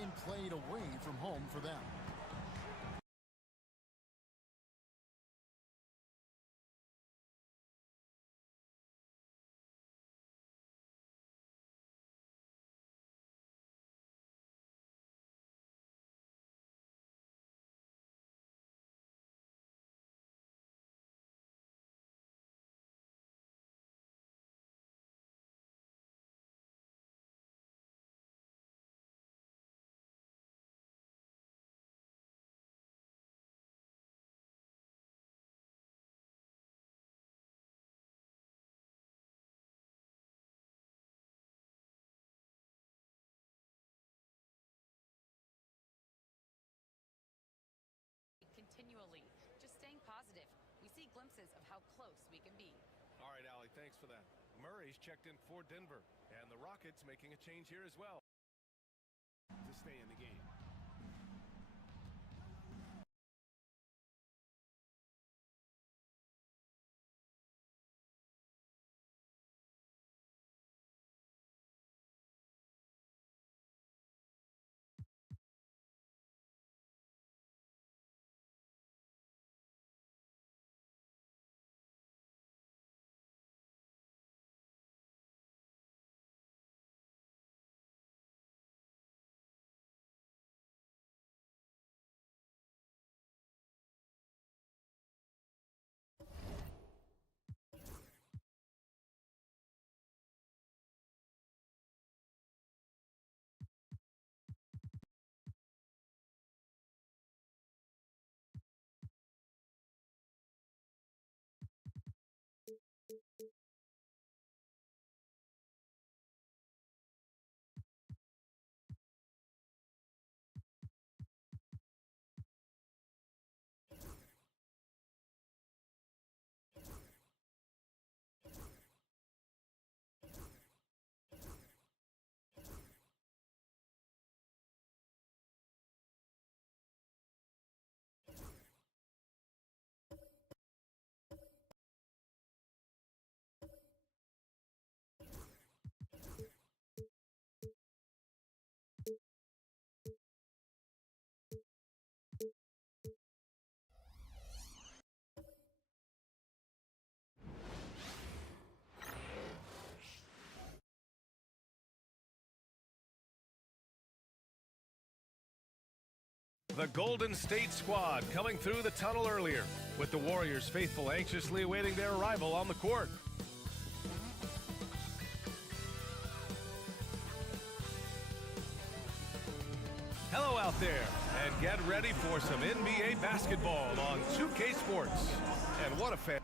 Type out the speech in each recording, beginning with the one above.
game played away from home for them. Continually, just staying positive. We see glimpses of how close we can be. All right, Allie, thanks for that. Murray's checked in for Denver, and the Rockets making a change here as well to stay in the game. The Golden State squad coming through the tunnel earlier, with the Warriors faithful anxiously awaiting their arrival on the court. Hello out there, and get ready for some NBA basketball on 2K Sports. And what a fan.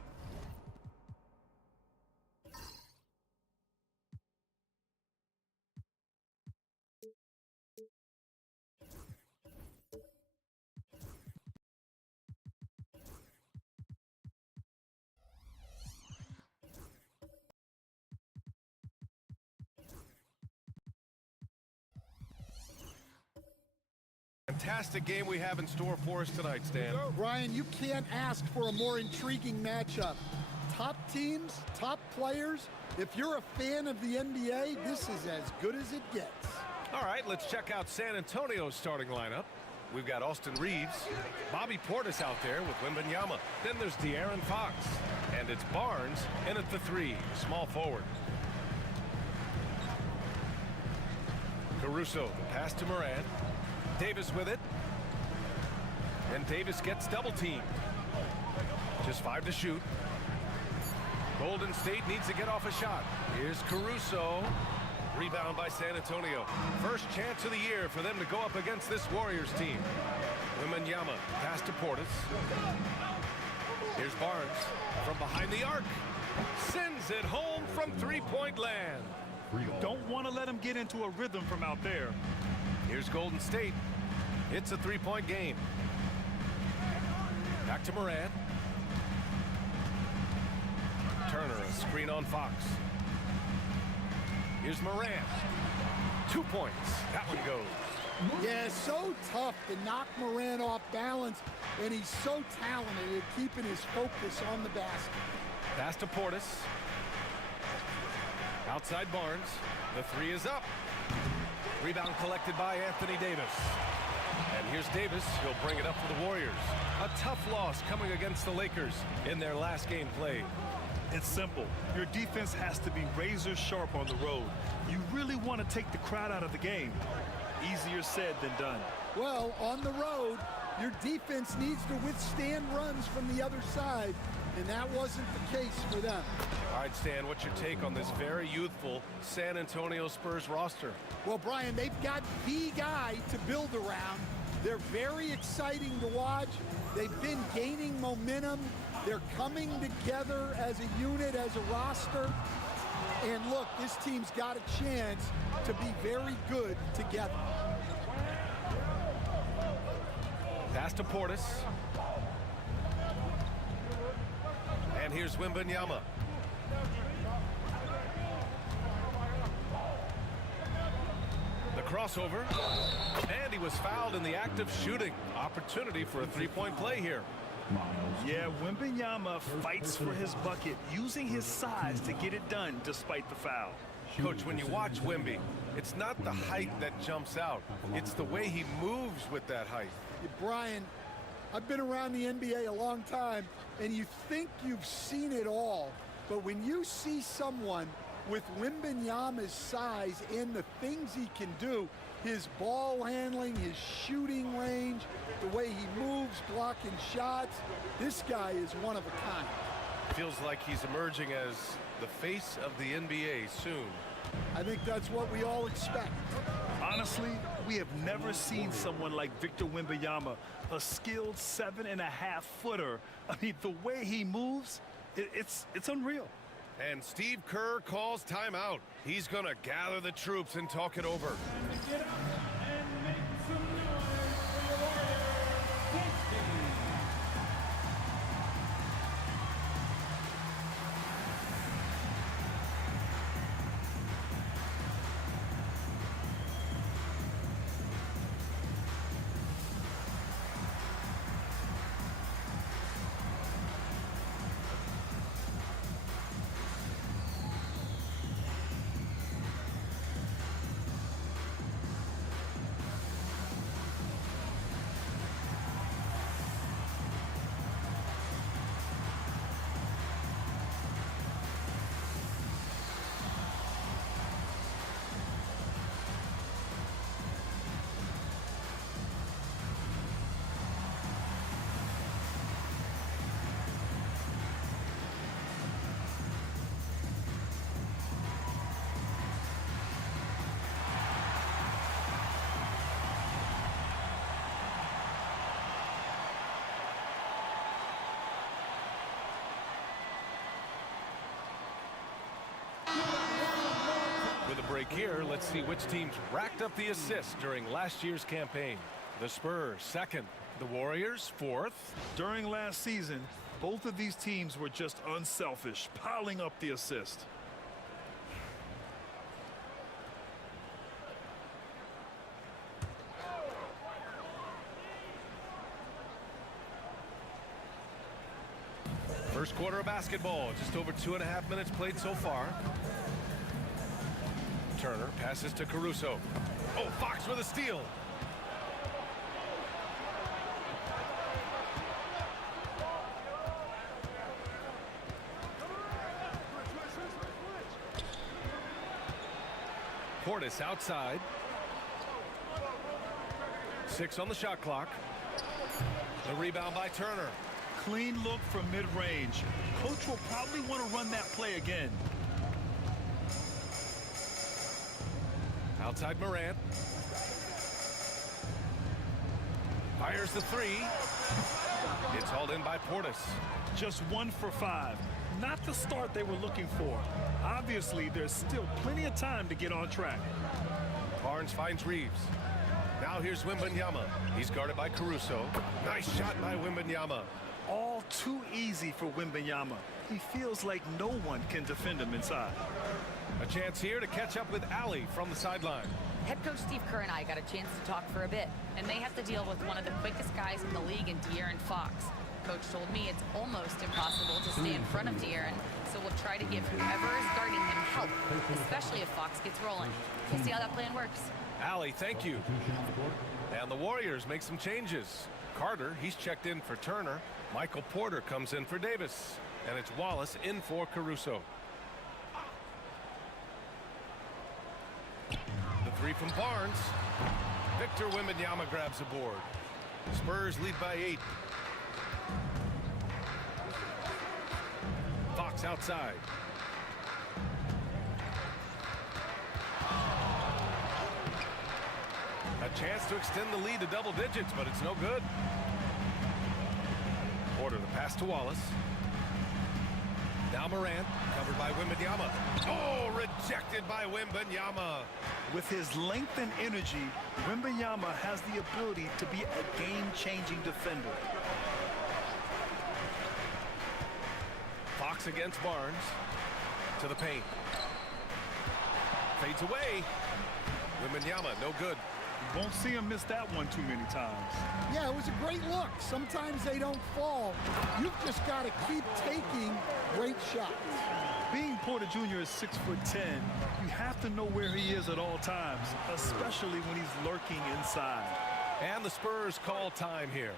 Fantastic game we have in store for us tonight, Stan. Brian, you can't ask for a more intriguing matchup. Top teams, top players. If you're a fan of the NBA, this is as good as it gets. All right, let's check out San Antonio's starting lineup. We've got Austin Reeves, Bobby Portis out there with Wembanyama. Then there's De'Aaron Fox, and it's Barnes in at the 3, small forward. Caruso, the pass to Moran. Davis with it. And Davis gets double-teamed. Just 5 to shoot. Golden State needs to get off a shot. Here's Caruso. Rebound by San Antonio. First chance of the year for them to go up against this Warriors team. Wembanyama, pass to Portis. Here's Barnes from behind the arc. Sends it home from three-point land. Don't want to let him get into a rhythm from out there. Here's Golden State. It's a three-point game. Back to Moran. Turner, a screen on Fox. Here's Moran. 2 points. That one goes. Yeah, so tough to knock Moran off balance, and he's so talented at keeping his focus on the basket. Pass to Portis. Outside Barnes. The 3 is up. Rebound collected by Anthony Davis. And here's Davis. He'll bring it up for the Warriors. A tough loss coming against the Lakers in their last game played. It's simple. Your defense has to be razor sharp on the road. You really want to take the crowd out of the game. Easier said than done. Well, on the road, your defense needs to withstand runs from the other side, and that wasn't the case for them. All right, Stan, what's your take on this very youthful San Antonio Spurs roster? Well, Brian, they've got the guy to build around. They're very exciting to watch. They've been gaining momentum. They're coming together as a unit, as a roster. And look, this team's got a chance to be very good together. Pass to Portis. And here's Wembanyama. The crossover. And he was fouled in the act of shooting. Opportunity for a three-point play here. Yeah, Wembanyama fights for his bucket, using his size to get it done despite the foul. Coach, when you watch Wemby, it's not the height that jumps out. It's the way he moves with that height. Brian, I've been around the NBA a long time, and you think you've seen it all. But when you see someone with Wembanyama's size and the things he can do, his ball handling, his shooting range, the way he moves, blocking shots, this guy is one of a kind. Feels like he's emerging as the face of the NBA soon. I think that's what we all expect. Honestly, we have never seen someone like Victor Wembanyama, a skilled 7.5-footer. I mean, the way he moves, it's unreal. And Steve Kerr calls timeout. He's going to gather the troops and talk it over. Get up and make some noise for your Warriors. With a break here, let's see which teams racked up the assists during last year's campaign. The Spurs, second. The Warriors, fourth. During last season, both of these teams were just unselfish, piling up the assist. First quarter of basketball, just over 2.5 minutes played so far. Turner passes to Caruso. Oh, Fox with a steal. Portis outside. 6 on the shot clock. The rebound by Turner. Clean look from mid-range. Coach will probably want to run that play again. Outside Morant. Fires the three. It's hauled in by Portis. Just 1 for 5. Not the start they were looking for. Obviously, there's still plenty of time to get on track. Barnes finds Reeves. Now here's Wembanyama. He's guarded by Caruso. Nice shot by Wembanyama. All too easy for Wembanyama. He feels like no one can defend him inside. A chance here to catch up with Allie from the sideline. Head coach Steve Kerr and I got a chance to talk for a bit, and they have to deal with one of the quickest guys in the league in De'Aaron Fox. Coach told me it's almost impossible to stay in front of De'Aaron, so we'll try to give whoever is guarding him help, especially if Fox gets rolling. We'll see how that plan works. Allie, thank you. And the Warriors make some changes. Carter, he's checked in for Turner. Michael Porter comes in for Davis. And it's Wallace in for Caruso. The three from Barnes. Victor Wembanyama grabs a board. Spurs lead by 8. Fox outside. A chance to extend the lead to double digits, but it's no good. Porter the pass to Wallace. Now Morant, covered by Wembanyama. Oh, rejected by Wembanyama. With his length and energy, Wembanyama has the ability to be a game-changing defender. Fox against Barnes. To the paint. Fades away. Wembanyama, no good. Won't see him miss that one too many times. Yeah, it was a great look. Sometimes they don't fall. You've just got to keep taking great shots. Being Porter Jr. is 6'10", you have to know where he is at all times, especially when he's lurking inside. And the Spurs call time here.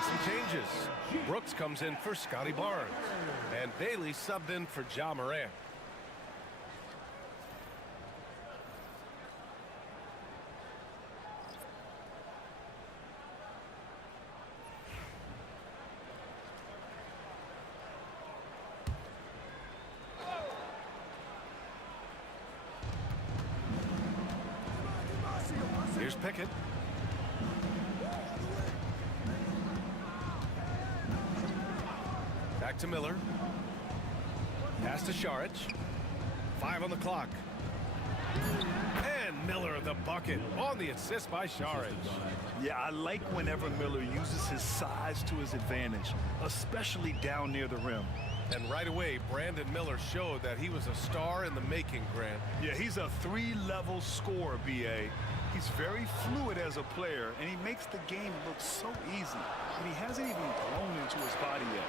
Some changes. Brooks comes in for Scotty Barnes. And Bailey subbed in for Ja Morant. Here's Pickett. Back to Miller. Pass to Šarić. 5 on the clock. And Miller the bucket on the assist by Šarić. Yeah, I like whenever Miller uses his size to his advantage, especially down near the rim. And right away, Brandon Miller showed that he was a star in the making, Grant. Yeah, he's a 3-level scorer, B.A. He's very fluid as a player, and he makes the game look so easy. And he hasn't even grown into his body yet.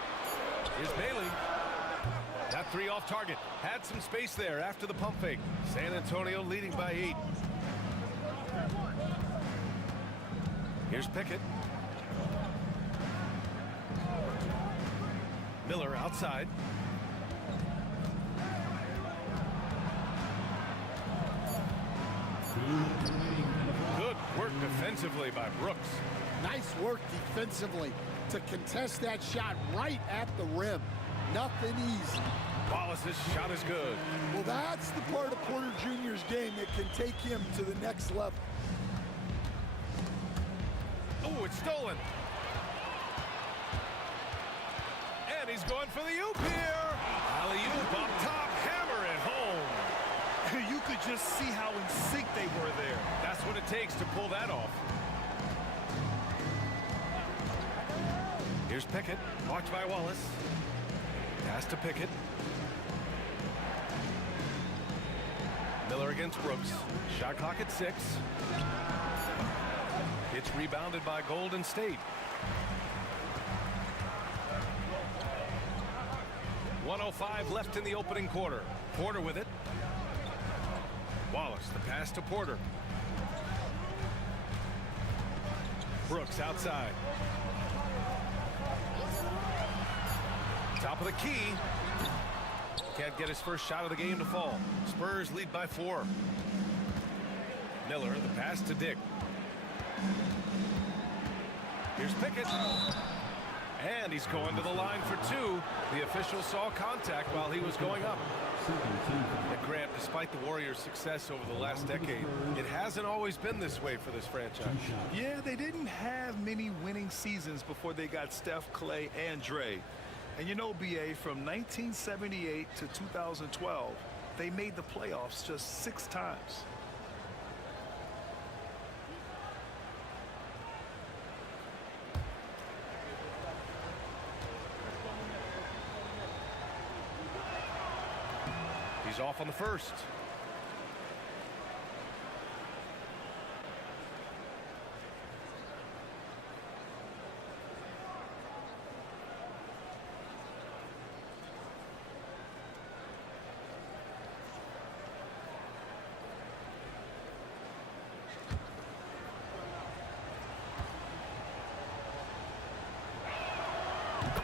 Here's Bailey. That 3 off target. Had some space there after the pump fake. San Antonio leading by 8. Here's Pickett. Miller outside. Good work defensively by Brooks. Nice work defensively to contest that shot right at the rim. Nothing easy. Wallace's shot is good. Well, that's the part of Porter Jr.'s game that can take him to the next level. Oh, it's stolen. And he's going for the oop here. Alley-oop up top, hammer it home. You could just see how in sync they were there. That's what it takes to pull that off. Here's Pickett, watched by Wallace. Pass to Pickett. Miller Miller against Brooks. Shot clock at 6. It's rebounded by Golden State. 1:05 left in the opening quarter. Porter with it. Wallace, the pass to Porter. Brooks outside. Top of the key. Can't get his first shot of the game to fall. Spurs lead by 4. Miller, the pass to Dick. Here's Pickett. And he's going to the line for 2. The official saw contact while he was going up. And Grant, despite the Warriors' success over the last decade, it hasn't always been this way for this franchise. Yeah, they didn't have many winning seasons before they got Steph, Clay, and Dre. And you know, BA, from 1978 to 2012, they made the playoffs just 6 times. He's off on the first.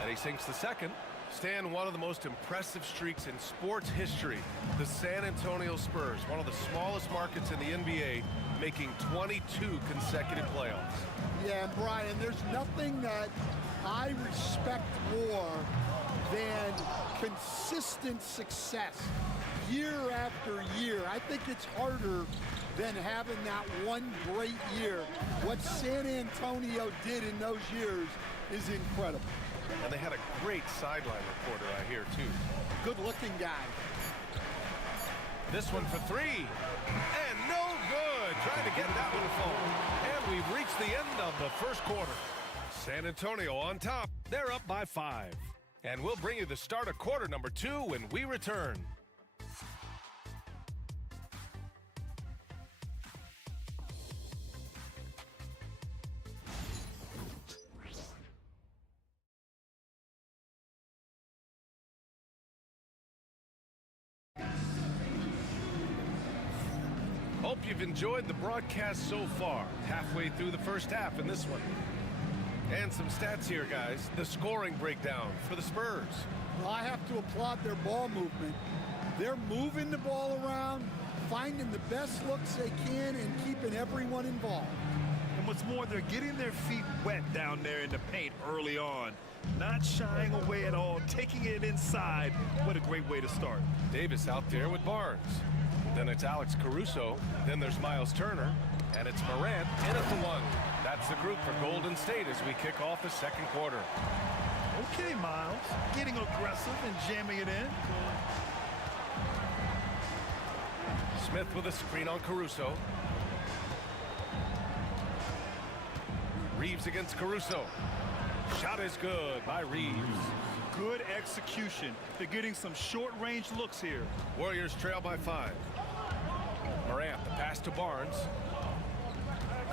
And he sinks the second. Stan, one of the most impressive streaks in sports history. The San Antonio Spurs, one of the smallest markets in the NBA, making 22 consecutive playoffs. Yeah, and Brian, there's nothing that I respect more than consistent success year after year. I think it's harder than having that one great year. What San Antonio did in those years is incredible. And they had a great sideline reporter, I hear, too. Good-looking guy. This one for 3. And no good. Trying to get that one to fall. And we've reached the end of the first quarter. San Antonio on top. They're up by 5. And we'll bring you the start of quarter number 2 when we return. Hope you've enjoyed the broadcast so far. Halfway through the first half in this one. And some stats here, guys. The scoring breakdown for the Spurs. Well, I have to applaud their ball movement. They're moving the ball around, finding the best looks they can, and keeping everyone involved. And what's more, they're getting their feet wet down there in the paint early on. Not shying away at all, taking it inside. What a great way to start. Davis out there with Barnes. Then it's Alex Caruso. Then there's Miles Turner. And it's Morant in at the 1. That's the group for Golden State as we kick off the second quarter. Okay, Miles. Getting aggressive and jamming it in. Smith with a screen on Caruso. Reeves against Caruso. Shot is good by Reeves. Good execution. They're getting some short-range looks here. Warriors trail by 5. Morant, the pass to Barnes.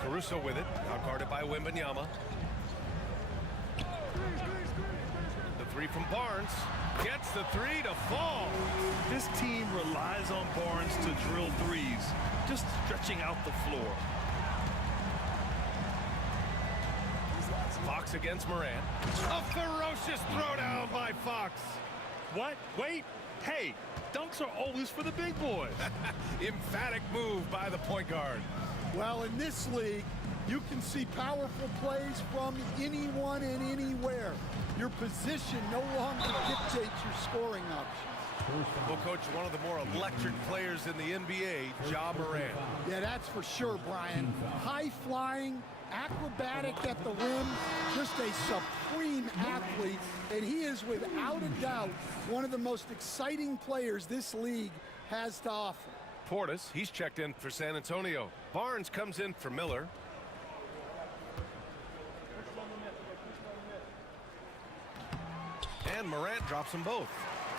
Caruso with it, now guarded by Wembanyama. The 3 from Barnes. Gets the 3 to fall. This team relies on Barnes to drill threes, just stretching out the floor. Fox against Morant. A ferocious throwdown by Fox. What? Wait. Hey, dunks are always for the big boys. Emphatic move by the point guard. Well, in this league, you can see powerful plays from anyone and anywhere. Your position no longer dictates your scoring options. Well, Coach, one of the more electric players in the NBA, Ja Morant. Yeah, that's for sure, Brian. High-flying, acrobatic at the rim, just a supreme athlete, and he is without a doubt one of the most exciting players this league has to offer. Portis, he's checked in for San Antonio. Barnes comes in for Miller. And Morant drops them both.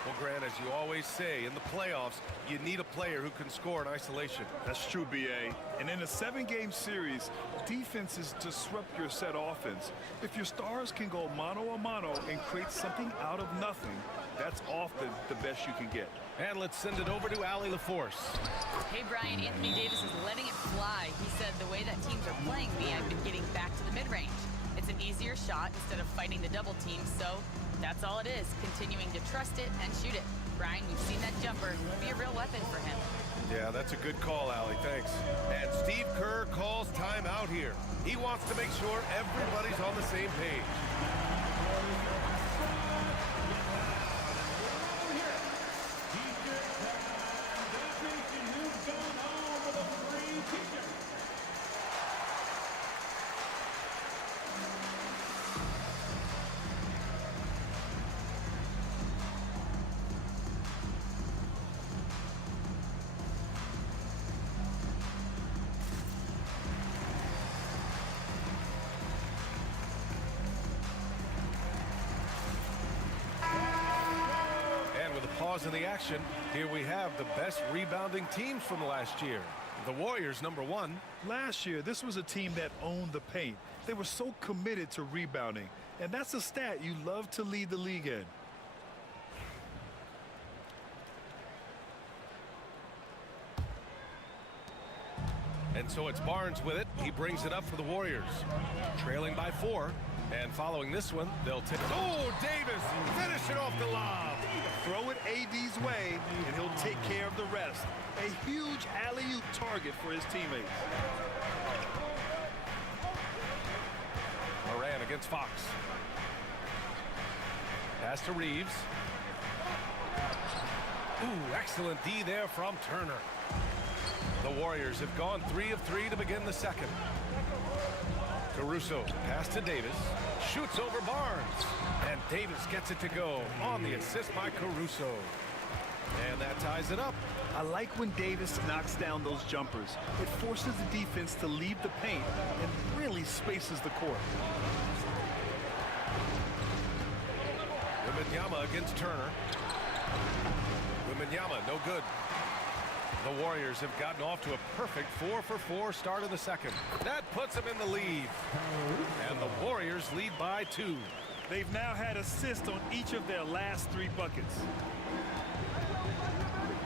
Well, Grant, as you always say, in the playoffs, you need a player who can score in isolation. That's true, B.A. And in a 7-game series, defenses disrupt your set offense. If your stars can go mano-a-mano and create something out of nothing, that's often the best you can get. And let's send it over to Allie LaForce. Hey, Brian, Anthony Davis is letting it fly. He said, the way that teams are playing me, I've been getting back to the mid-range. It's an easier shot instead of fighting the double team, so that's all it is, continuing to trust it and shoot it. Brian, we've seen that jumper be a real weapon for him. Yeah, that's a good call, Allie. Thanks. And Steve Kerr calls timeout here. He wants to make sure everybody's on the same page. In the action, here we have the best rebounding teams from last year. The Warriors, number 1. Last year, this was a team that owned the paint. They were so committed to rebounding, and that's a stat you love to lead the league in. And so it's Barnes with it. He brings it up for the Warriors. Trailing by 4. And following this one, they'll take... Oh, Davis! Finish it off the lob! Throw it AD's way, and he'll take care of the rest. A huge alley-oop target for his teammates. Moran against Fox. Pass to Reeves. Ooh, excellent D there from Turner. The Warriors have gone 3 of 3 to begin the second. Caruso, pass to Davis, shoots over Barnes, and Davis gets it to go on the assist by Caruso. And that ties it up. I like when Davis knocks down those jumpers. It forces the defense to leave the paint and really spaces the court. Wembanyama against Turner. Wembanyama, no good. The Warriors have gotten off to a perfect 4-for-4 start in the second. That puts them in the lead. And the Warriors lead by 2. They've now had assists on each of their last 3 buckets.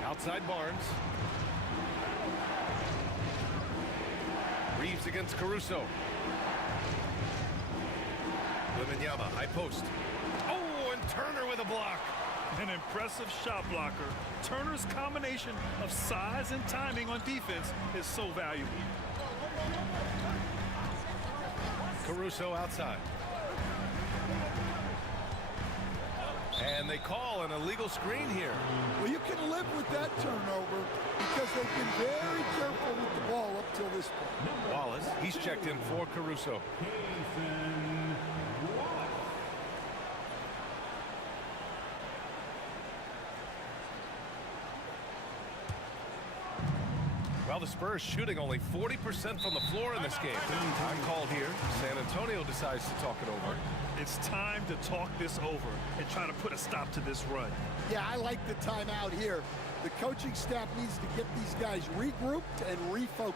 Outside Barnes. Reeves against Caruso. Wembanyama, high post. Oh, and Turner with a block. An impressive shot blocker. Turner's combination of size and timing on defense is so valuable. Caruso outside. And they call an illegal screen here. Well, you can live with that turnover because they've been very careful with the ball up till this point. Wallace, he's checked in for Caruso. Well, the Spurs shooting only 40% from the floor in this game. Time called here. San Antonio decides to talk it over. It's time to talk this over and try to put a stop to this run. Yeah, I like the timeout here. The coaching staff needs to get these guys regrouped and refocused.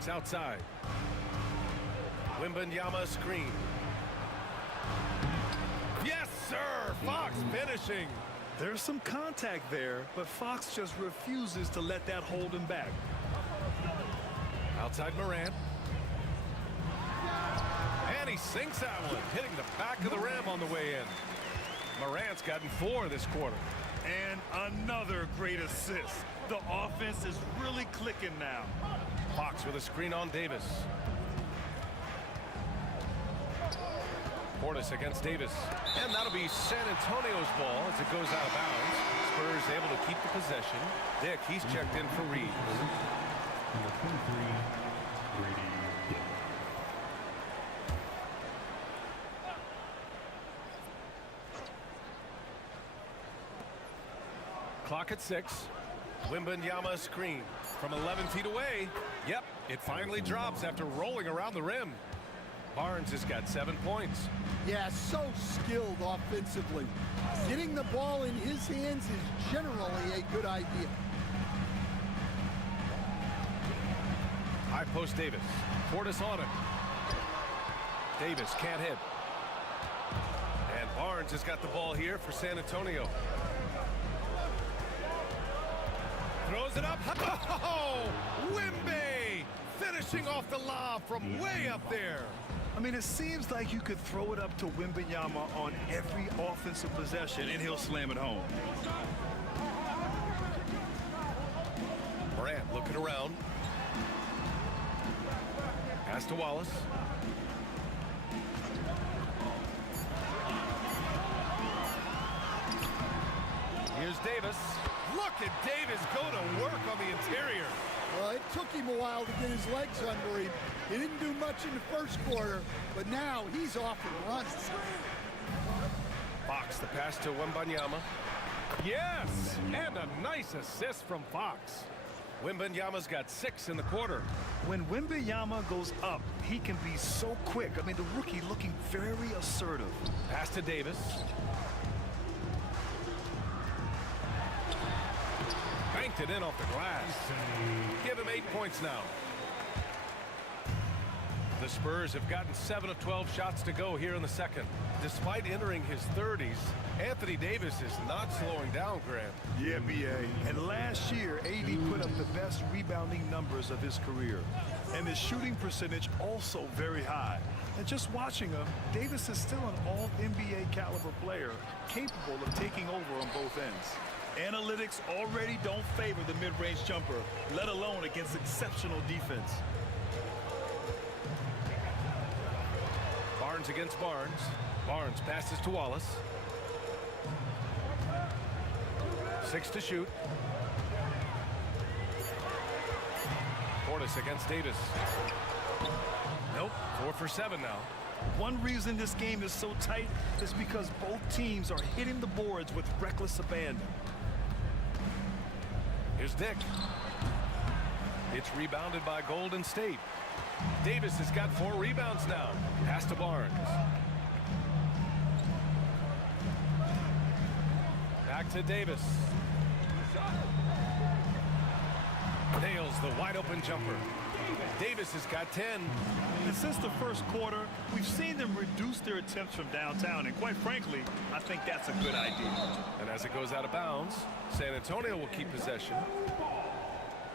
Fox outside. Wembanyama screen. Yes, sir! Fox finishing. There's some contact there, but Fox just refuses to let that hold him back. Outside Morant. And he sinks that one, hitting the back of the rim on the way in. Morant's gotten 4 this quarter. And another great assist. The offense is really clicking now. Fox with a screen on Davis. Portis against Davis. And that'll be San Antonio's ball as it goes out of bounds. Spurs able to keep the possession. Dick, he's checked in for Reeves. Number 23, Brady Dick. Clock at 6. Wembanyama screen from 11 feet away. Yep, it finally drops after rolling around the rim. Barnes has got 7 points. Yeah, so skilled offensively. Getting the ball in his hands is generally a good idea. High post Davis. Portis on him. Davis can't hit. And Barnes has got the ball here for San Antonio. Throws it up. Oh! Wemby! Finishing off the lob from way up there. I mean, it seems like you could throw it up to Wembanyama on every offensive possession, and he'll slam it home. Morant looking around. Pass to Wallace. Here's Davis. Look at Davis go to work on the interior. Well, it took him a while to get his legs under him. He didn't do much in the first quarter, but now he's off and running. Fox, the pass to Wembanyama. Yes, and a nice assist from Fox. Wembanyama's got 6 in the quarter. When Wembanyama goes up, he can be so quick. I mean, the rookie looking very assertive. Pass to Davis. Banked it in off the glass. Give him 8 points now. The Spurs have gotten 7 of 12 shots to go here in the second. Despite entering his 30s, Anthony Davis is not slowing down, Grant. Yeah, B.A. And last year, AD put up the best rebounding numbers of his career. And his shooting percentage also very high. And just watching him, Davis is still an all-NBA caliber player, capable of taking over on both ends. Analytics already don't favor the mid-range jumper, let alone against exceptional defense. Barnes against Barnes. Barnes passes to Wallace. 6 to shoot. Portis against Davis. Nope, 4 for 7 now. One reason this game is so tight is because both teams are hitting the boards with reckless abandon. Here's Dick. It's rebounded by Golden State. Davis has got 4 rebounds now. Pass to Barnes. Back to Davis. Nails the wide open jumper. Davis has got 10. And since the first quarter, we've seen them reduce their attempts from downtown. And quite frankly, I think that's a good idea. And as it goes out of bounds, San Antonio will keep possession.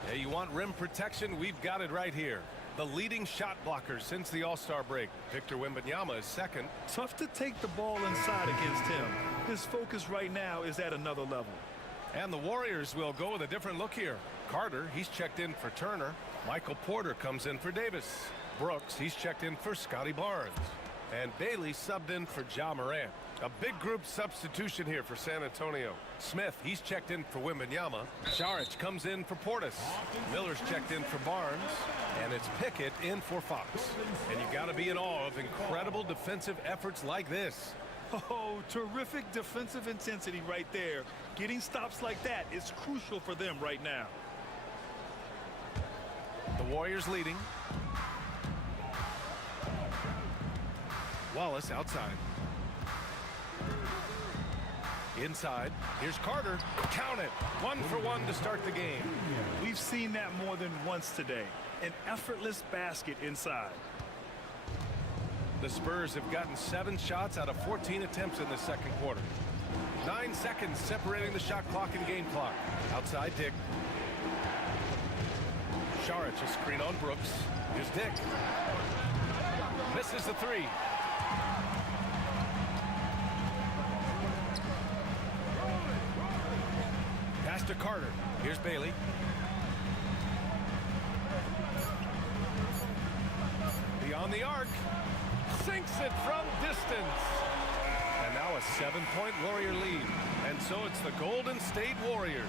Hey, you want rim protection? We've got it right here. The leading shot blocker since the All-Star break. Victor Wembanyama is second. Tough to take the ball inside against him. His focus right now is at another level. And the Warriors will go with a different look here. Carter, he's checked in for Turner. Michael Porter comes in for Davis. Brooks, he's checked in for Scotty Barnes. And Bailey subbed in for Ja Morant. A big group substitution here for San Antonio. Smith, he's checked in for Wembanyama. Saric comes in for Portis. Miller's checked in for Barnes. And it's Pickett in for Fox. And you got to be in awe of incredible defensive efforts like this. Oh, terrific defensive intensity right there. Getting stops like that is crucial for them right now. The Warriors leading. Wallace outside. Inside, here's Carter. Count it. 1 for 1 to start the game. We've seen that more than once today. An effortless basket inside. The Spurs have gotten 7 shots out of 14 attempts in the second quarter. 9 seconds separating the shot clock and game clock. Outside Dick. Saric a screen on Brooks. Here's Dick. Misses the 3. Pass to Carter. Here's Bailey. Beyond the arc. Sinks it from distance. And now a 7-point Warrior lead. And so it's the Golden State Warriors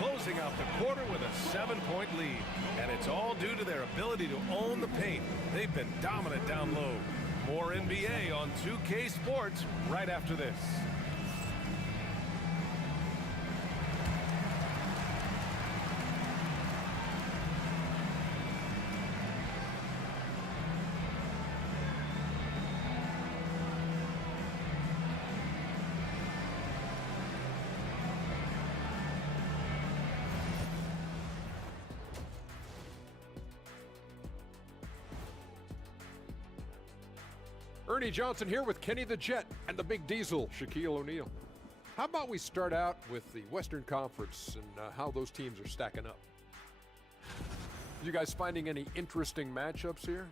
closing out the quarter with a 7-point lead. And it's all due to their ability to own the paint. They've been dominant down low. More NBA on 2K Sports right after this. Ernie Johnson here with Kenny the Jet and the Big Diesel, Shaquille O'Neal. How about we start out with the Western Conference and how those teams are stacking up? You guys finding any interesting matchups here?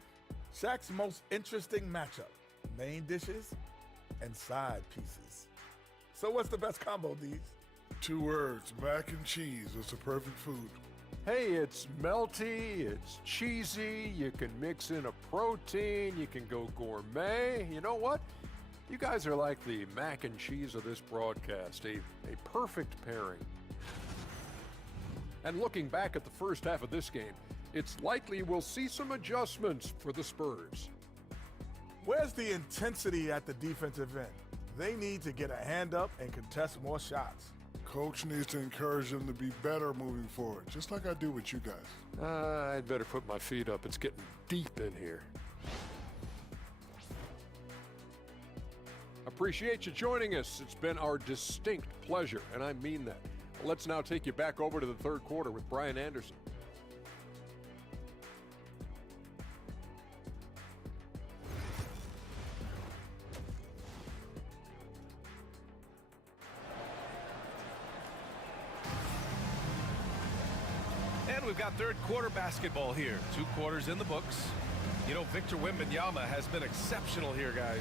Shaq's most interesting matchup, main dishes and side pieces. So what's the best combo, Deez? 2 words, mac and cheese. It's a perfect food. Hey, it's melty, it's cheesy, you can mix in a protein, you can go gourmet. You know what? You guys are like the mac and cheese of this broadcast, a perfect pairing. And looking back at the first half of this game, it's likely we'll see some adjustments for the Spurs. Where's the intensity at the defensive end? They need to get a hand up and contest more shots. Coach needs to encourage them to be better moving forward, just like I do with you guys. I'd better put my feet up. It's getting deep in here. Appreciate you joining us. It's been our distinct pleasure, and I mean that. Let's now take you back over to the third quarter with Brian Anderson. And we've got third quarter basketball here. 2 quarters in the books. You know, Victor Wembanyama has been exceptional here, guys.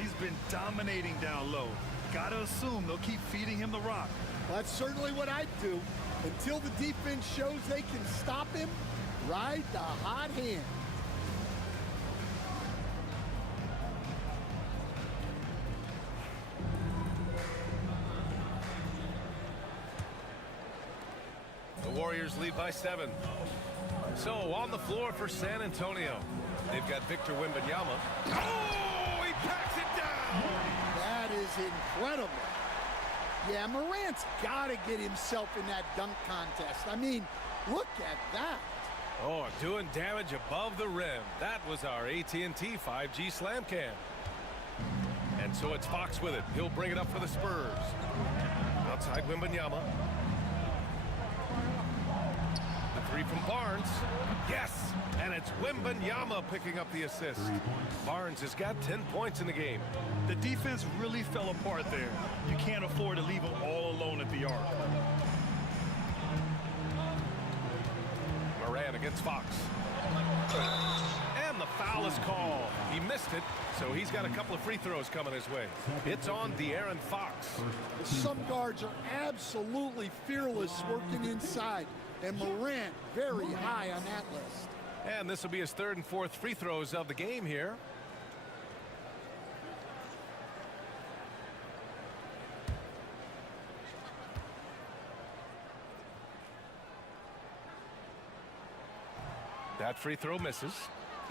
He's been dominating down low. Gotta assume they'll keep feeding him the rock. That's certainly what I'd do. Until the defense shows they can stop him, ride the hot hand. The Warriors lead by 7. So on the floor for San Antonio. They've got Victor Wembanyama. Oh, he packs it down! That is incredible. Yeah, Morant's got to get himself in that dunk contest. I mean, look at that. Oh, doing damage above the rim. That was our AT&T 5G slam cam. And so it's Fox with it. He'll bring it up for the Spurs. Outside Wembanyama. The 3 from Barnes. Yes! And it's Wembanyama picking up the assist. Barnes has got 10 points in the game. The defense really fell apart there. You can't afford to leave them all alone at the arc. Moran against Fox. And the foul is called. He missed it, so he's got a couple of free throws coming his way. It's on De'Aaron Fox. Some guards are absolutely fearless working inside, and Morant very high on that list. And this will be his 3rd and 4th free throws of the game here. That free throw misses.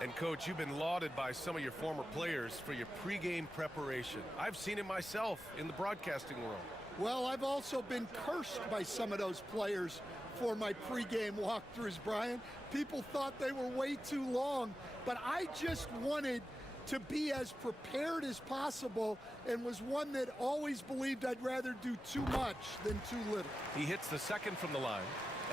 And, Coach, you've been lauded by some of your former players for your pregame preparation. I've seen it myself in the broadcasting world. Well, I've also been cursed by some of those players for my pregame walkthroughs, Brian. People thought they were way too long, but I just wanted to be as prepared as possible and was one that always believed I'd rather do too much than too little. He hits the second from the line.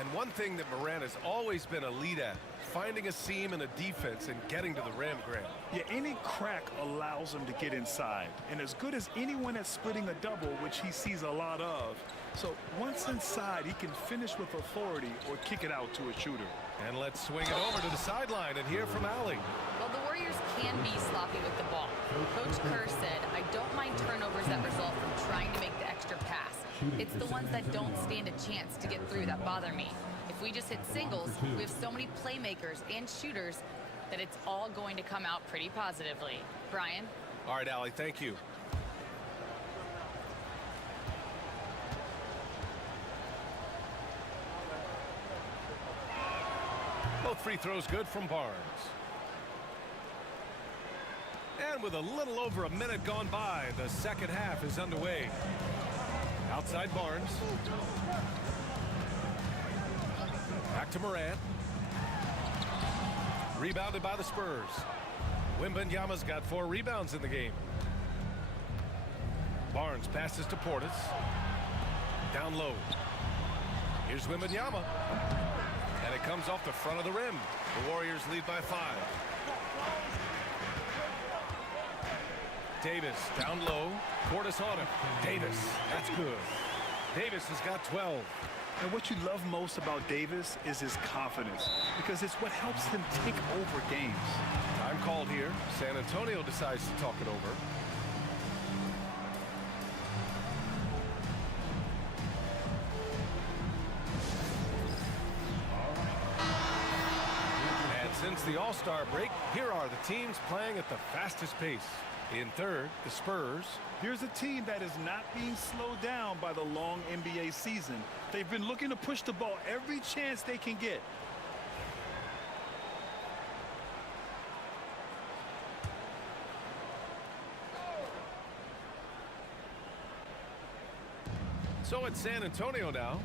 And one thing that Morant has always been a lead at, finding a seam in a defense and getting to the rim, Grant. Yeah, any crack allows him to get inside. And as good as anyone at splitting a double, which he sees a lot of. So once inside, he can finish with authority or kick it out to a shooter. And let's swing it over to the sideline and hear from Allie. Well, the Warriors can be sloppy with the ball. Coach Kerr said, I don't mind turnovers that result from trying to make the extra pass. It's the ones that don't stand a chance to get through that bother me. If we just hit singles, we have so many playmakers and shooters that it's all going to come out pretty positively. Brian? All right, Allie, thank you. Both free throws good from Barnes. And with a little over a minute gone by, the second half is underway. Outside Barnes. Back to Morant. Rebounded by the Spurs. Wembanyama's got 4 rebounds in the game. Barnes passes to Portis. Down low. Here's Wembanyama. And it comes off the front of the rim. The Warriors lead by 5. Davis down low. Portis on him. Davis, that's good. Davis has got 12. And what you love most about Davis is his confidence, because it's what helps him take over games. Time called here. San Antonio decides to talk it over. And since the All-Star break, here are the teams playing at the fastest pace. In third, the Spurs. Here's a team that is not being slowed down by the long NBA season. They've been looking to push the ball every chance they can get. So it's San Antonio now.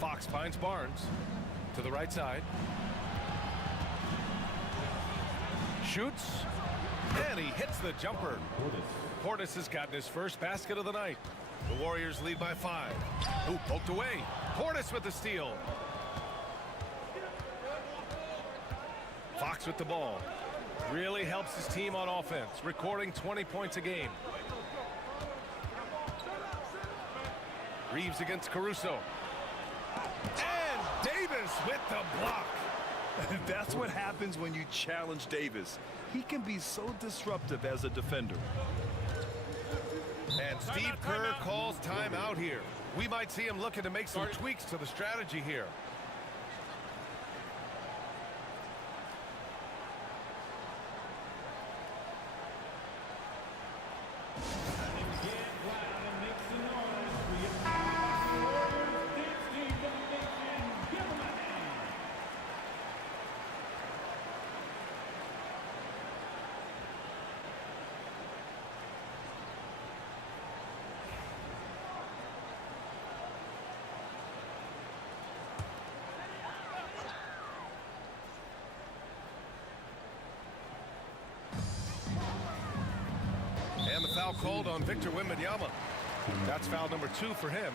Fox finds Barnes to the right side. Shoots. And he hits the jumper. Portis has gotten his first basket of the night. The Warriors lead by 5. Ooh, poked away. Portis with the steal. Fox with the ball. Really helps his team on offense, recording 20 points a game. Reeves against Caruso. And Davis with the block. That's what happens when you challenge Davis. He can be so disruptive as a defender. And Steve Kerr calls timeout here. We might see him looking to make some tweaks to the strategy here. And the foul called on Victor Wembanyama. That's foul number 2 for him.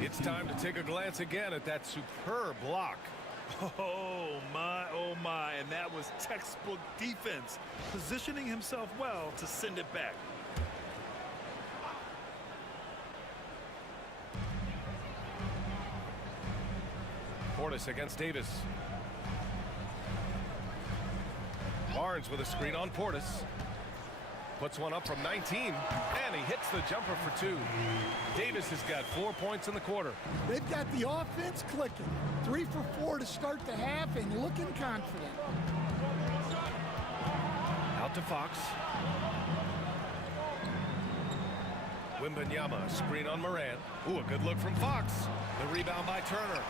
It's time to take a glance again at that superb block. Oh my, and that was textbook defense, positioning himself well to send it back. Portis against Davis. Barnes with a screen on Portis. Puts one up from 19, and he hits the jumper for 2. Davis has got 4 points in the quarter. They've got the offense clicking. 3 for 4 to start the half and looking confident. Out to Fox. Wembanyama, screen on Morant. Ooh, a good look from Fox. The rebound by Turner.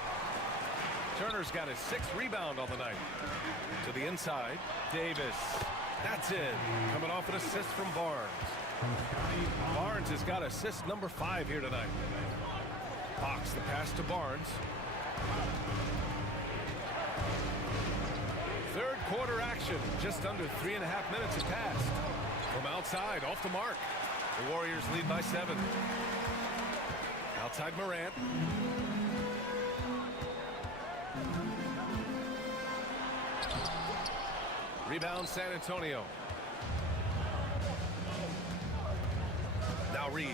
Turner's got his 6th rebound on the night. To the inside, Davis. That's it. Coming off an assist from Barnes. Barnes has got assist number 5 here tonight. Fox the pass to Barnes. Third quarter action possession. Just under 3.5 minutes have passed. From outside, off the mark. The Warriors lead by 7. Outside Morant. Rebound San Antonio. Now Reeves.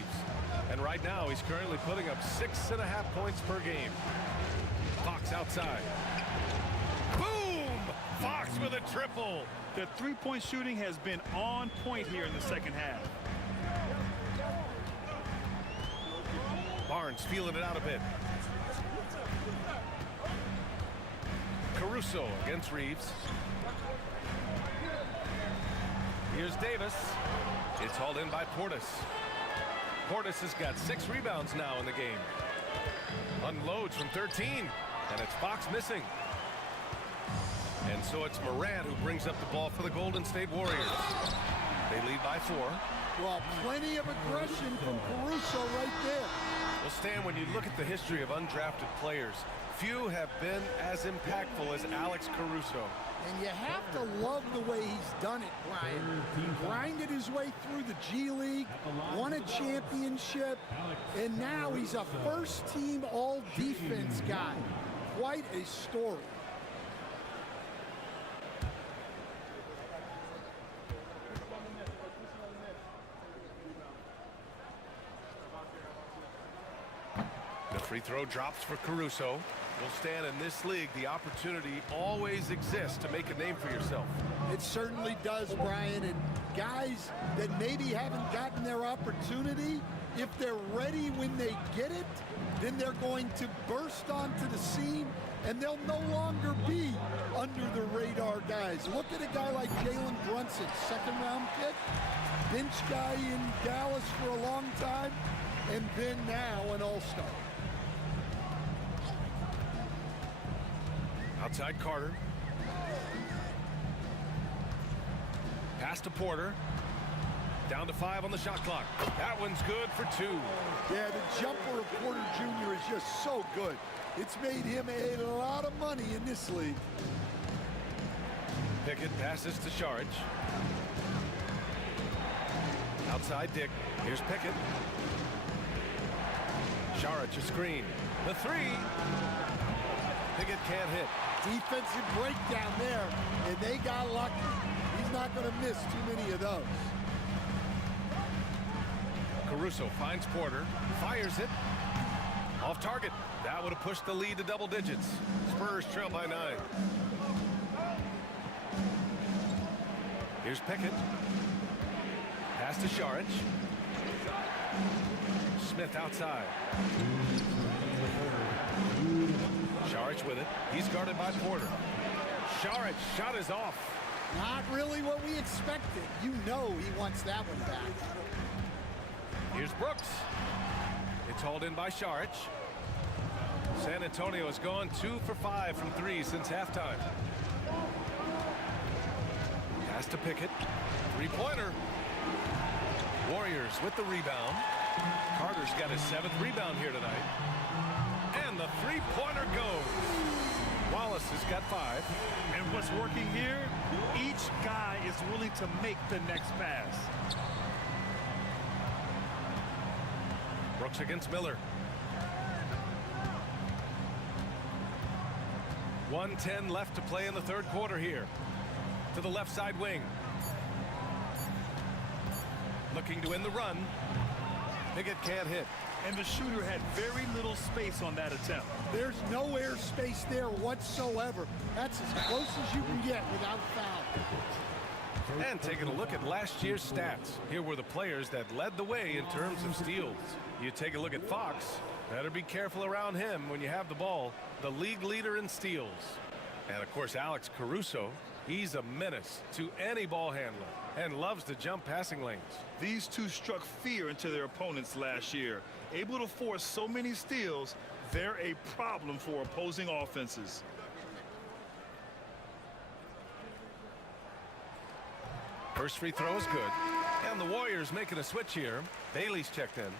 And right now he's currently putting up 6.5 points per game. Fox outside. Boom! Fox with a triple. The three-point shooting has been on point here in the second half. Barnes feeling it out a bit. Caruso against Reeves. Here's Davis. It's hauled in by Portis. Portis has got 6 rebounds now in the game. Unloads from 13, and it's Fox missing. And so it's Morant who brings up the ball for the Golden State Warriors. They lead by 4. Well, plenty of aggression from Caruso right there. Well, Stan, when you look at the history of undrafted players, few have been as impactful as Alex Caruso. And you have to love the way he's done it, Brian. He grinded his way through the G League, won a championship, and now he's a first-team all-defense guy. Quite a story. The free throw drops for Caruso. Well, Stan, in this league, the opportunity always exists to make a name for yourself. It certainly does, Brian. And guys that maybe haven't gotten their opportunity, if they're ready when they get it, then they're going to burst onto the scene, and they'll no longer be under the radar guys. Look at a guy like Jalen Brunson, second-round pick, bench guy in Dallas for a long time, and then now an all-star. Outside Carter. Pass to Porter. Down to 5 on the shot clock. That one's good for 2. Yeah, the jumper of Porter Jr. is just so good. It's made him a lot of money in this league. Pickett passes to Saric. Outside Dick. Here's Pickett. Saric a screen. The 3. Pickett can't hit. Defensive breakdown there, and they got lucky. He's not going to miss too many of those. Caruso finds Porter, fires it. Off target. That would have pushed the lead to double digits. Spurs trail by 9. Here's Pickett. Pass to Saric. Smith outside. Saric with it. He's guarded by Porter. Saric shot is off. Not really what we expected. You know he wants that one back. Here's Brooks. It's hauled in by Saric. San Antonio has gone 2 for 5 from 3 since halftime. Pass to Pickett. 3-pointer. Warriors with the rebound. Carter's got his 7th rebound here tonight. And the 3-pointer goes. Wallace has got 5. And what's working here, each guy is willing to make the next pass. Brooks against Miller. 1:10 left to play in the third quarter here. To the left side wing. Looking to win the run. Pickett can't hit. And the shooter had very little space on that attempt. There's no air space there whatsoever. That's as close as you can get without foul. And taking a look at last year's stats. Here were the players that led the way in terms of steals. You take a look at Fox. Better be careful around him when you have the ball. The league leader in steals. And of course, Alex Caruso. He's a menace to any ball handler and loves to jump passing lanes. These two struck fear into their opponents last year. Able to force so many steals, they're a problem for opposing offenses. First free throw is good. And the Warriors making a switch here. Bailey's checked in.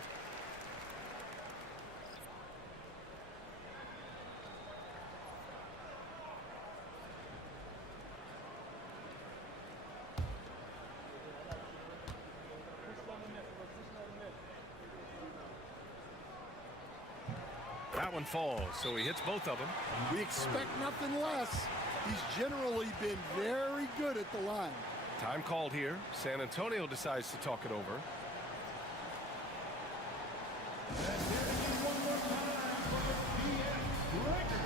That one falls, so he hits both of them. We expect nothing less. He's generally been very good at the line. Time called here. San Antonio decides to talk it over. One more time for the BS record.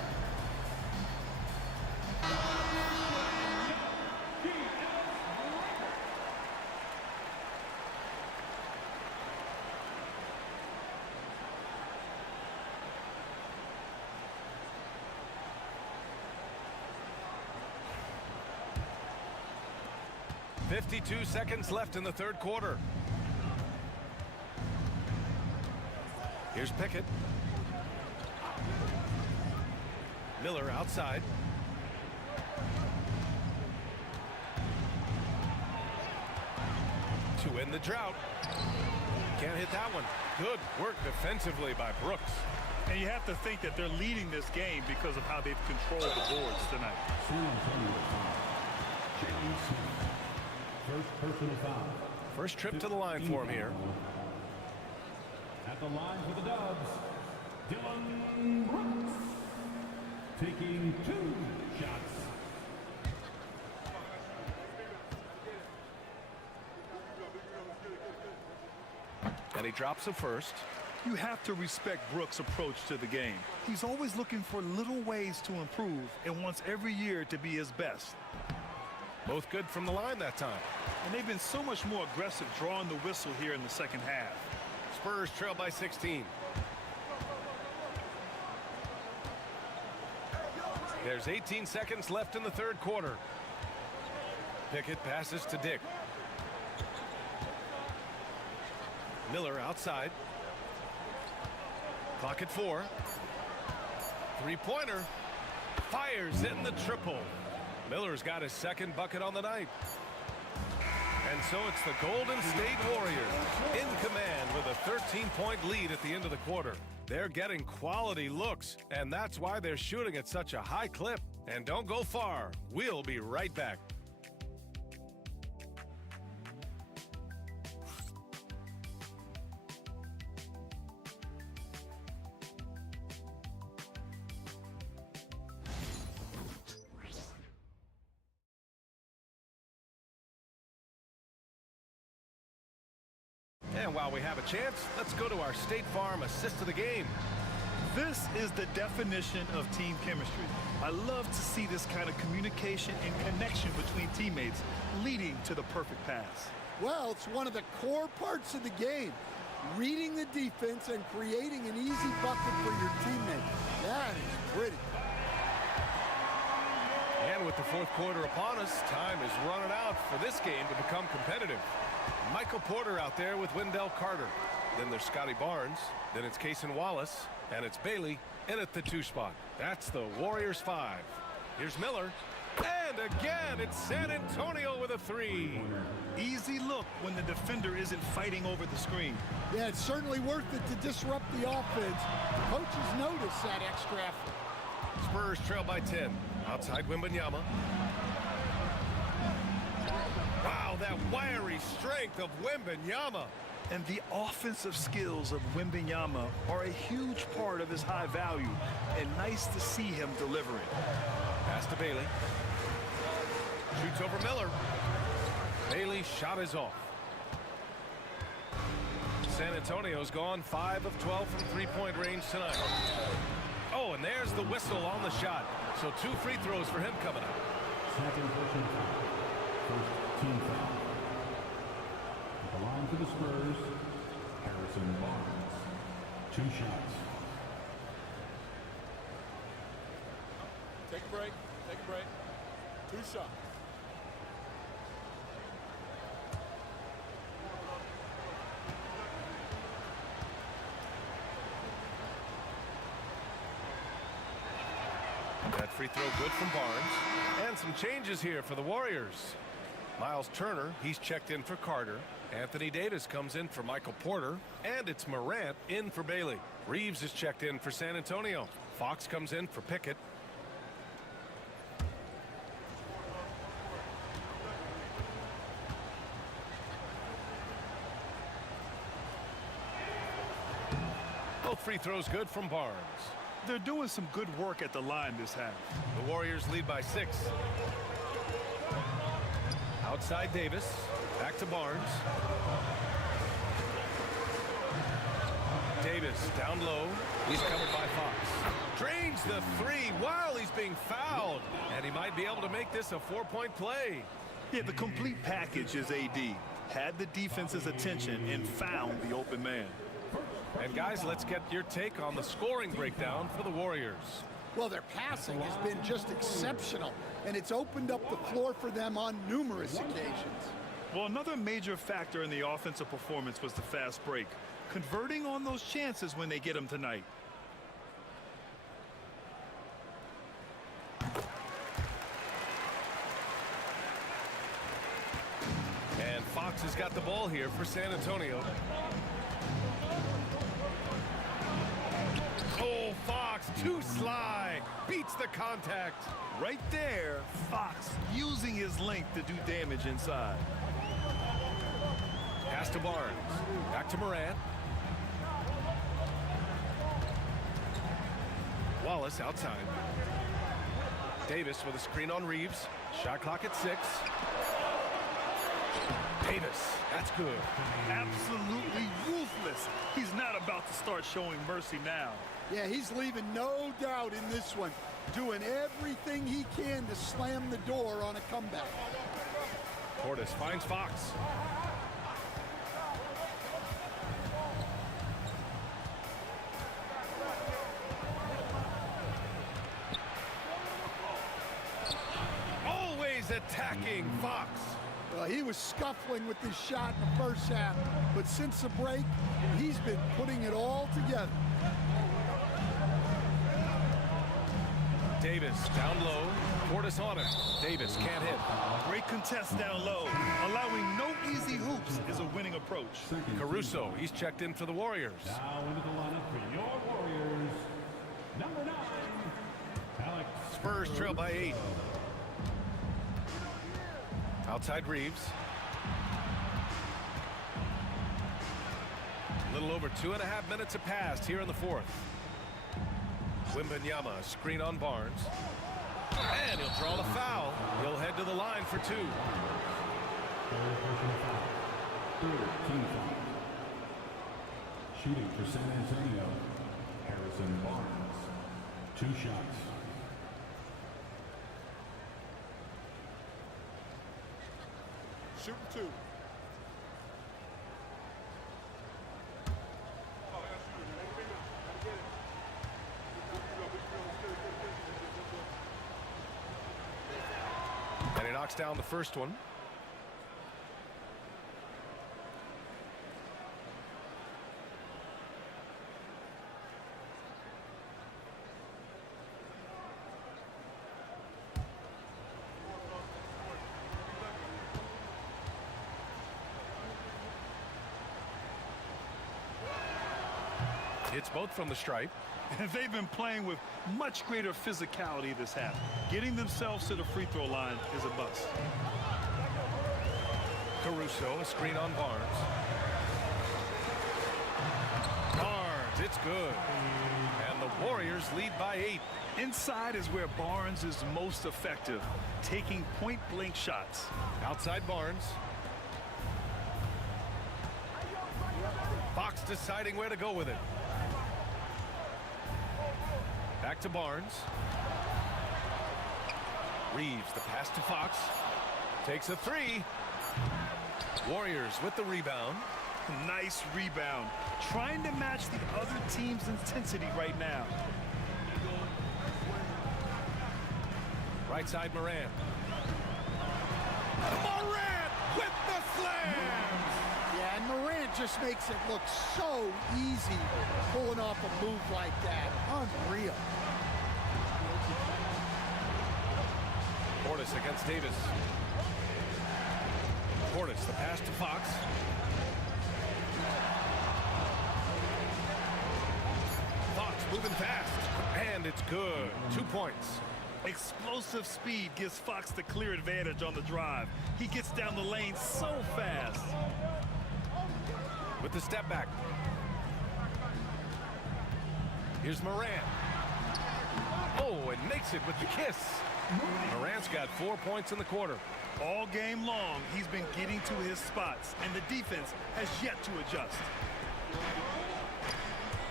.52 seconds left in the third quarter. Here's Pickett. Miller outside. To end the drought. Can't hit that one. Good work defensively by Brooks. And you have to think that they're leading this game because of how they've controlled the boards tonight. First personal foul. First trip to the line for him here. At the line for the Dubs, Dylan Brooks, taking 2 shots. And he drops the first. You have to respect Brooks' approach to the game. He's always looking for little ways to improve and wants every year to be his best. Both good from the line that time. And they've been so much more aggressive drawing the whistle here in the second half. Spurs trail by 16. There's 18 seconds left in the third quarter. Pickett passes to Dick. Miller outside. Clock at 4. Three-pointer. Fires in the triple. Miller's got his second bucket on the night. And so it's the Golden State Warriors in command with a 13-point lead at the end of the quarter. They're getting quality looks, and that's why they're shooting at such a high clip. And don't go far. We'll be right back. And while we have a chance, let's go to our State Farm assist of the game. This is the definition of team chemistry. I love to see this kind of communication and connection between teammates leading to the perfect pass. Well, it's one of the core parts of the game. Reading the defense and creating an easy bucket for your teammate. That is pretty. And with the fourth quarter upon us, time is running out for this game to become competitive. Michael Porter out there with Wendell Carter. Then there's Scotty Barnes. Then it's Cason Wallace. And it's Bailey in at the 2 spot. That's the Warriors 5. Here's Miller. And again, it's San Antonio with a 3. Easy look when the defender isn't fighting over the screen. Yeah, it's certainly worth it to disrupt the offense. The coaches notice that extra effort. Spurs trail by 10. Outside Wembanyama. Wow, that wiry strength of Wembanyama. And the offensive skills of Wembanyama are a huge part of his high value, and nice to see him delivering. Pass to Bailey. Shoots over Miller. Bailey's shot is off. San Antonio's gone 5 of 12 from three-point range tonight. Oh, and there's the whistle on the shot. So 2 free throws for him coming up. Second personal foul. First team foul. At the line for the Spurs, Harrison Barnes. 2 shots. Take a break. Take a break. 2 shots. That free throw good from Barnes. And some changes here for the Warriors. Miles Turner, he's checked in for Carter. Anthony Davis comes in for Michael Porter. And it's Morant in for Bailey. Reeves is checked in for San Antonio. Fox comes in for Pickett. Both free throws good from Barnes. They're doing some good work at the line this half. The Warriors lead by 6. Outside Davis. Back to Barnes. Davis down low. He's covered by Fox. Drains the 3 while he's being fouled. And he might be able to make this a 4-point play. Yeah, the complete package is AD. Had the defense's attention and found the open man. And guys, let's get your take on the scoring breakdown for the Warriors. Well, their passing has been just exceptional, and it's opened up the floor for them on numerous occasions. Well, another major factor in the offensive performance was the fast break. Converting on those chances when they get them tonight. And Fox has got the ball here for San Antonio. Cole Fox, too sly, beats the contact. Right there, Fox using his length to do damage inside. Pass to Barnes, back to Morant. Wallace outside. Davis with a screen on Reeves. Shot clock at 6. Davis, that's good. Absolutely ruthless. He's not about to start showing mercy now. Yeah, he's leaving no doubt in this one, doing everything he can to slam the door on a comeback. Portis finds Fox. Always attacking Fox. Well, he was scuffling with this shot in the first half, but since the break, he's been putting it all together. Davis down low. Portis on him. Davis can't hit. Great contest down low. Allowing no easy hoops is a winning approach. Caruso, he's checked in for the Warriors. Now into the lineup for your Warriors. Number 9, Alex. Spurs trail by 8. Outside Reeves. A little over 2.5 minutes have passed here in the 4th. Wembanyama, screen on Barnes. And he'll draw the foul. He'll head to the line for 2. Shooting for San Antonio, Harrison Barnes. 2 shots. Shooting 2. And he knocks down the first one. It's both from the stripe. And they've been playing with much greater physicality this half. Getting themselves to the free throw line is a bust. Caruso, a screen on Barnes. Barnes, it's good. And the Warriors lead by 8. Inside is where Barnes is most effective, taking point-blank shots. Outside Barnes. Fox deciding where to go with it. Back to Barnes. Reeves, the pass to Fox. Takes a 3. Warriors with the rebound. Nice rebound. Trying to match the other team's intensity right now. Right side Morant. Morant with the slam! Yeah, and Morant just makes it look so easy pulling off a move like that. Unreal. Portis against Davis. Portis, the pass to Fox. Fox moving fast, and it's good. 2 points. Explosive speed gives Fox the clear advantage on the drive. He gets down the lane so fast. With the step back. Here's Morant. Oh, and makes it with the kiss. Morant's got 4 points in the quarter. All game long, he's been getting to his spots, and the defense has yet to adjust.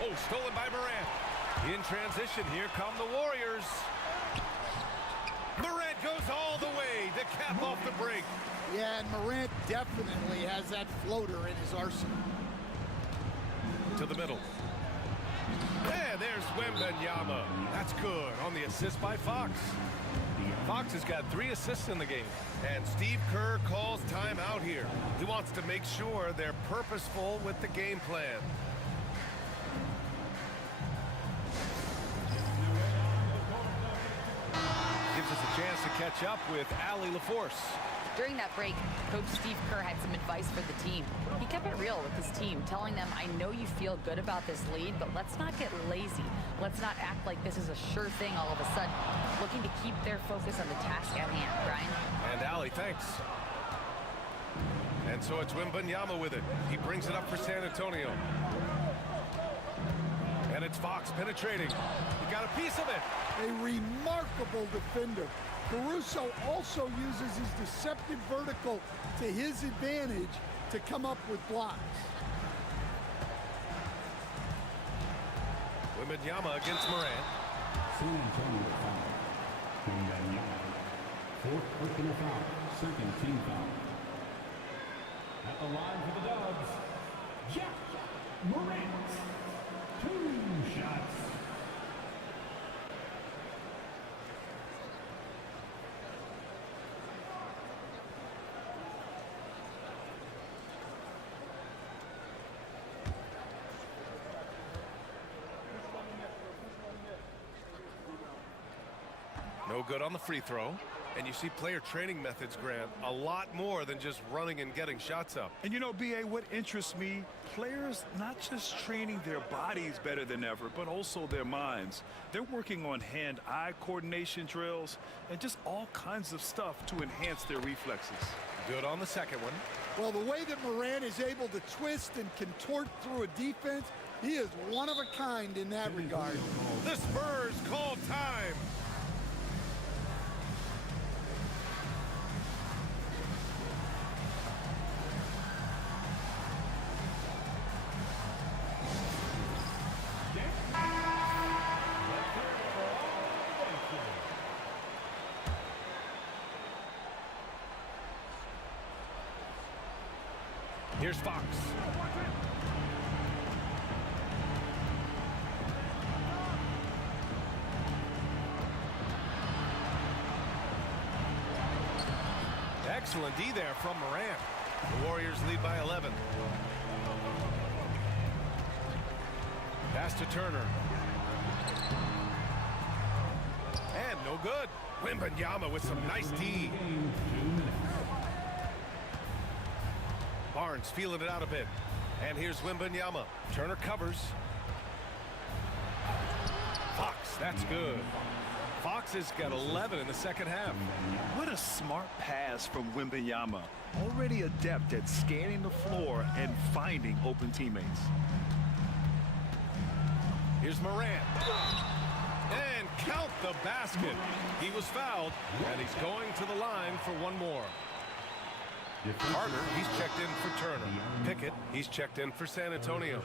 Oh, stolen by Morant. In transition, here come the Warriors. Morant goes all the way to cap off the break. Yeah, and Morant definitely has that floater in his arsenal. To the middle. Yeah, there's Wembanyama. That's good on the assist by Fox. Fox has got 3 assists in the game. And Steve Kerr calls timeout here. He wants to make sure they're purposeful with the game plan. Gives us a chance to catch up with Allie LaForce. During that break, Coach Steve Kerr had some advice for the team. He kept it real with his team, telling them, I know you feel good about this lead, but let's not get lazy. Let's not act like this is a sure thing all of a sudden. Looking to keep their focus on the task at hand, Brian. And Allie, thanks. And so it's Wembanyama with it. He brings it up for San Antonio. And it's Fox penetrating. He got a piece of it. A remarkable defender. Caruso also uses his deceptive vertical to his advantage to come up with blocks. Wembanyama against Morant. San Antonio foul. Wembanyama. 4th personal foul. 2nd team foul. At the line for the Dubs, Jack Morant. 2 shots. No good on the free throw. And you see player training methods, Grant, a lot more than just running and getting shots up. And you know, B.A., what interests me, players not just training their bodies better than ever, but also their minds. They're working on hand-eye coordination drills and just all kinds of stuff to enhance their reflexes. Good on the second one. Well, the way that Morant is able to twist and contort through a defense, he is one of a kind in that regard. The Spurs call time. Here's Fox. Excellent D there from Morant. The Warriors lead by 11. Pass to Turner. And no good. Wembanyama with some nice D. Barnes feeling it out a bit. And here's Wembanyama. Turner covers. Fox, that's good. Fox has got 11 in the second half. What a smart pass from Wembanyama. Already adept at scanning the floor and finding open teammates. Here's Morant. And count the basket. He was fouled, and he's going to the line for one more. Carter, he's checked in for Turner. Pickett, he's checked in for San Antonio.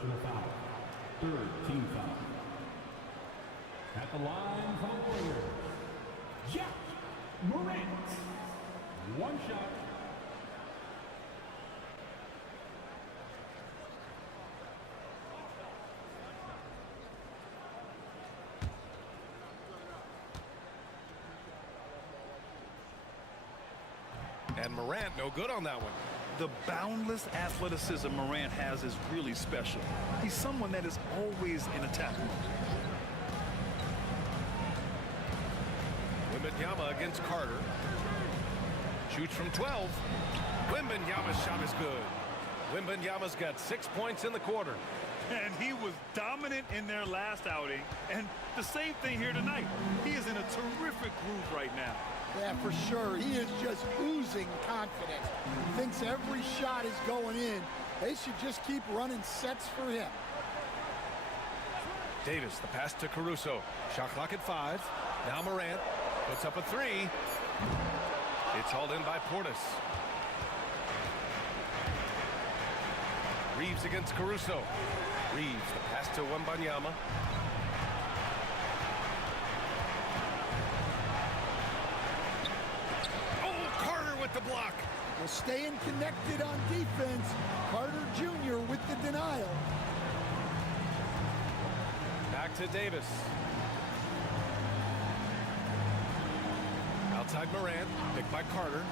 3rd team foul. At the line for the Warriors, Jack Morant. 1 shot. And Morant, no good on that one. The boundless athleticism Morant has is really special. He's someone that is always in attack mode. Wembanyama against Carter. Shoots from 12. Wembanyama's shot is good. Wembanyama's got 6 points in the quarter. And he was dominant in their last outing. And the same thing here tonight. He is in a terrific groove right now. Yeah, for sure. He is just oozing confidence. Thinks every shot is going in. They should just keep running sets for him. Davis, the pass to Caruso. Shot clock at 5. Now Morant puts up a 3. It's hauled in by Portis. Reeves against Caruso. Reeves, the pass to Wembanyama. Oh, Carter with the block. Well, staying connected on defense. Carter Jr. with the denial. Back to Davis. Outside Morant, picked by Carter.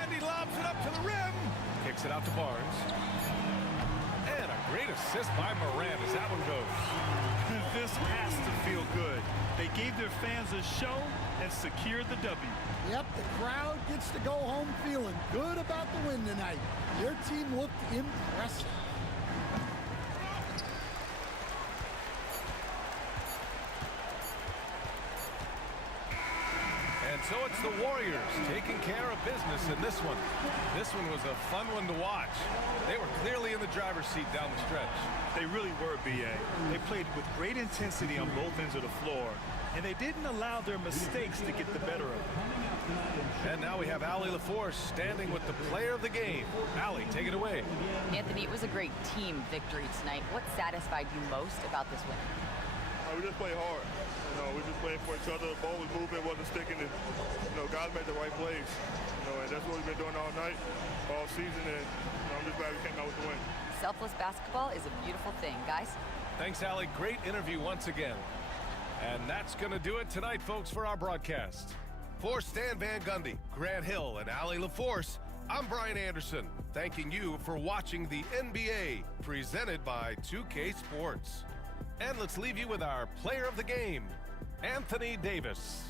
And he lobs it up to the rim. Kicks it out to Barnes. And a great assist by Morant as that one goes. This has to feel good. They gave their fans a show and secured the W. Yep, the crowd gets to go home feeling good about the win tonight. Their team looked impressive. And so it's the Warriors taking care of business in this one. This one was a fun one to watch. They were clearly in the driver's seat down the stretch. They really were, B.A. They played with great intensity on both ends of the floor, and they didn't allow their mistakes to get the better of them. And now we have Allie LaForce standing with the player of the game. Allie, take it away. Anthony, it was a great team victory tonight. What satisfied you most about this win? We just played hard. We just played for each other. The ball was moving, wasn't sticking, and guys made the right plays. And that's what we've been doing all night, all season, and I'm just glad we came out with the win. Selfless basketball is a beautiful thing, guys. Thanks, Allie. Great interview once again. And that's going to do it tonight, folks, for our broadcast. For Stan Van Gundy, Grant Hill, and Allie LaForce, I'm Brian Anderson, thanking you for watching the NBA, presented by 2K Sports. And let's leave you with our player of the game, Anthony Davis.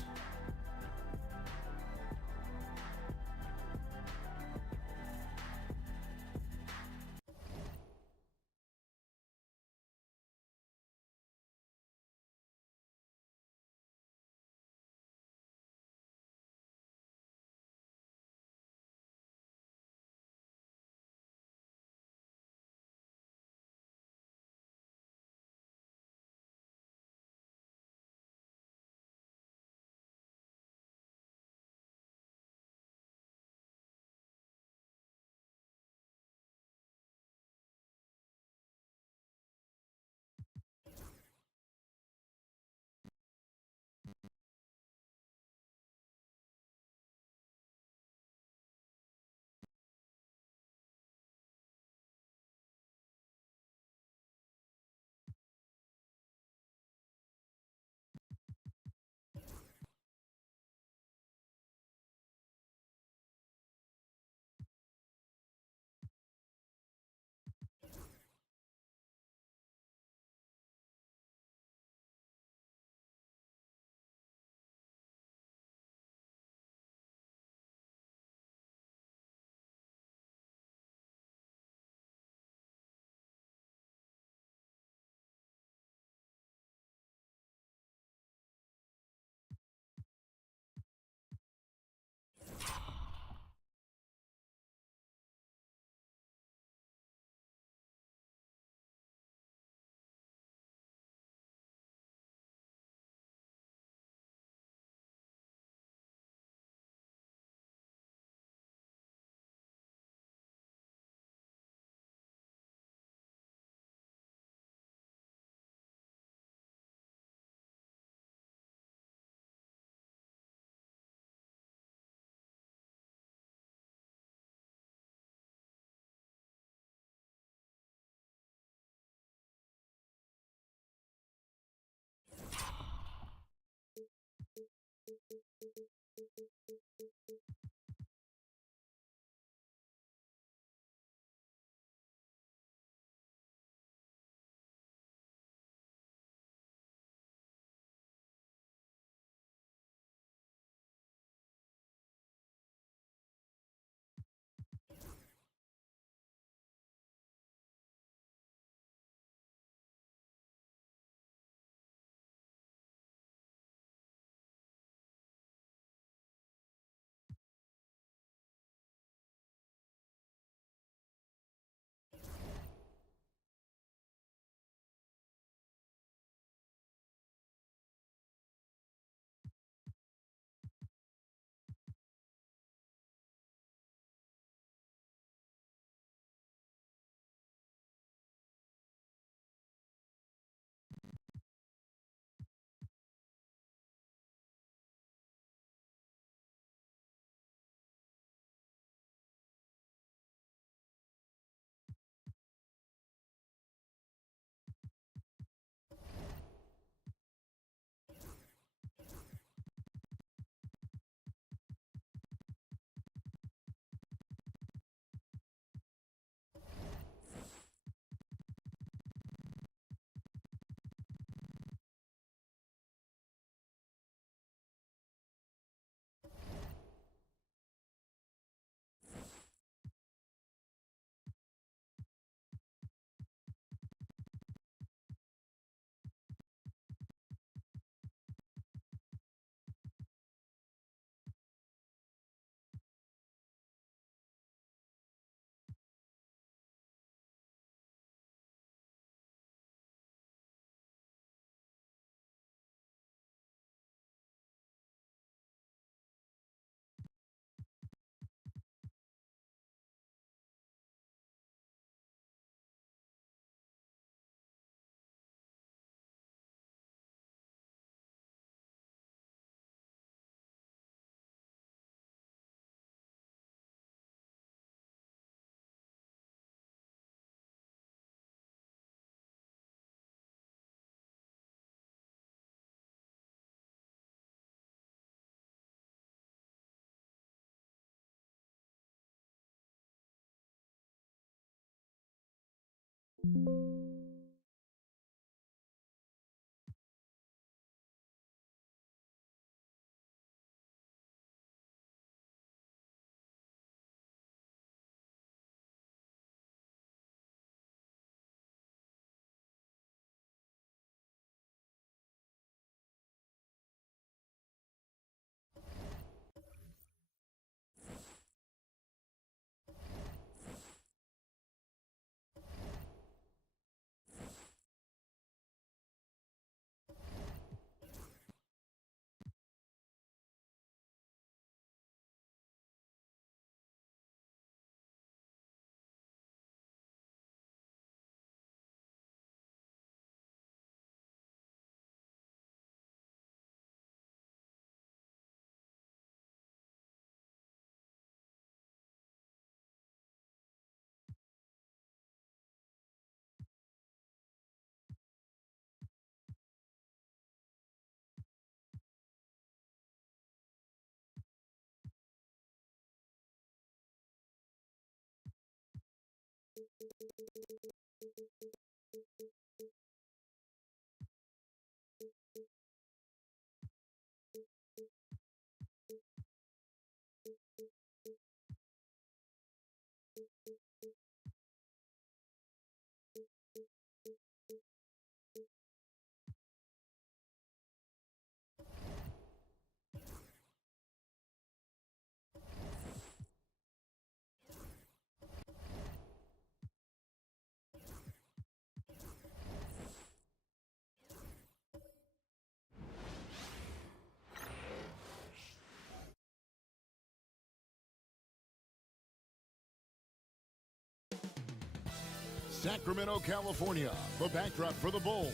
Sacramento, California, the backdrop for the Bulls.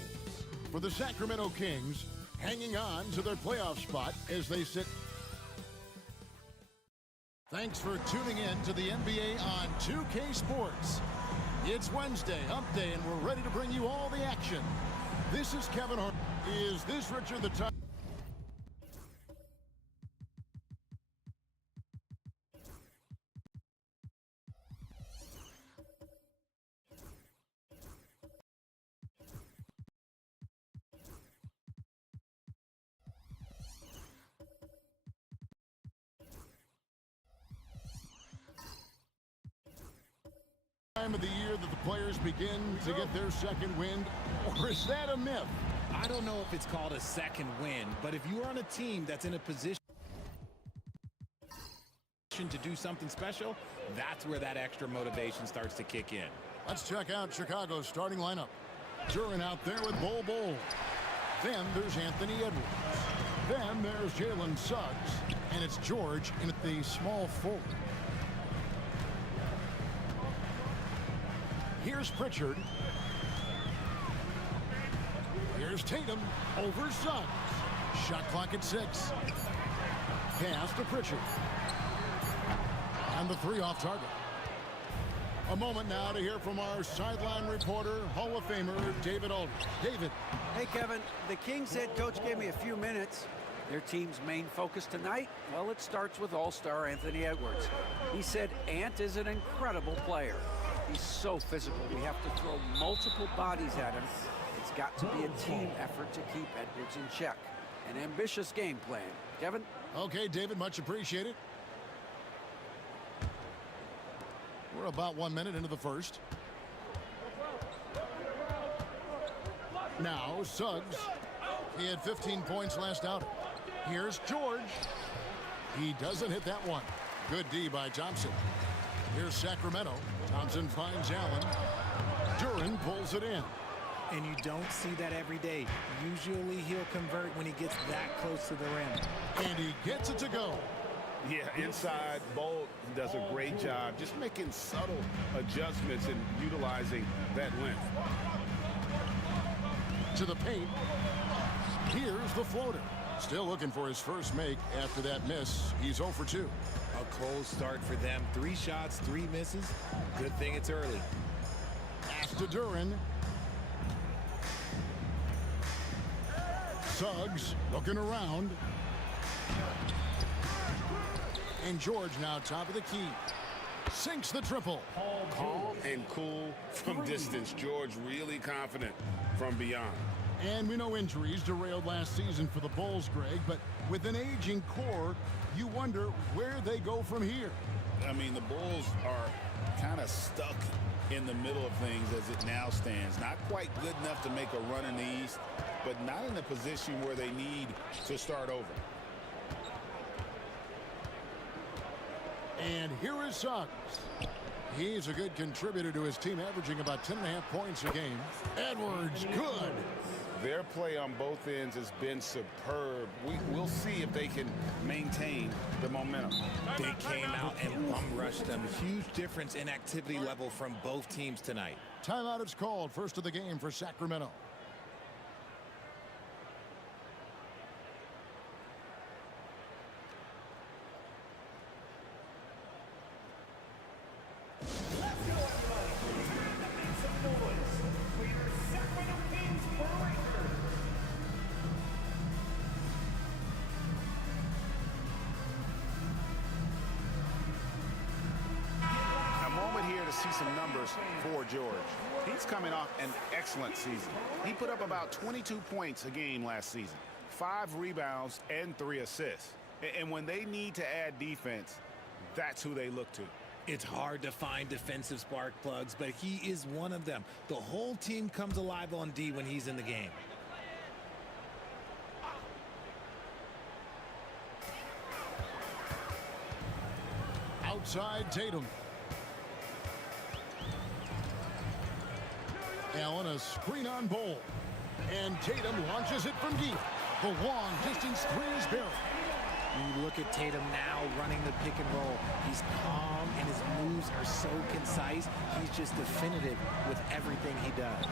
For the Sacramento Kings, hanging on to their playoff spot as they sit. Thanks for tuning in to the NBA on 2K Sports. It's Wednesday, hump day, and we're ready to bring you all the action. This is Kevin Hart. Is this Richard the Time? Time of the year that the players begin to get their second wind, or is that a myth? I don't know if it's called a second win, but if you're on a team that's in a position to do something special, that's where that extra motivation starts to kick in. Let's check out Chicago's starting lineup. Duran out there with Bol. Then there's Anthony Edwards. Then there's Jalen Suggs. And it's George in at the small forward. Here's Pritchard. Here's Tatum over Suggs. Shot clock at 6. Pass to Pritchard. And the three off target. A moment now to hear from our sideline reporter, Hall of Famer David Aldridge. David. Hey, Kevin. The Kings head coach gave me a few minutes. Their team's main focus tonight, well, it starts with all-star Anthony Edwards. He said Ant is an incredible player. He's so physical. We have to throw multiple bodies at him. It's got to be a team effort to keep Edwards in check. An ambitious game plan. Kevin? Okay, David, much appreciated. We're about 1 minute into the first. Now, Suggs. He had 15 points last outing. Here's George. He doesn't hit that one. Good D by Thompson. Here's Sacramento. Thompson finds Allen. Duran pulls it in. And you don't see that every day. Usually he'll convert when he gets that close to the rim. And he gets it to go. Yeah, inside, Bolt does a great job just making subtle adjustments and utilizing that length. To the paint. Here's the floater. Still looking for his first make after that miss. He's 0 for 2. A cold start for them. 3 shots, 3 misses. Good thing it's early. Pass to Duran. Suggs looking around. And George now top of the key. sinks the triple. Calm and cool from distance. George really confident from beyond. And we know injuries derailed last season for the Bulls, Greg, but with an aging core, you wonder where they go from here. I mean, the Bulls are kind of stuck in the middle of things as it now stands. Not quite good enough to make a run in the East, but not in a position where they need to start over. And here is Suggs. He's a good contributor to his team, averaging about 10.5 points a game. Edwards, good. Their play on both ends has been superb. We'll see if they can maintain the momentum. They came out and bum rushed them. Huge difference in activity level from both teams tonight. Timeout is called. First of the game for Sacramento. See some numbers for George. He's coming off an excellent season. He put up about 22 points a game last season, 5 rebounds and 3 assists. And when they need to add defense, that's who they look to. It's hard to find defensive spark plugs, but he is one of them. The whole team comes alive on D when he's in the game. Outside Tatum. Allen, a screen on Bol. And Tatum launches it from deep. The long distance three is buried. You look at Tatum now running the pick and roll. He's calm and his moves are so concise. He's just definitive with everything he does.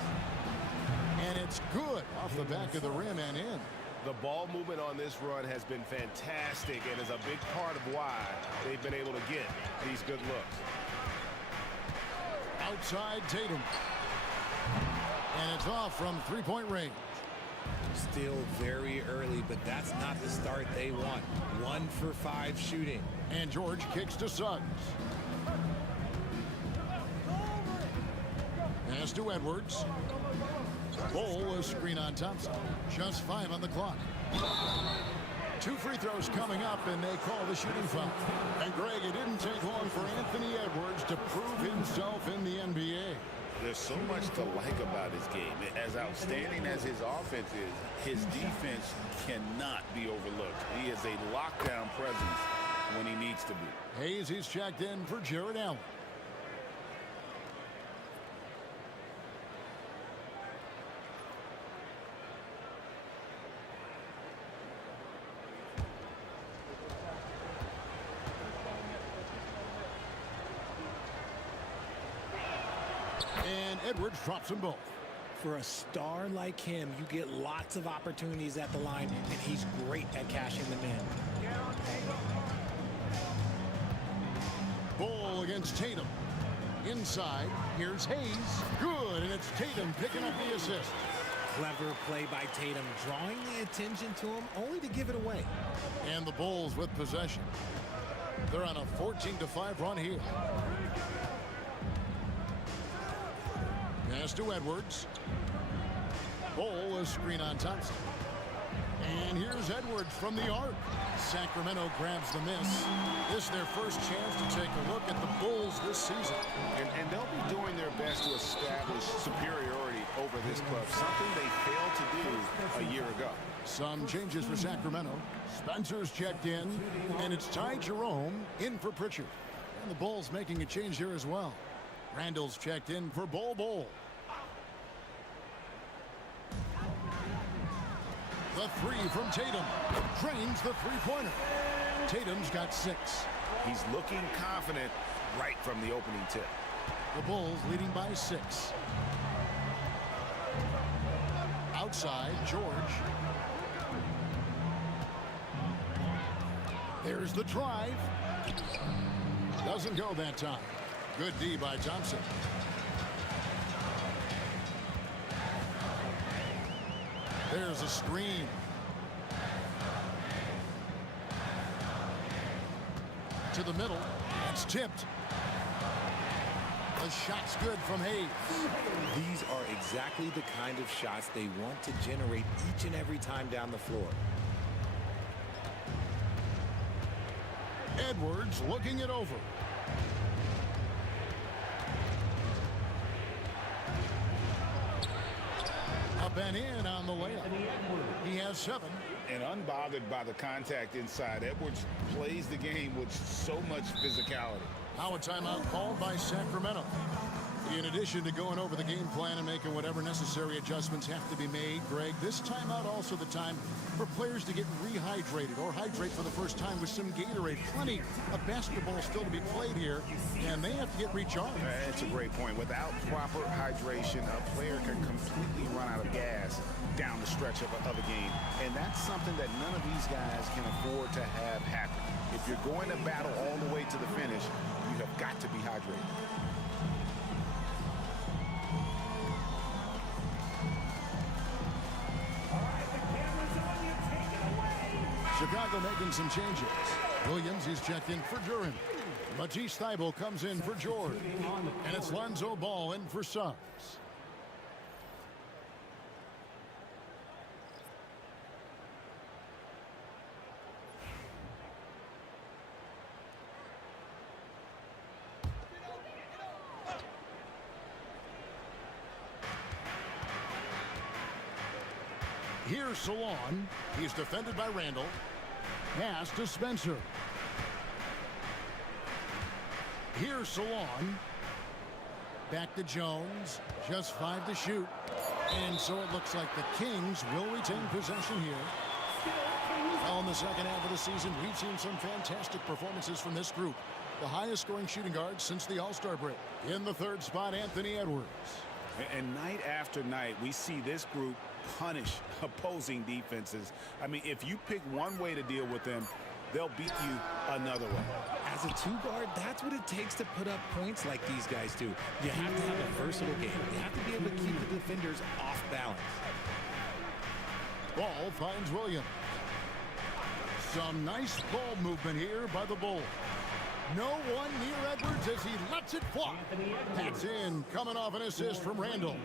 And it's good off the back of the rim and in. The ball movement on this run has been fantastic and is a big part of why they've been able to get these good looks. Outside Tatum. And it's off from three-point range. Still very early, but that's not the start they want. 1 for 5 shooting. And George kicks to Suggs. Pass to Edwards. Bol, a screen on Thompson. Just 5 on the clock. 2 free throws coming up, and they call the shooting foul. And Greg, it didn't take long for Anthony Edwards to prove himself in the NBA. There's so much to like about his game. As outstanding as his offense is, his defense cannot be overlooked. He is a lockdown presence when he needs to be. Hayes is checked in for Jared Allen. And Edwards drops them both. For a star like him, you get lots of opportunities at the line, and he's great at cashing them in. Bol against Tatum. Inside, here's Hayes. Good, and it's Tatum picking up the assist. Clever play by Tatum, drawing the attention to him, only to give it away. And the Bulls with possession. They're on a 14-5 run here. Pass to Edwards. Bol, a screen on Thompson. And here's Edwards from the arc. Sacramento grabs the miss. This is their first chance to take a look at the Bulls this season. And they'll be doing their best to establish superiority over this club, something they failed to do a year ago. Some changes for Sacramento. Spencer's checked in, and it's Ty Jerome in for Pritchard. And the Bulls making a change here as well. Randall's checked in for Bol. The three from Tatum. Drains the three-pointer. Tatum's got 6. He's looking confident right from the opening tip. The Bulls leading by 6. Outside, George. There's the drive. Doesn't go that time. Good D by Thompson. There's a screen. To the middle. It's tipped. The shot's good from Hayes. These are exactly the kind of shots they want to generate each and every time down the floor. Edwards looking it over. Up and in on the layup. He has 7. And unbothered by the contact inside, Edwards plays the game with so much physicality. Now a timeout called by Sacramento. In addition to going over the game plan and making whatever necessary adjustments have to be made, Greg, this timeout also the time for players to get rehydrated or hydrate for the first time with some Gatorade. Plenty of basketball still to be played here, and they have to get recharged. That's a great point. Without proper hydration, a player can completely run out of gas down the stretch of a game, and that's something that none of these guys can afford to have happen. If you're going to battle all the way to the finish, you have got to be hydrated. Chicago making some changes. Williams is checked in for Duran. Matisse Thybulle comes in for George. And it's Lonzo Ball in for Suggs. Here's Salon. He's defended by Randall. Pass to Spencer. Here's Salon. Back to Jones. Just 5 to shoot. And so it looks like the Kings will retain possession here. Well, in the second half of the season, we've seen some fantastic performances from this group. The highest scoring shooting guard since the All-Star break. In the third spot, Anthony Edwards. And night after night, we see this group punish opposing defenses. I mean, if you pick one way to deal with them, they'll beat you another way. As a 2-guard, that's what it takes to put up points like these guys do. You have to have a versatile game. You have to be able to keep the defenders off balance. Ball finds Williams. Some nice ball movement here by the Bulls. No one near Edwards as he lets it fly. That's in, coming off an assist from Randall.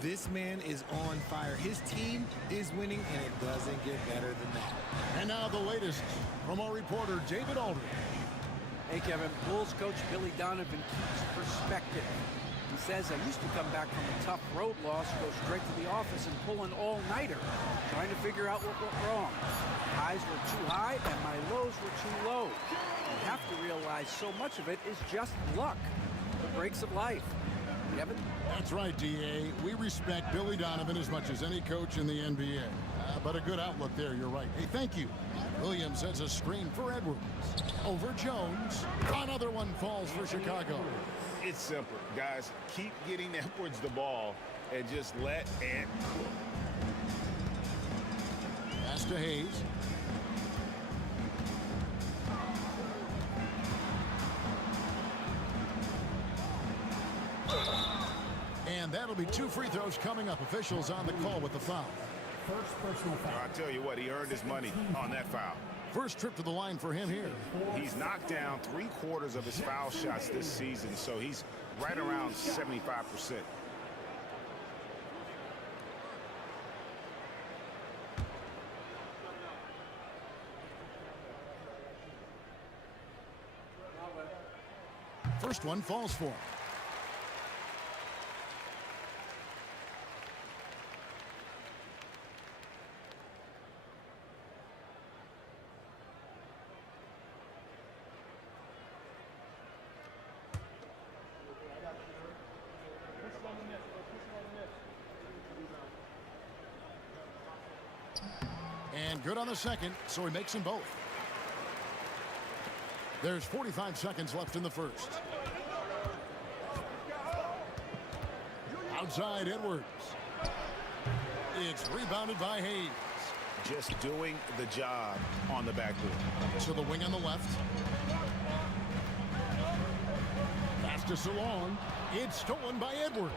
This man is on fire. His team is winning, and it doesn't get better than that. And now the latest from our reporter, David Aldridge. Hey, Kevin, Bulls coach Billy Donovan keeps perspective. He says, I used to come back from a tough road loss, go straight to the office and pull an all-nighter, trying to figure out what went wrong. Highs were too high and my lows were too low. You have to realize so much of it is just luck, the breaks of life. Kevin? That's right, D.A. We respect Billy Donovan as much as any coach in the NBA. But a good outlook there, you're right. Hey, thank you. Williams sets a screen for Edwards. Over Jones. Another one falls for Chicago. It's simple, guys. Keep getting Edwards the ball and just let Ant cook. Pass to Hayes. And that'll be 2 free throws coming up. Officials on the call with the foul. First personal foul. I tell you what, he earned his money on that foul. First trip to the line for him here. He's knocked down 3/4 of his foul shots this season, so he's right around 75%. First one falls for him. And good on the second, so he makes them both. There's 45 seconds left in the first. Outside Edwards. It's rebounded by Hayes. Just doing the job on the backboard. To the wing on the left. Pass to Salon. It's stolen by Edwards.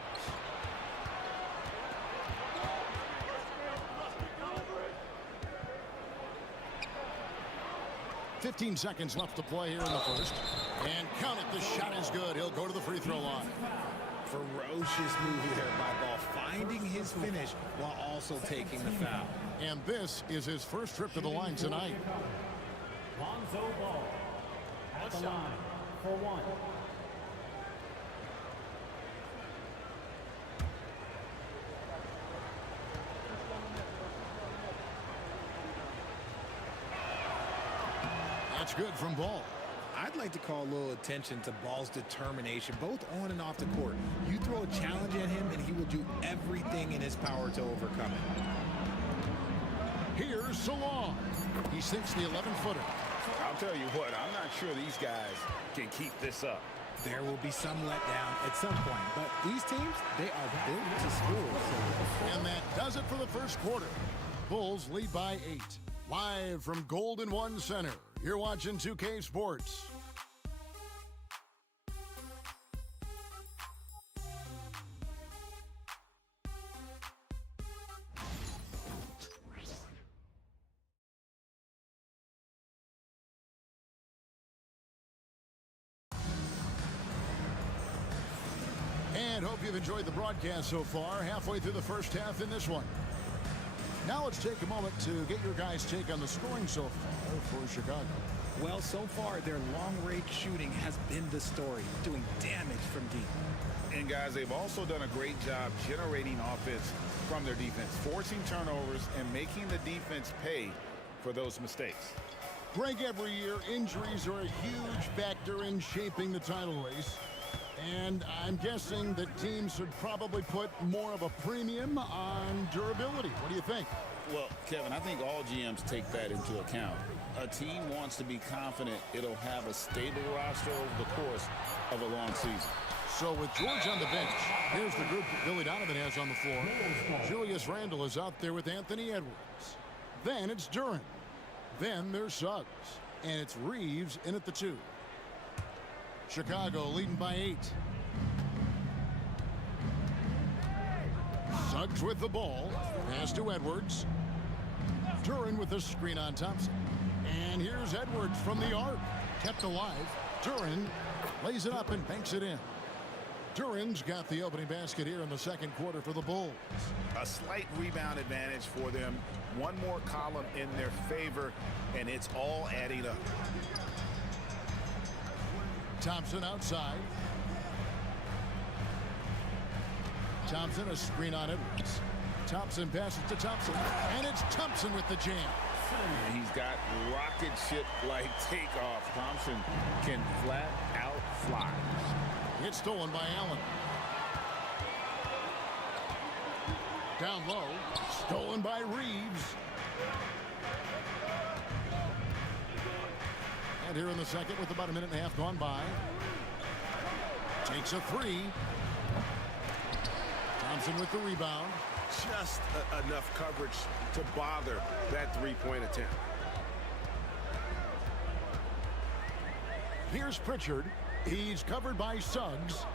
15 seconds left to play here in the first. And count it, the shot is good. He'll go to the free throw line. Ferocious move here by Ball, finding his finish while also taking the foul. And this is his first trip to the line tonight. Lonzo Ball at the line for one. That's good from Ball. I'd like to call a little attention to Ball's determination, both on and off the court. You throw a challenge at him, and he will do everything in his power to overcome it. Here's Salon. He sinks the 11-footer. I'll tell you what, I'm not sure these guys can keep this up. There will be some letdown at some point, but these teams, they are built to score. And that does it for the first quarter. Bulls lead by 8. Live from Golden One Center, you're watching 2K Sports. And hope you've enjoyed the broadcast so far, halfway through the first half in this one. Now let's take a moment to get your guys' take on the scoring so far for Chicago. Well, so far, their long-range shooting has been the story, doing damage from deep. And guys, they've also done a great job generating offense from their defense, forcing turnovers and making the defense pay for those mistakes. Greg, every year, injuries are a huge factor in shaping the title race. And I'm guessing that teams should probably put more of a premium on durability. What do you think? Well, Kevin, I think all GMs take that into account. A team wants to be confident it'll have a stable roster over the course of a long season. So with George on the bench, here's the group that Billy Donovan has on the floor. Julius Randle is out there with Anthony Edwards. Then it's Duren. Then there's Suggs. And it's Reeves in at the 2. Chicago leading by 8. Suggs with the ball. Pass to Edwards. Duren with the screen on Thompson. And here's Edwards from the arc. Kept alive. Duren lays it up and banks it in. Duren's got the opening basket here in the second quarter for the Bulls. A slight rebound advantage for them. One more column in their favor, and it's all adding up. Thompson outside. Thompson, a screen on Edwards. Thompson passes to Thompson, and it's Thompson with the jam. He's got rocket ship-like takeoff. Thompson can flat out fly. It's stolen by Allen. Down low, stolen by Reeves. And here in the second with about a minute and a half gone by. Takes a 3. Thompson with the rebound. Just enough coverage to bother that three-point attempt. Here's Pritchard. He's covered by Suggs.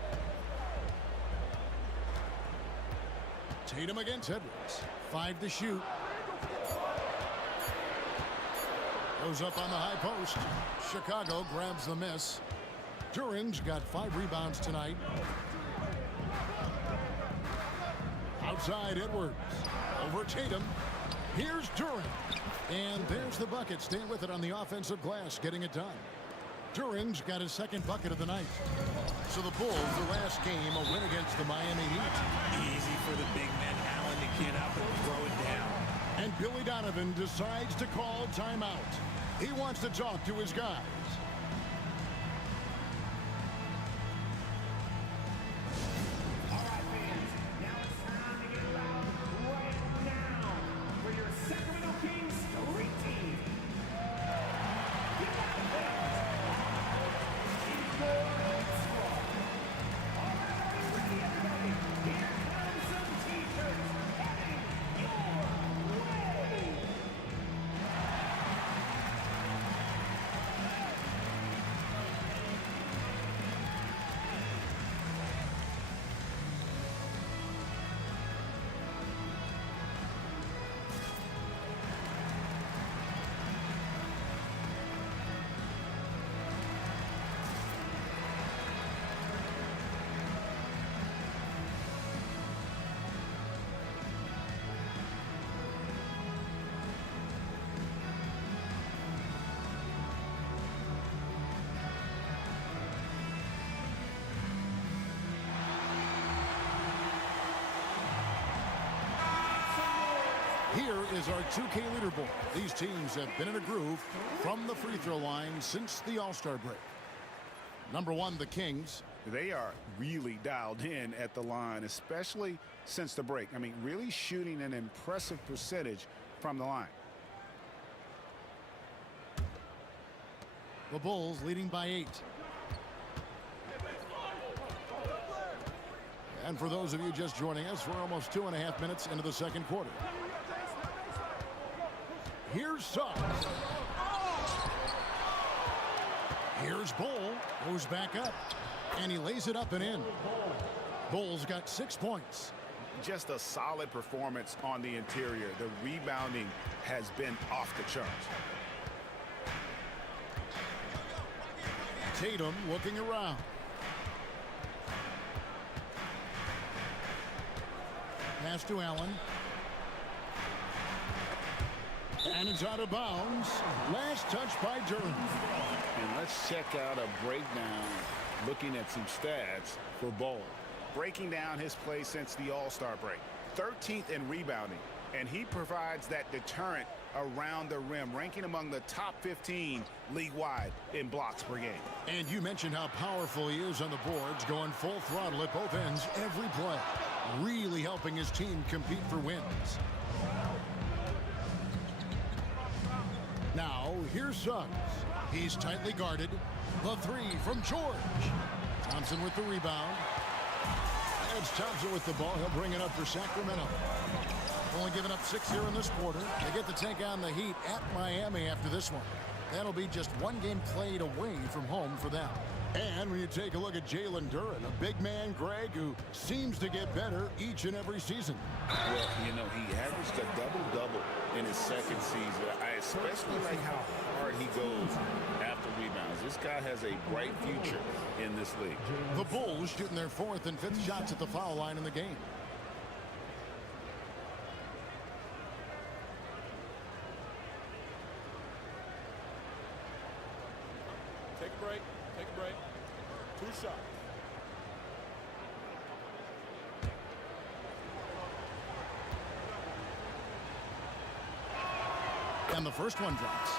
Tatum against Edwards. 5 to shoot. Goes up on the high post. Chicago grabs the miss. Duren's got 5 rebounds tonight. Outside Edwards. Over Tatum. Here's Duren. And there's the bucket. Stay with it on the offensive glass, getting it done. Duren's got his second bucket of the night. So the Bulls, the last game, a win against the Miami Heat. Easy for the big man Allen to get up and throw it down. And Billy Donovan decides to call timeout. He wants to talk to his guys. is our 2K leaderboard. These teams have been in a groove from the free throw line since the All-Star break. Number 1, the Kings. They are really dialed in at the line, especially since the break. I mean, really shooting an impressive percentage from the line. The Bulls leading by 8. And for those of you just joining us, we're almost 2.5 minutes into the second quarter. Here's Suggs. Here's Bull. Goes back up. And he lays it up and in. Bull's got 6 points. Just a solid performance on the interior. The rebounding has been off the charts. Tatum looking around. Pass to Allen. And it's out of bounds. Last touch by Durham. And let's check out a breakdown looking at some stats for Ball. Breaking down his play since the All-Star break. 13th in rebounding. And he provides that deterrent around the rim, ranking among the top 15 league-wide in blocks per game. And you mentioned how powerful he is on the boards, going full throttle at both ends every play. Really helping his team compete for wins. Now, here's Suggs. He's tightly guarded. The 3 from George. Thompson with the rebound. It's Thompson with the ball. He'll bring it up for Sacramento. Only giving up 6 here in this quarter. They get to take on the Heat at Miami after this one. That'll be just 1 game played away from home for them. And when you take a look at Jalen Duren, a big man, Greg, who seems to get better each and every season. Well, you know, he averaged a double-double in his second season. I especially like how hard he goes after rebounds. This guy has a bright future in this league. The Bulls shooting their 4th and 5th shots at the foul line in the game. Take a break. Take a break. 2 shots. And the first one drops.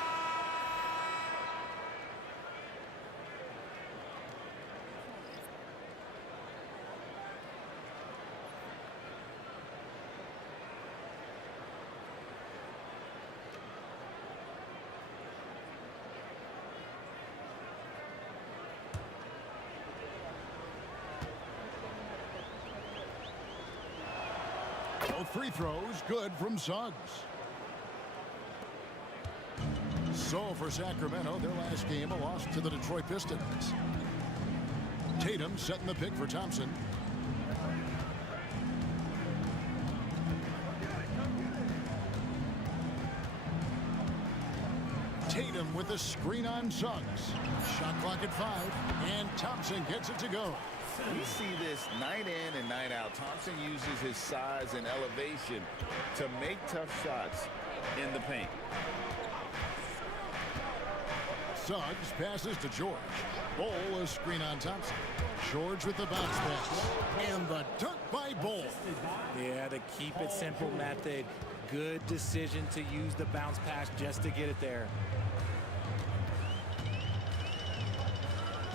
Both free throws good from Suggs. So for Sacramento, their last game, a loss to the Detroit Pistons. Tatum setting the pick for Thompson. Tatum with the screen on Suggs. Shot clock at 5, and Thompson gets it to go. We see this night in and night out. Thompson uses his size and elevation to make tough shots in the paint. Suggs passes to George. Bull, a screen on Thompson. George with the bounce pass. And the dunk by Bull. Yeah, the keep it simple method. Good decision to use the bounce pass just to get it there.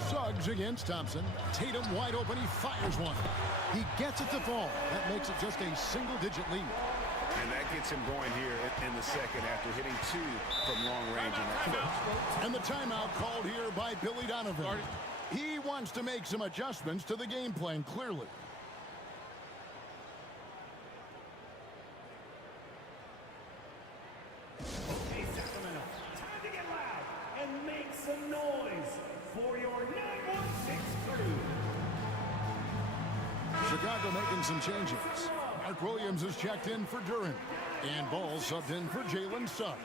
Suggs against Thompson. Tatum wide open. He fires one. He gets it to fall. That makes it just a single-digit lead. And that gets him going here in the second after hitting 2 from long range in that first. And the timeout called here by Billy Donovan. He wants to make some adjustments to the game plan, clearly. Hey, Sacramento, time to get loud and make some noise for your 916 crew. Chicago making some changes. Mark Williams is checked in for Duren. And Ball subbed in for Jalen Suggs.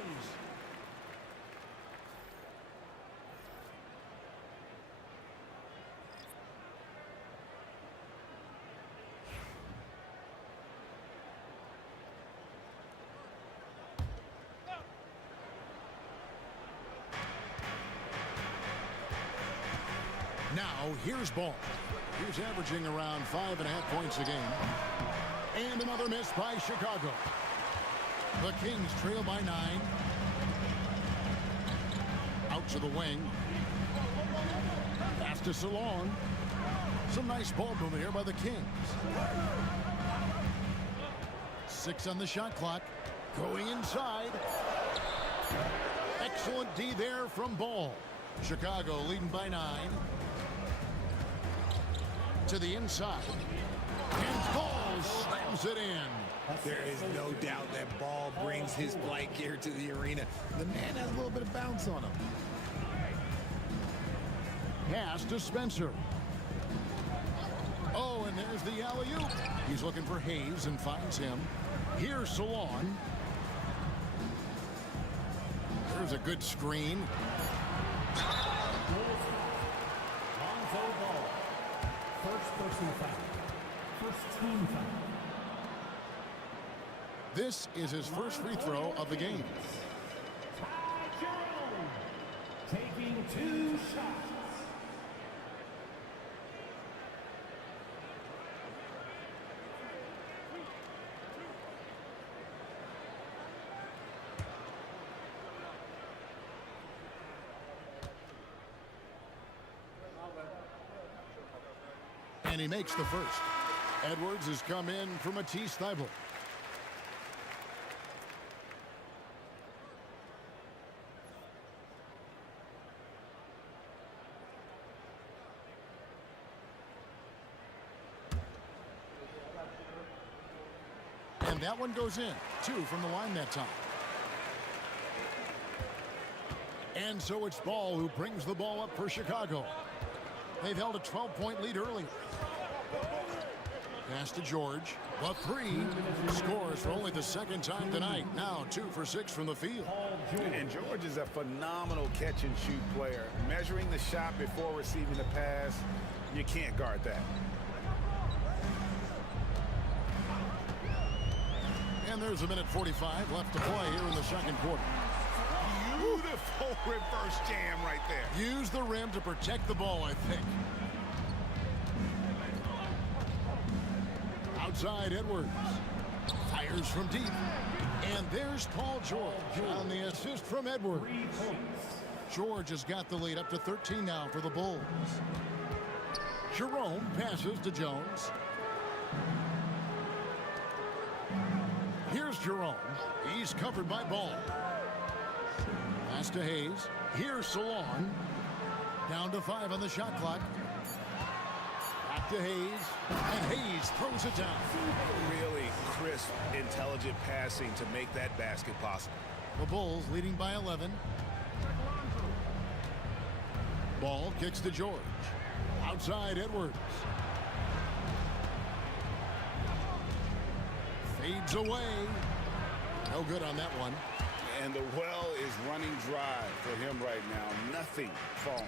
Now, here's Ball. He's averaging around 5.5 points a game. And another miss by Chicago. The Kings trail by 9. Out to the wing. Pass to Salon. Some nice ball movement here by the Kings. 6 on the shot clock. Going inside. Excellent D there from Ball. Chicago leading by 9. To the inside. And Ball slams it in. There is no doubt that Ball brings his flight gear to the arena. The man has a little bit of bounce on him. Pass to Spencer. Oh, and there's the alley-oop. He's looking for Hayes and finds him. Here's Salon. There's a good screen. Lonzo Ball. First personal foul. First team foul. This is his first free throw of the game. Ty Jerome taking 2 shots. And he makes the first. Edwards has come in for Matisse Thybulle. And that one goes in. 2 from the line that time. And so it's Ball who brings the ball up for Chicago. They've held a 12-point lead early. Pass to George. A 3. Scores for only the second time tonight. Now 2 for 6 from the field. And George is a phenomenal catch-and-shoot player. Measuring the shot before receiving the pass, you can't guard that. And there's a minute 45 left to play here in the second quarter. Beautiful reverse jam right there. Use the rim to protect the ball, I think. Outside Edwards. Fires from deep. And there's Paul George on the assist from Edwards. George has got the lead up to 13 now for the Bulls. Jerome passes to Jones. Here's Jerome. He's covered by Ball. Pass to Hayes. Here's Salon. Down to 5 on the shot clock. Back to Hayes. And Hayes throws it down. Really crisp, intelligent passing to make that basket possible. The Bulls leading by 11. Ball kicks to George. Outside Edwards. Fades away. No good on that one. And the well is running dry for him right now. Nothing falling.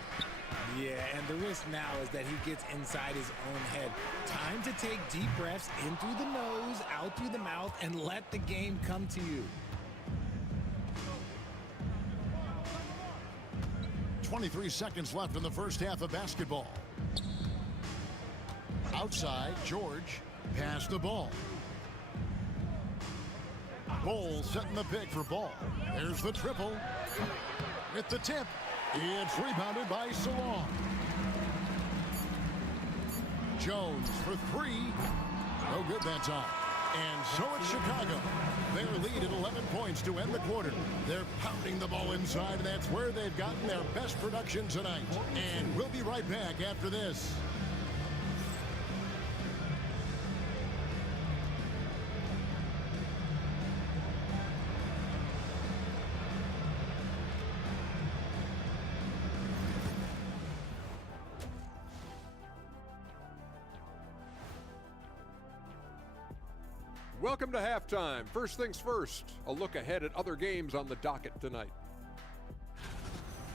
Yeah, and the risk now is that he gets inside his own head. Time to take deep breaths in through the nose, out through the mouth, and let the game come to you. 23 seconds left in the first half of basketball. Outside, George. Pass the Ball. Ball setting the pick for Ball. There's the triple. With the tip. It's rebounded by Salon. Jones for 3. No good that time. And so it's Chicago. Their lead at 11 points to end the quarter. They're pounding the ball inside, and that's where they've gotten their best production tonight. And we'll be right back after this. Welcome to halftime. First things first, a look ahead at other games on the docket tonight.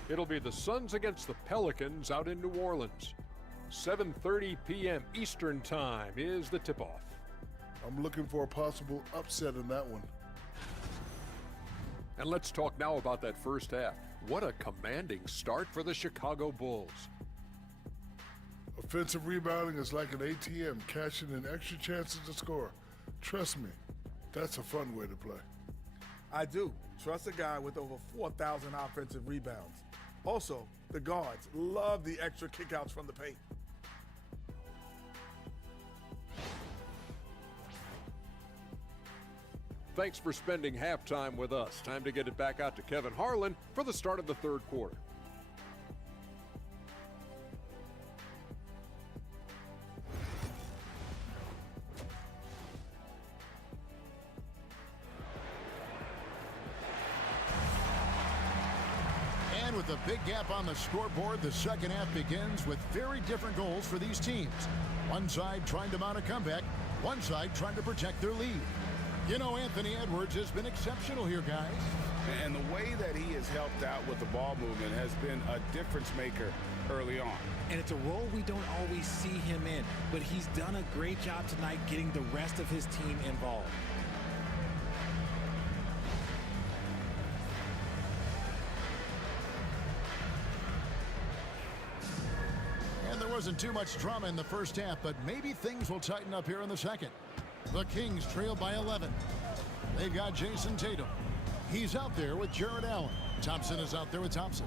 It'll be the Suns against the Pelicans out in New Orleans. 7:30 p.m. Eastern Time is the tip-off. I'm looking for a possible upset in that one. And let's talk now about that first half. What a commanding start for the Chicago Bulls. Offensive rebounding is like an ATM, cashing in extra chances to score. Trust me, that's a fun way to play. I do. Trust a guy with over 4,000 offensive rebounds. Also, the guards love the extra kickouts from the paint. Thanks for spending halftime with us. Time to get it back out to Kevin Harlan for the start of the third quarter. And with a big gap on the scoreboard, the second half begins with very different goals for these teams. One side trying to mount a comeback, one side trying to protect their lead. You know, Anthony Edwards has been exceptional here, guys. And the way that he has helped out with the ball movement has been a difference maker early on. And it's a role we don't always see him in, but he's done a great job tonight getting the rest of his team involved. And there wasn't too much drama in the first half, but maybe things will tighten up here in the second. The Kings trail by 11. They've got Jason Tatum. He's out there with Jared Allen. Thompson is out there with Thompson.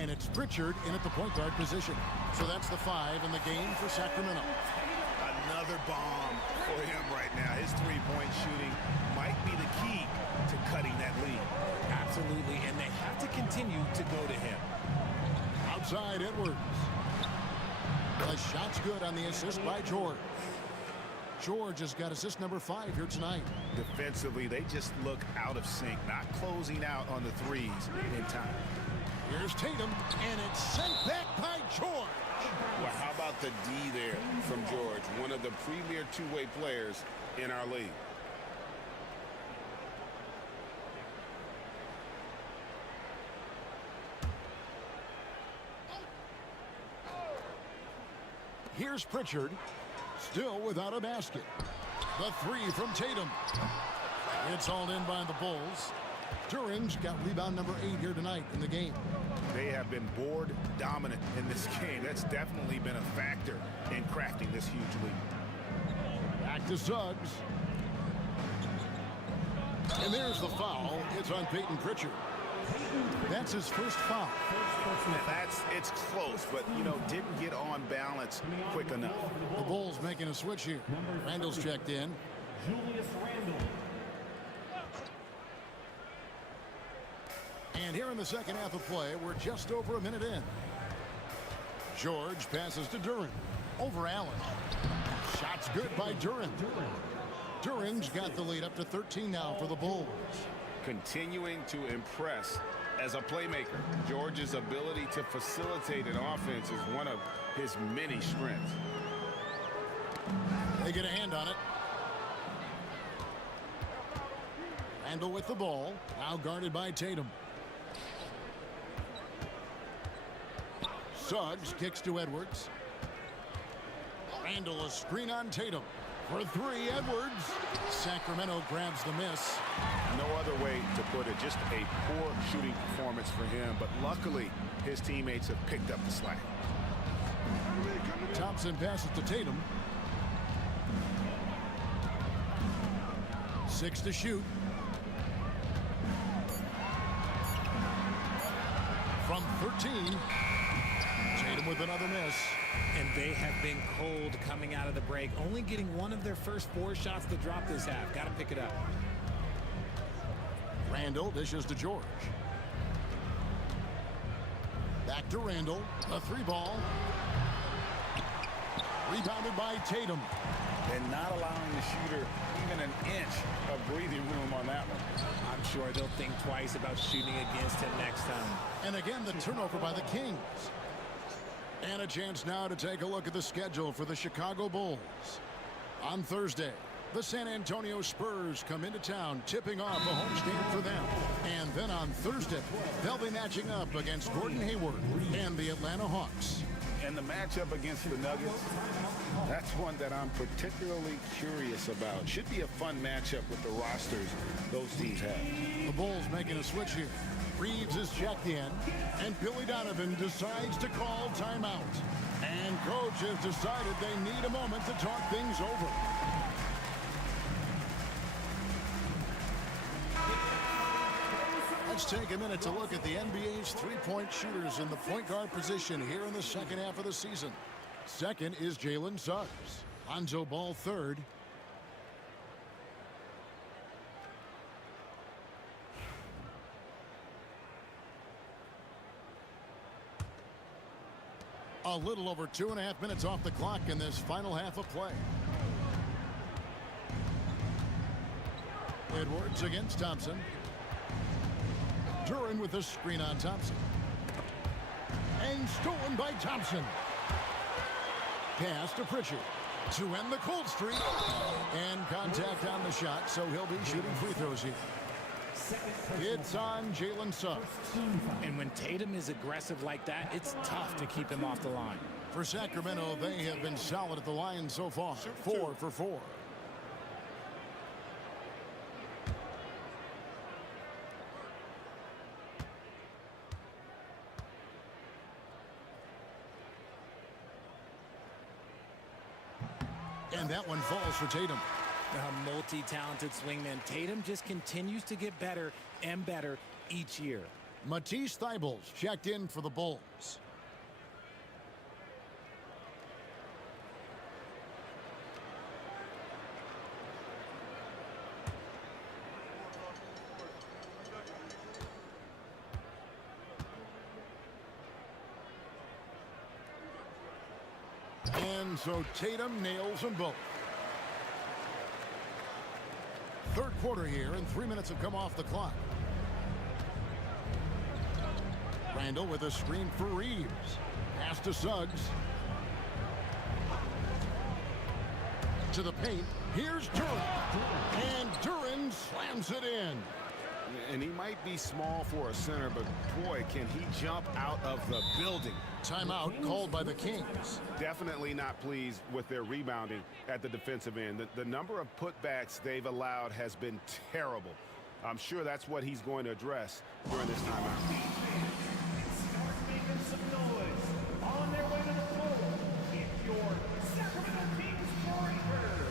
And it's Pritchard in at the point guard position. So that's the 5 in the game for Sacramento. Another bomb for him right now. His three-point shooting might be the key to cutting that lead. Absolutely, and they have to continue to go to him. Outside Edwards. The shot's good on the assist by George. George has got assist number 5 here tonight. Defensively, they just look out of sync, not closing out on the threes in time. Here's Tatum, and it's sent back by George. Well, how about the D there from George, one of the premier two-way players in our league. Here's Pritchard, still without a basket. The 3 from Tatum. It's hauled in by the Bulls. Duran's got rebound number 8 here tonight in the game. They have been board dominant in this game. That's definitely been a factor in crafting this huge lead. Back to Suggs. And there's the foul. It's on Peyton Pritchard. That's his first foul. It's close, but, didn't get on balance quick enough. The Bulls making a switch here. Randall's checked in. Julius Randle. And here in the second half of play, we're just over a minute in. George passes to Duran. Over Allen. Shot's good by Duran. Duran's got the lead up to 13 now for the Bulls. Continuing to impress as a playmaker. George's ability to facilitate an offense is one of his many strengths. They get a hand on it. Randall with the ball. Now guarded by Tatum. Suggs kicks to Edwards. Randall a screen on Tatum. For 3, Edwards. Sacramento grabs the miss. No other way to put it. Just a poor shooting performance for him. But luckily, his teammates have picked up the slack. Thompson passes to Tatum. 6 to shoot. From 13. Tatum with another miss. And they have been cold coming out of the break, only getting one of their first 4 shots to drop this half. Got to pick it up. Randall dishes to George. Back to Randall. A 3-ball. Rebounded by Tatum. And not allowing the shooter even an inch of breathing room on that one. I'm sure they'll think twice about shooting against him next time. And again, the turnover by the Kings. And a chance now to take a look at the schedule for the Chicago Bulls. On Thursday, the San Antonio Spurs come into town, tipping off a homestand for them. And then on Thursday, they'll be matching up against Gordon Hayward and the Atlanta Hawks. And the matchup against the Nuggets, that's one that I'm particularly curious about. Should be a fun matchup with the rosters those teams have. The Bulls making a switch here. Reeves is checked in, and Billy Donovan decides to call timeout. And coach has decided they need a moment to talk things over. Let's take a minute to look at the NBA's three-point shooters in the point guard position here in the second half of the season. Second is Jalen Suggs. Lonzo Ball third. A little over 2.5 minutes off the clock in this final half of play. Edwards against Thompson. Duran with a screen on Thompson. And stolen by Thompson. Pass to Pritchard to end the cold streak. And contact on the shot, so he'll be shooting free throws here. It's on Jalen Suggs. And when Tatum is aggressive like that, it's tough to keep him off the line. For Sacramento, they have been solid at the line so far. 4 for 4. And that one falls for Tatum. A multi-talented swingman. Tatum just continues to get better and better each year. Matisse Thybulle checked in for the Bulls. And so Tatum nails them both. Third quarter here, and 3 minutes have come off the clock. Randall with a screen for Reeves. Pass to Suggs. To the paint. Here's Duran. And Duran slams it in. And he might be small for a center, but boy, can he jump out of the building. Timeout called by the Kings. Definitely not pleased with their rebounding at the defensive end. The number of putbacks they've allowed has been terrible. I'm sure that's what he's going to address during this timeout. Start making some noise. On their way to the floor, it's your Sacramento Kings Breakers.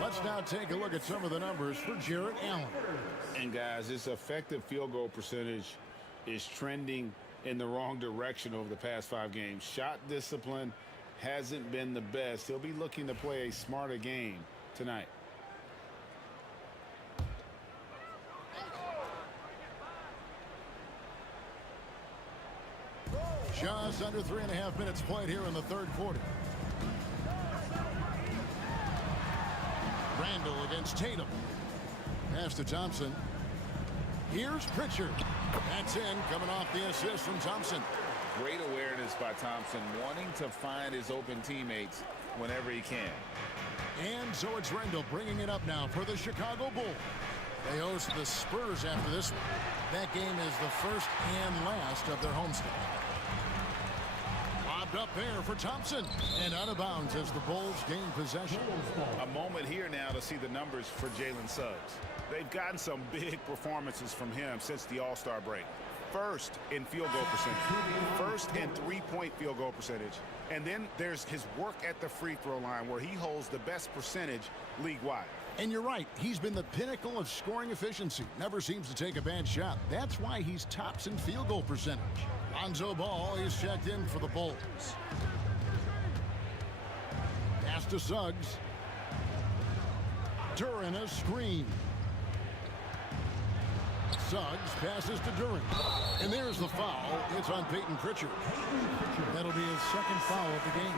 Let's now take a look at some of the numbers for Jarrett Allen. And guys, his effective field goal percentage is trending in the wrong direction over the past 5 games. Shot discipline hasn't been the best. He'll be looking to play a smarter game tonight. Just under 3.5 minutes played here in the third quarter. Randall against Tatum. Pass to Thompson. Here's Pritchard. That's in, coming off the assist from Thompson. Great awareness by Thompson, wanting to find his open teammates whenever he can. And so it's Randall bringing it up now for the Chicago Bulls. They host the Spurs after this one. That game is the first and last of their homestand. Up there for Thompson, and out of bounds as the Bulls gain possession. A moment here now to see the numbers for Jalen Suggs. They've gotten some big performances from him since the All-Star break. First in field goal percentage, first in three-point field goal percentage, and then there's his work at the free throw line where he holds the best percentage league-wide. And you're right, he's been the pinnacle of scoring efficiency. Never seems to take a bad shot. That's why he's tops in field goal percentage. Lonzo Ball is checked in for the Bulls. Pass to Suggs. Duran a screen. Suggs passes to Duran. And there's the foul. It's on Peyton Pritchard. That'll be his second foul of the game.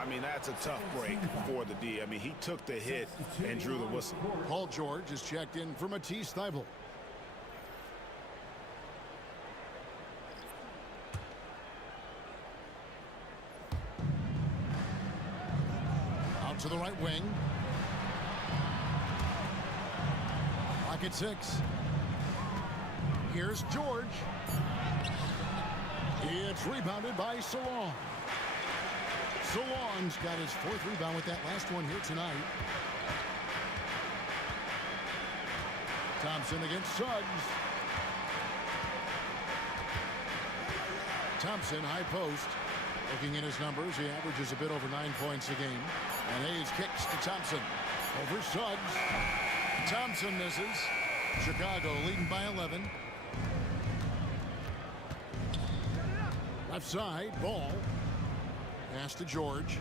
I mean, that's a tough break for the D. I mean, he took the hit and drew the whistle. Paul George is checked in for Matisse Thybulle. Out to the right wing. Clock at 6. Here's George. It's rebounded by Salon. Salon's got his 4th rebound with that last one here tonight. Thompson against Suggs. Thompson, high post. Looking at his numbers, he averages a bit over 9 points a game. And Hayes kicks to Thompson. Over Suggs. Thompson misses. Chicago leading by 11. Left side, Ball. Pass to George.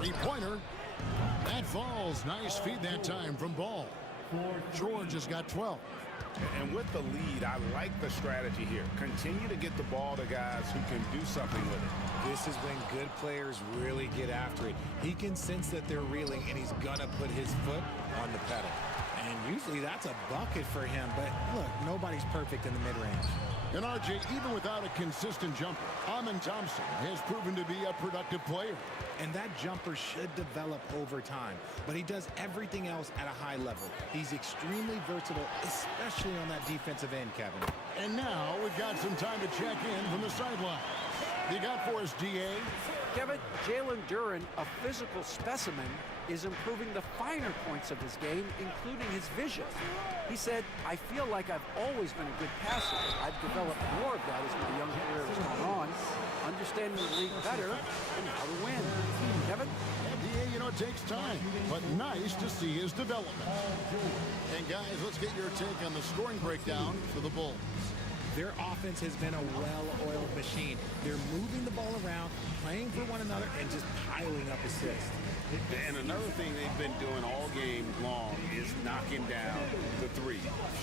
3-pointer. That falls. Nice feed that time from Ball. George has got 12. And with the lead, I like the strategy here. Continue to get the ball to guys who can do something with it. This is when good players really get after it. He can sense that they're reeling, and he's going to put his foot on the pedal. And usually that's a bucket for him. But look, nobody's perfect in the mid-range. And RJ, even without a consistent jumper, Amin Thompson has proven to be a productive player. And that jumper should develop over time. But he does everything else at a high level. He's extremely versatile, especially on that defensive end, Kevin. And now we've got some time to check in from the sideline. You got for us, DA? Kevin, Jalen Duren, a physical specimen, is improving the finer points of his game, including his vision. He said, I feel like I've always been a good passer. I've developed more of that as my young career has gone on, understanding the league better and how to win. Kevin? DA, you know, it takes time, but nice to see his development. And guys, let's get your take on the scoring breakdown for the Bulls. Their offense has been a well-oiled machine. They're moving the ball around, playing for one another, and just piling up assists. And another thing they've been doing all game long is knocking down the three.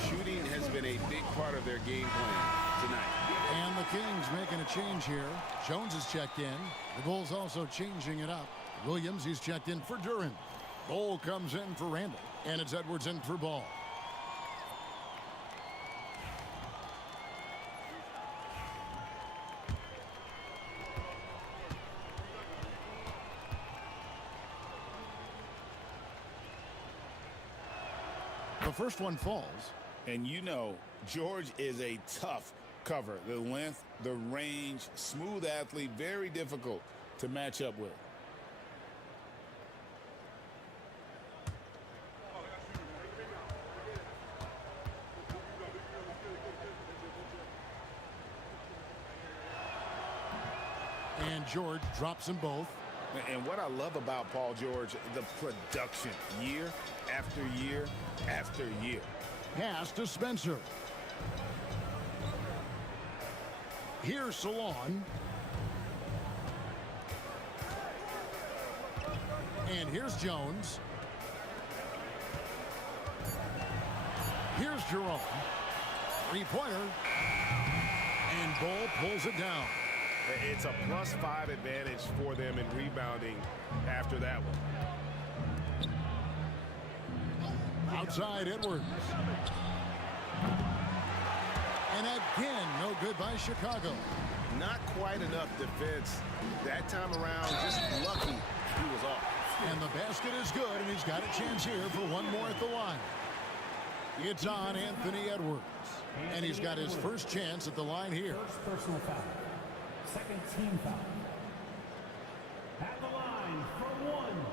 Shooting has been a big part of their game plan tonight. And the Kings making a change here. Jones has checked in. The Bulls also changing it up. Williams, he's checked in for Duren. Ball comes in for Randall. And it's Edwards in for Ball. The first one falls. And you know, George is a tough cover. The length, the range, smooth athlete, very difficult to match up with. And George drops them both. And what I love about Paul George, the production, year after year after year. Pass to Spencer. Here's Salon. And here's Jones. Here's Jerome. 3-pointer. And Ball pulls it down. It's a +5 advantage for them in rebounding after that one. Outside Edwards. And again, no good by Chicago. Not quite enough defense that time around. Just lucky he was off. And the basket is good, and he's got a chance here for one more at the line. It's on Anthony Edwards. And he's got his first chance at the line here. First personal foul. Second team foul. At the line for one,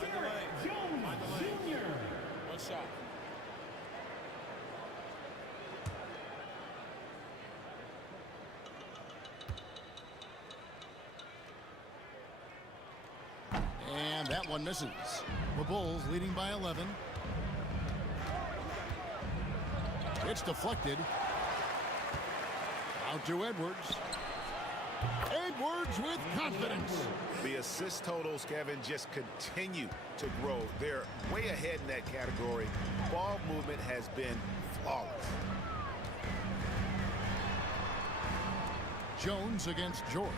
Derek Jones Jr. One shot. And that one misses. The Bulls leading by 11. It's deflected. Out to Edwards. Edwards with confidence. The assist totals, Kevin, just continue to grow. They're way ahead in that category. Ball movement has been flawless. Jones against George.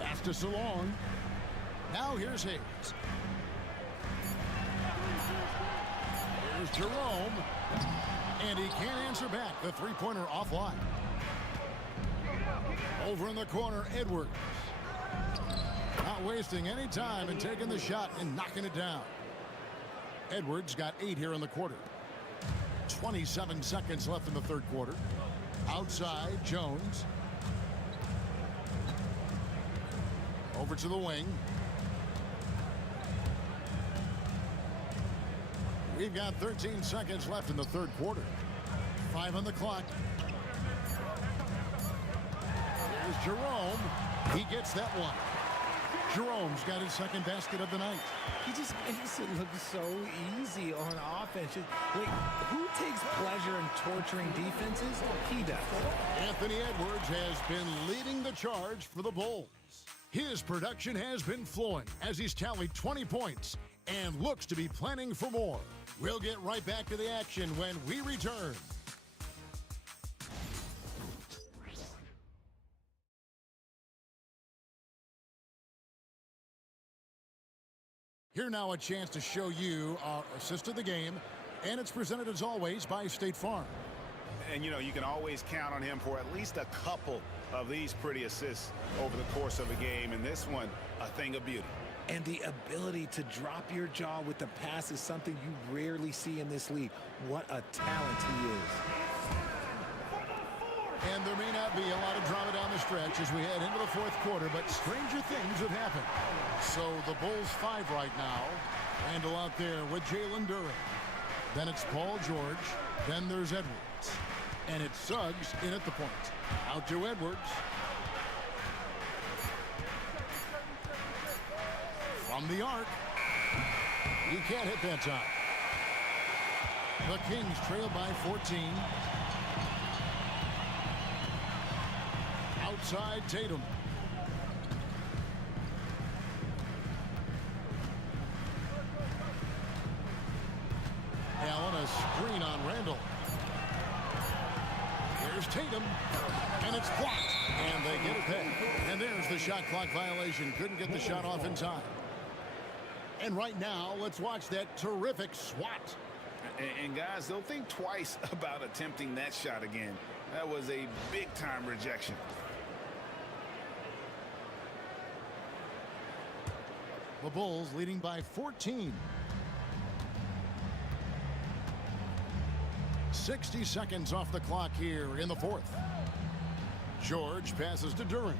Pass to Salon. Now here's Hayes. Here's Jerome. And he can't answer back. The three-pointer offline. Over in the corner, Edwards. Not wasting any time and taking the shot and knocking it down. Edwards got 8 here in the quarter. 27 seconds left in the third quarter. Outside, Jones. Over to the wing. We've got 13 seconds left in the third quarter. 5 on the clock. Here's Jerome. He gets that one. Jerome's got his second basket of the night. He just makes it look so easy on offense. Like, who takes pleasure in torturing defenses? He does. Anthony Edwards has been leading the charge for the Bulls. His production has been flowing as he's tallied 20 points and looks to be planning for more. We'll get right back to the action when we return. Here now a chance to show you our assist of the game, and it's presented as always by State Farm. And, you know, you can always count on him for at least a couple of these pretty assists over the course of a game, and this one, a thing of beauty. And the ability to drop your jaw with the pass is something you rarely see in this league. What a talent he is. And there may not be a lot of drama down the stretch as we head into the fourth quarter, but stranger things have happened. So the Bulls 5 right now. Randall out there with Jalen Duren. Then it's Paul George. Then there's Edwards. And it's Suggs in at the point. Out to Edwards. From the arc. He can't hit that time. The Kings trail by 14. Outside Tatum. Allen, a screen on Randall. Here's Tatum, and it's blocked, and they get it back. And there's the shot clock violation. Couldn't get the shot off in time. And right now, let's watch that terrific swat. And guys, they'll think twice about attempting that shot again. That was a big-time rejection. The Bulls leading by 14. 60 seconds off the clock here in the fourth. George passes to Duren.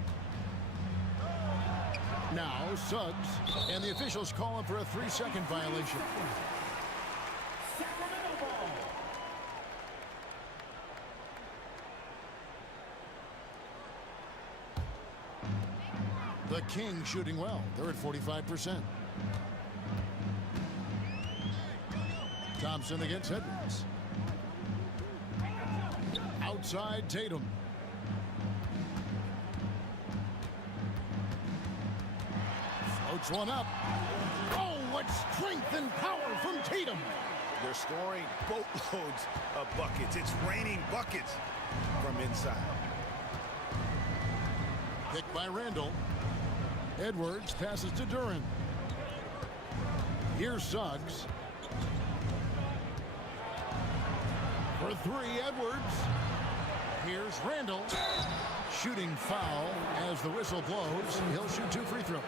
Now Suggs, and the officials call him for a 3-second violation. The Kings shooting well. They're at 45%. Thompson against Edwards. Outside Tatum. Floats one up. Oh, what strength and power from Tatum. They're scoring boatloads of buckets. It's raining buckets from inside. Picked by Randall. Edwards passes to Duren. Here's Suggs. For three, Edwards. Here's Randall. Shooting foul as the whistle blows. He'll shoot 2 free throws.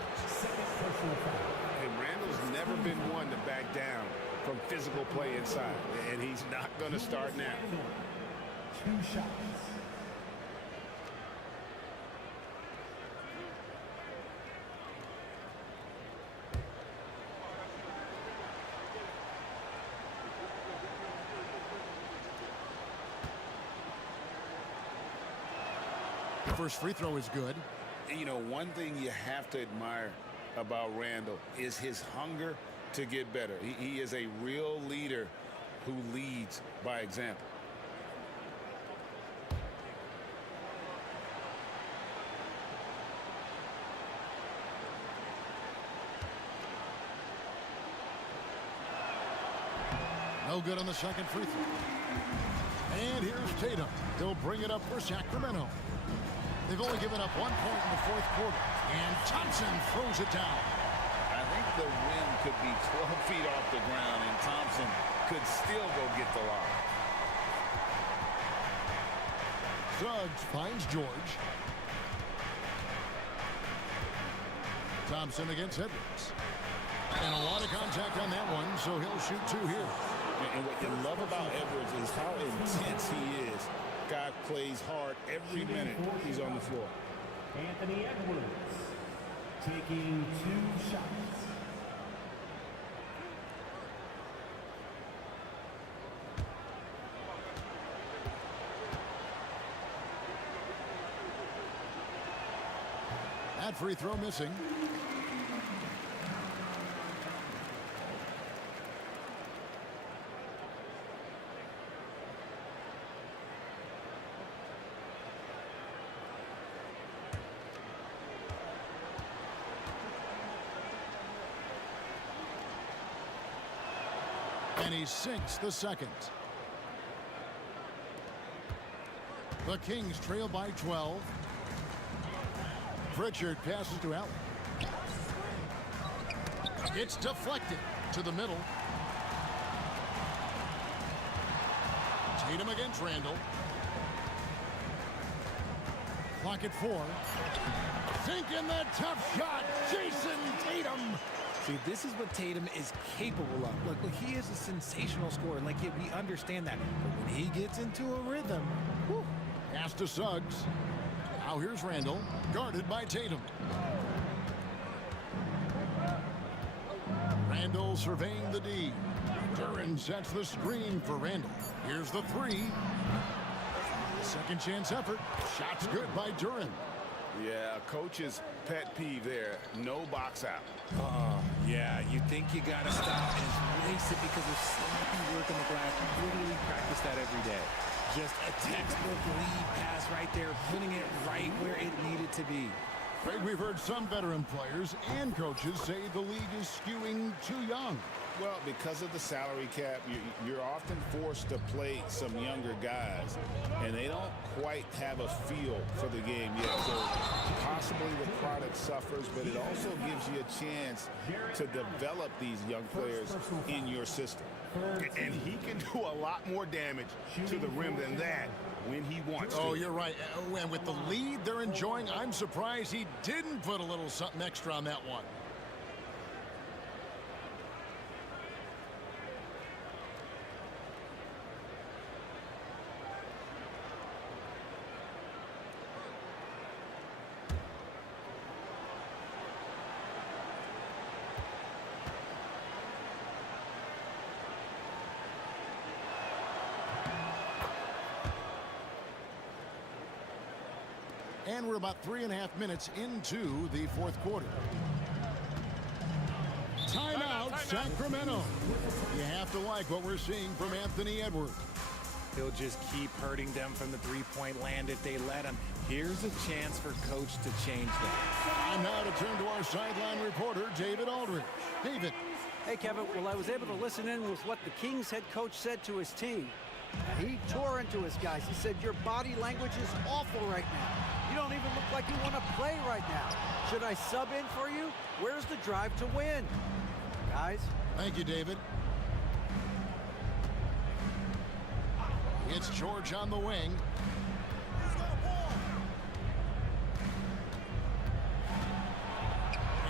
And Randall's never been one to back down from physical play inside. And he's not going to start now. 2 shots. First free throw is good. And you know, one thing you have to admire about Randall is his hunger to get better. He is a real leader who leads by example. No good on the second free throw. And here's Tatum. He'll bring it up for Sacramento. They've only given up 1 point in the fourth quarter. And Thompson throws it down. I think the rim could be 12 feet off the ground, and Thompson could still go get the lob. Suggs finds George. Thompson against Edwards. And a lot of contact on that one, so he'll shoot 2 here. And what you love about Edwards is how intense he is. Guy plays hard every minute he's on the floor. Anthony Edwards taking 2 shots. That free throw missing. And he sinks the second. The Kings trail by 12. Pritchard passes to Allen. It's deflected to the middle. Tatum against Randall. Clock at 4. Sinking the tough shot, Jason Tatum. See, this is what Tatum is capable of. Look, he is a sensational scorer. Like, we understand that. But when he gets into a rhythm, whew. Pass to Suggs. Now here's Randall, guarded by Tatum. Randall surveying the D. Duren sets the screen for Randall. Here's the 3. Second chance effort. Shot's good by Duren. Yeah, coach's pet peeve there. No box out. Yeah, you think you got to stop and race it because of sloppy work on the glass. You literally practice that every day. Just a textbook lead pass right there, putting it right where it needed to be. Craig, we've heard some veteran players and coaches say the league is skewing too young. Well, because of the salary cap, you're often forced to play some younger guys, and they don't quite have a feel for the game yet. So possibly the product suffers, but it also gives you a chance to develop these young players in your system. And he can do a lot more damage to the rim than that when he wants to. Oh, you're right. And with the lead they're enjoying, I'm surprised he didn't put a little something extra on that one. And we're about 3.5 minutes into the fourth quarter. Timeout, Sacramento. You have to like what we're seeing from Anthony Edwards. He'll just keep hurting them from the three-point land if they let him. Here's a chance for coach to change that. And now to turn to our sideline reporter, David Aldridge. David. Hey, Kevin. Well, I was able to listen in with what the Kings head coach said to his team. He tore into his guys. He said, your body language is awful right now. You don't even look like you want to play right now. Should I sub in for you? Where's the drive to win? Guys? Thank you, David. It's George on the wing.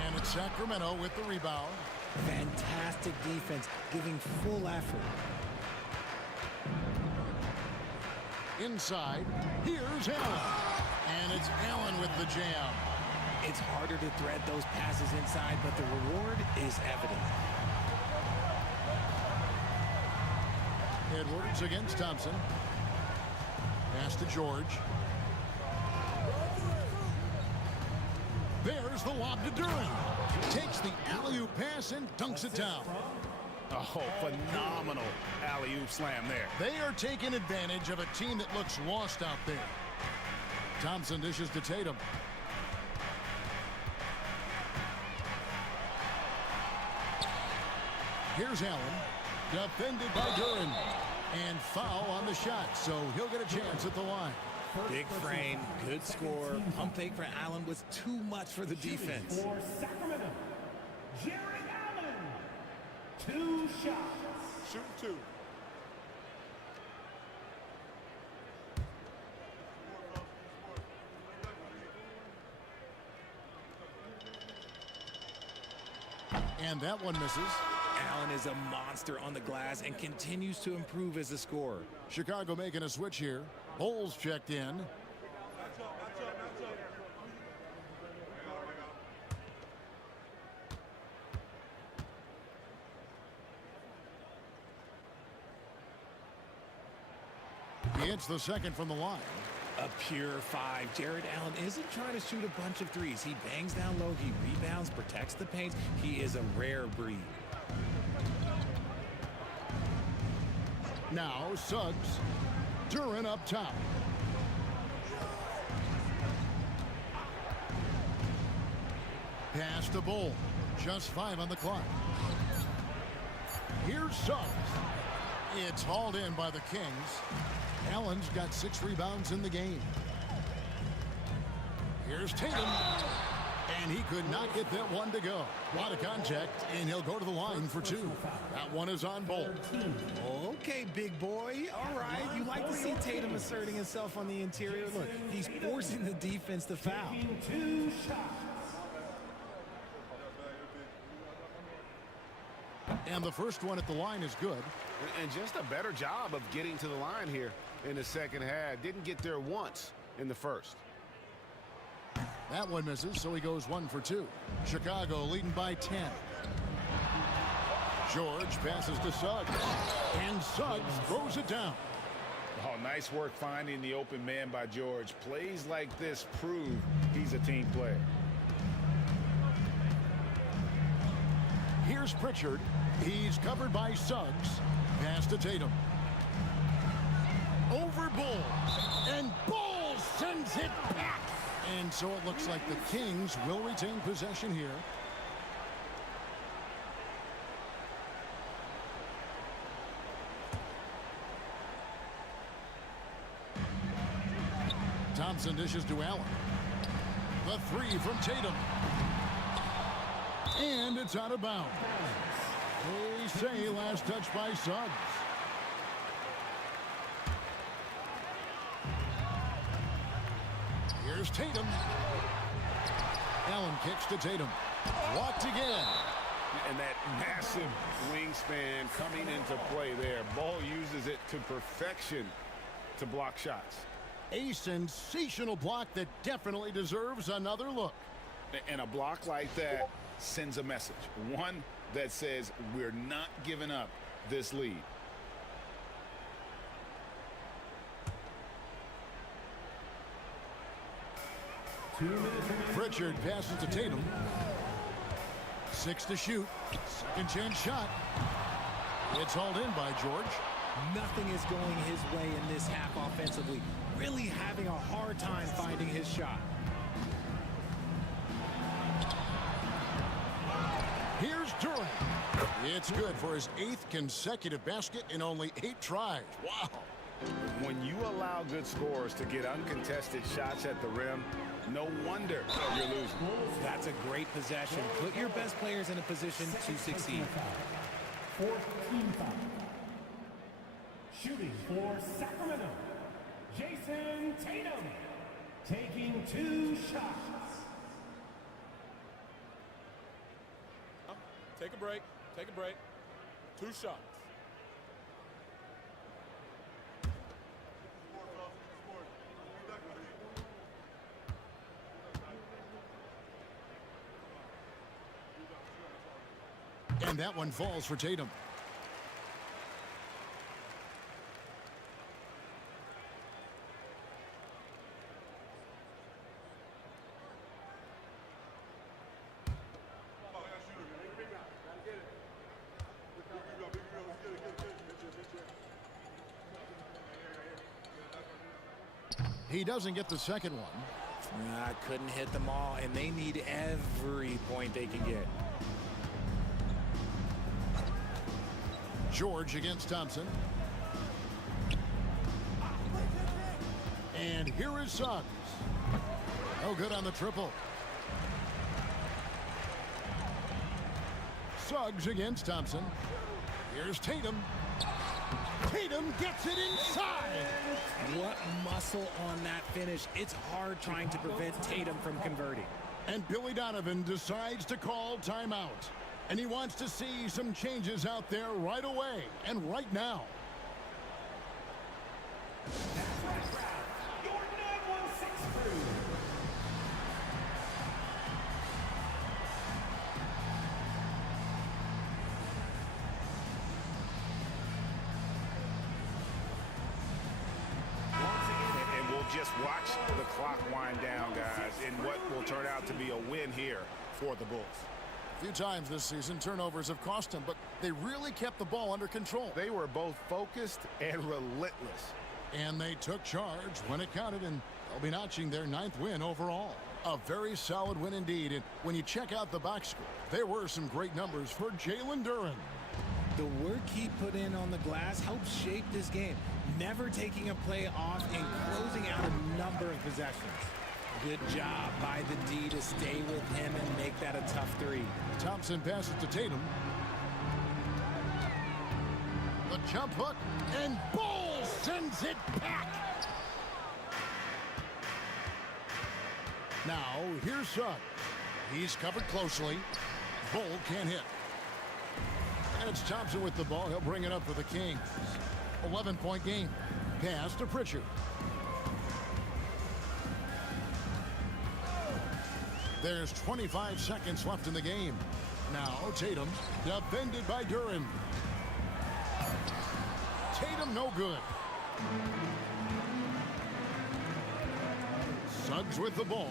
And it's Sacramento with the rebound. Fantastic defense, giving full effort. Inside, here's Allen. And it's Allen with the jam. It's harder to thread those passes inside, but the reward is evident. Edwards against Thompson. Pass to George. There's the lob to Duren. Takes the alley-oop pass and dunks it down. Oh, phenomenal alley-oop slam there. They are taking advantage of a team that looks lost out there. Thompson dishes to Tatum. Here's Allen. Defended by Duren. And foul on the shot, so he'll get a chance at the line. Big frame, good score. Pump fake for Allen was too much for the defense. For Sacramento, Jared Allen. 2 shots. Shoot 2. And that one misses. Allen is a monster on the glass and continues to improve as a scorer. Chicago making a switch here. Bulls checked in. He hits the second from the line. A pure 5. Jared Allen isn't trying to shoot a bunch of threes. He bangs down low, he rebounds, protects the paint. He is a rare breed. Now Suggs. Duran up top. Pass the Bull. Just 5 on the clock. Here's Suggs. It's hauled in by the Kings. Allen's got 6 rebounds in the game. Here's Tatum. And he could not get that one to go. A lot of contact, and he'll go to the line for 2. That one is on Bull. Okay, big boy. All right. You like to see Tatum asserting himself on the interior. Look, he's forcing the defense to foul. 2 shots. And the first one at the line is good. And just a better job of getting to the line here in the second half. Didn't get there once in the first. That one misses, so he goes 1 for 2. Chicago leading by 10. George passes to Suggs. And Suggs throws it down. Oh, nice work finding the open man by George. Plays like this prove he's a team player. Here's Pritchard. He's covered by Suggs. Pass to Tatum. Over Bull. And Bull sends it back. And so it looks like the Kings will retain possession here. Thompson dishes to Allen. The 3 from Tatum. And it's out of bounds. They say last touch by Suggs. Here's Tatum. Allen kicks to Tatum. Blocked again. And that massive wingspan coming into play there. Ball uses it to perfection to block shots. A sensational block that definitely deserves another look. And a block like that sends a message. One that says we're not giving up this lead. Pritchard passes to Tatum. 6 to shoot. Second chance shot. It's hauled in by George. Nothing is going his way in this half offensively. Really having a hard time finding his shot. Here's Duran. It's good for his 8th consecutive basket in only 8 tries. Wow. When you allow good scorers to get uncontested shots at the rim, no wonder you're losing. That's a great possession. Put your best players in a position to succeed. 4th team foul. Shooting for Sacramento, Jason Tatum. Taking 2 shots. Take a break. Take a break. 2 shots. And that one falls for Tatum. He doesn't get the second one. Couldn't hit them all, and they need every point they can get. George against Thompson. And here is Suggs. No good on the triple. Suggs against Thompson. Here's Tatum. Tatum gets it inside. What muscle on that finish. It's hard trying to prevent Tatum from converting. And Billy Donovan decides to call timeout. And he wants to see some changes out there right away and right now. And we'll just watch the clock wind down, guys, in what will turn out to be a win here for the Bulls. A few times this season, turnovers have cost them, but they really kept the ball under control. They were both focused and relentless. And they took charge when it counted, and they'll be notching their 9th win overall. A very solid win indeed, and when you check out the box score, there were some great numbers for Jalen Duren. The work he put in on the glass helped shape this game, never taking a play off and closing out a number of possessions. Good job by the D to stay with him and make that a tough three. Thompson passes to Tatum. The jump hook, and Bull sends it back. Now, here's Suggs. He's covered closely. Bull can't hit. And it's Thompson with the ball. He'll bring it up for the Kings. 11-point game. Pass to Pritchard. There's 25 seconds left in the game. Now Tatum, defended by Duren. Tatum no good. Suggs with the ball.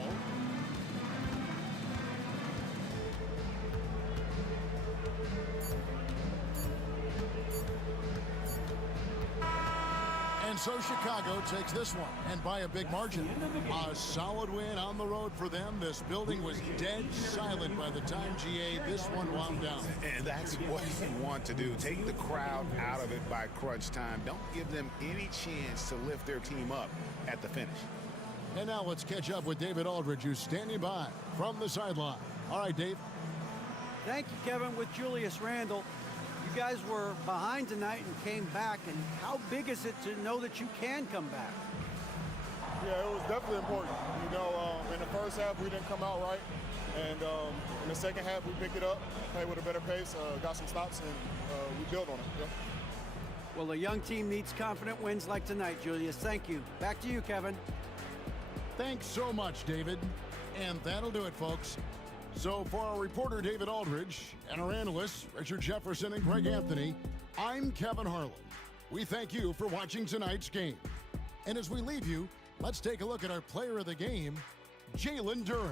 And so Chicago takes this one, and by a big margin. A solid win on the road for them. This building was dead silent by the time, GA, this one wound down. And that's what you want to do. Take the crowd out of it by crunch time. Don't give them any chance to lift their team up at the finish. And now let's catch up with David Aldridge, who's standing by from the sideline. All right, Dave. Thank you, Kevin, with Julius Randle. You guys were behind tonight and came back, and how big is it to know that you can come back? Yeah, it was definitely important. You know, in the first half, we didn't come out right. And in the second half, we picked it up, played with a better pace, got some stops, and we built on it. Yeah. Well, a young team needs confident wins like tonight, Julius. Thank you. Back to you, Kevin. Thanks so much, David. And that'll do it, folks. So for our reporter, David Aldridge, and our analysts, Richard Jefferson and Greg Anthony, I'm Kevin Harlan. We thank you for watching tonight's game. And as we leave you, let's take a look at our player of the game, Jalen Duren.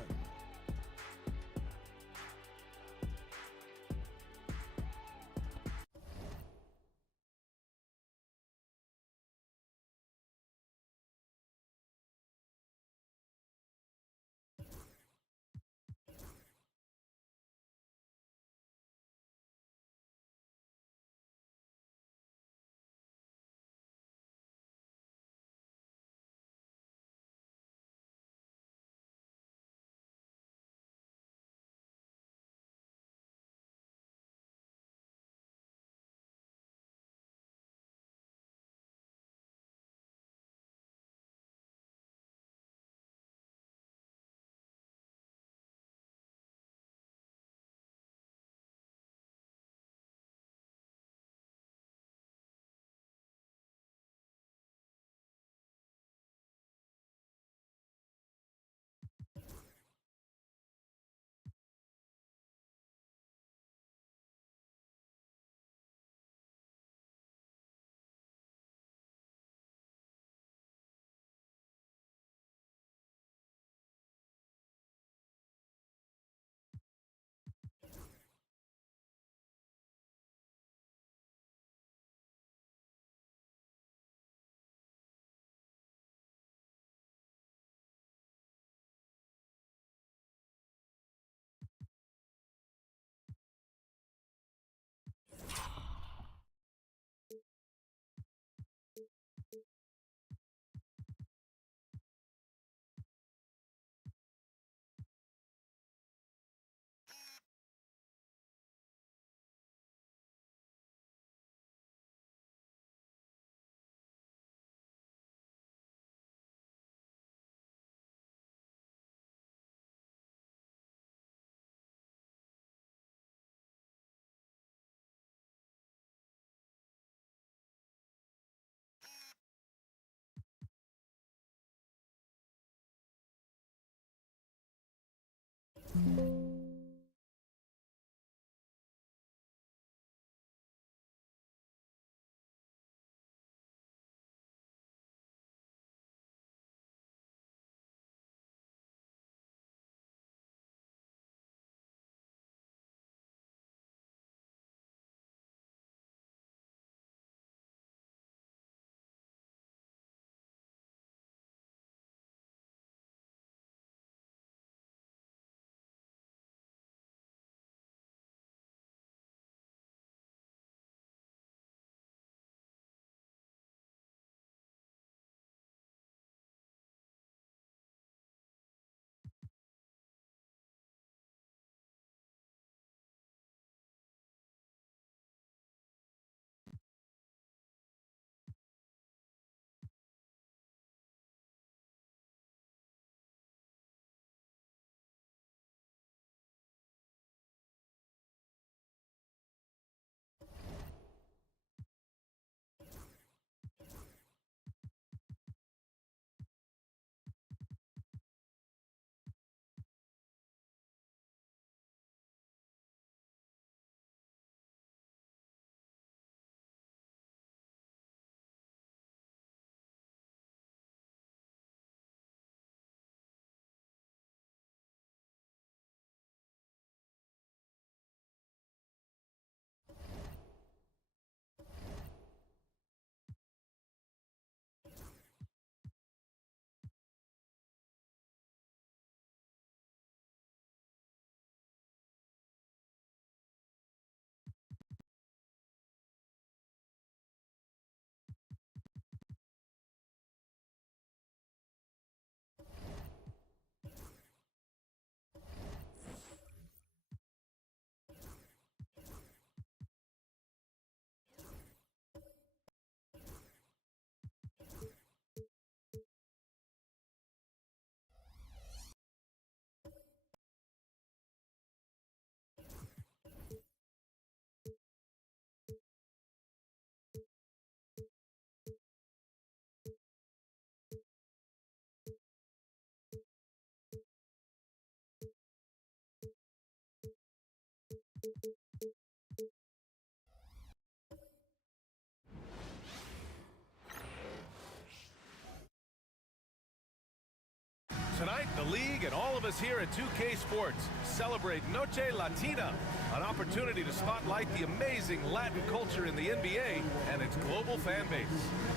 Tonight, the league and all of us here at 2K Sports celebrate Noche Latina, an opportunity to spotlight the amazing Latin culture in the NBA and its global fan base.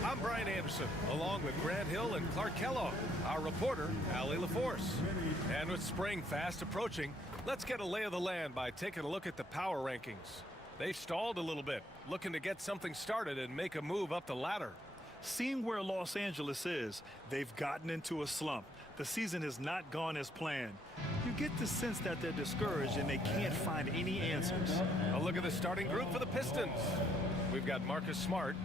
I'm Brian Anderson, along with Grant Hill and Clark Kellogg, our reporter, Allie LaForce. And with spring fast approaching, let's get a lay of the land by taking a look at the power rankings. They've stalled a little bit, looking to get something started and make a move up the ladder. Seeing where Los Angeles is, they've gotten into a slump. The season has not gone as planned. You get the sense that they're discouraged and they can't find any answers. A look at the starting group for the Pistons. We've got Marcus Smart,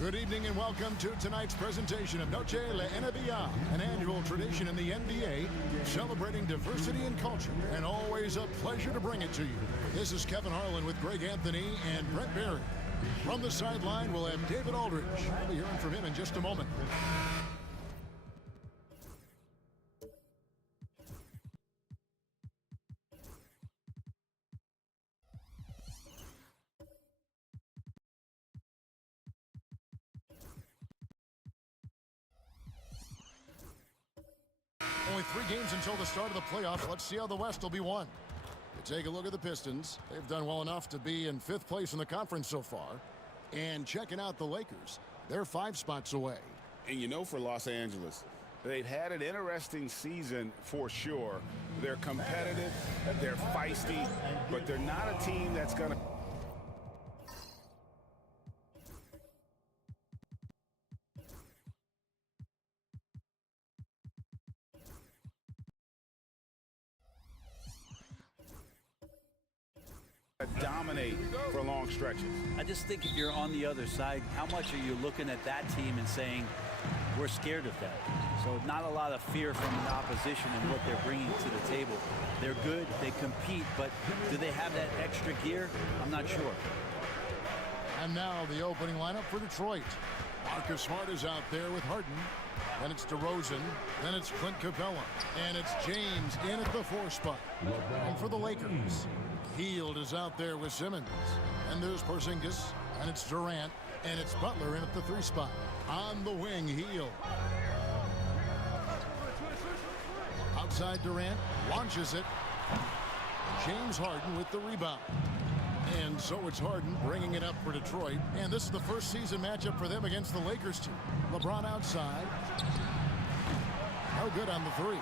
Good evening and welcome to tonight's presentation of Noche La NBA, an annual tradition in the NBA celebrating diversity and culture, and always a pleasure to bring it to you. This is Kevin Harlan with Greg Anthony and Brent Barry. From the sideline, we'll have David Aldridge. We'll be hearing from him in just a moment. Only 3 games until the start of the playoffs. Let's see how the West will be won. You take a look at the Pistons. They've done well enough to be in 5th place in the conference so far. And checking out the Lakers, they're 5 spots away. And you know, for Los Angeles, they've had an interesting season for sure. They're competitive, they're feisty, but they're not a team that's going to... dominate for long stretches. I just think if you're on the other side, how much are you looking at that team and saying, we're scared of that? So not a lot of fear from the opposition and what they're bringing to the table. They're good, they compete, but do they have that extra gear? I'm not sure. And now the opening lineup for Detroit. Marcus Smart is out there with Harden. Then it's DeRozan. Then it's Clint Capella. And it's James in at the 4 spot. And for the Lakers, Hield is out there with Simmons. And there's Porzingis. And it's Durant. And it's Butler in at the 3 spot. On the wing, Hield. Outside Durant. Launches it. James Harden with the rebound. And so it's Harden bringing it up for Detroit. And this is the first season matchup for them against the Lakers team. LeBron outside. No good on the 3.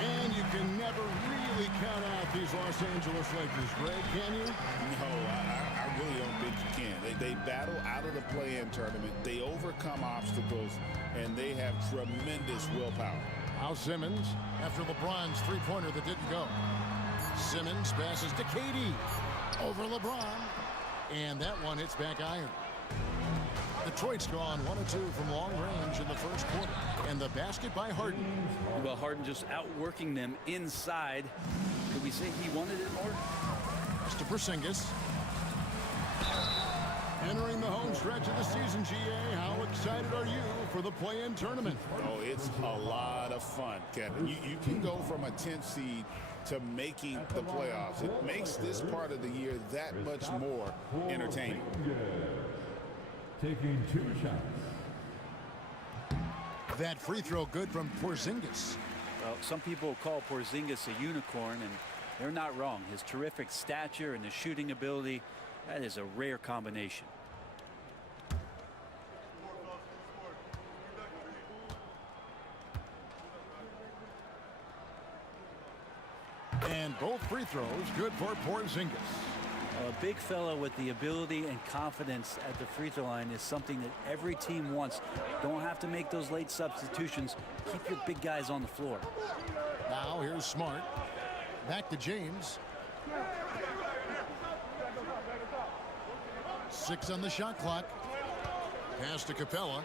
And you can never really count out these Los Angeles Lakers, Greg, can you? No, I really don't think you can. They battle out of the play-in tournament. They overcome obstacles, and they have tremendous willpower. Now Simmons, after LeBron's 3-pointer that didn't go. Simmons passes to KD. Over LeBron. And that one hits back iron. Detroit's gone 1 of 2 from long range in the first quarter. And the basket by Harden. Well, Harden just outworking them inside. Could we say he wanted it more? That's to Porzingis. Entering the home stretch of the season, GA. How excited are you for the play-in tournament? Oh, it's a lot of fun, Kevin. You can go from a 10th seed to making the playoffs. It makes this part of the year that much more entertaining. Taking 2 shots. That free throw good from Porzingis. Well, some people call Porzingis a unicorn, and they're not wrong. His terrific stature and his shooting ability, that is a rare combination. And both free throws good for Porzingis. a big fella with the ability and confidence at the free throw line is something that every team wants. Don't have to make those late substitutions. Keep your big guys on the floor. Now here's Smart. Back to James. 6 on the shot clock. Pass to Capella.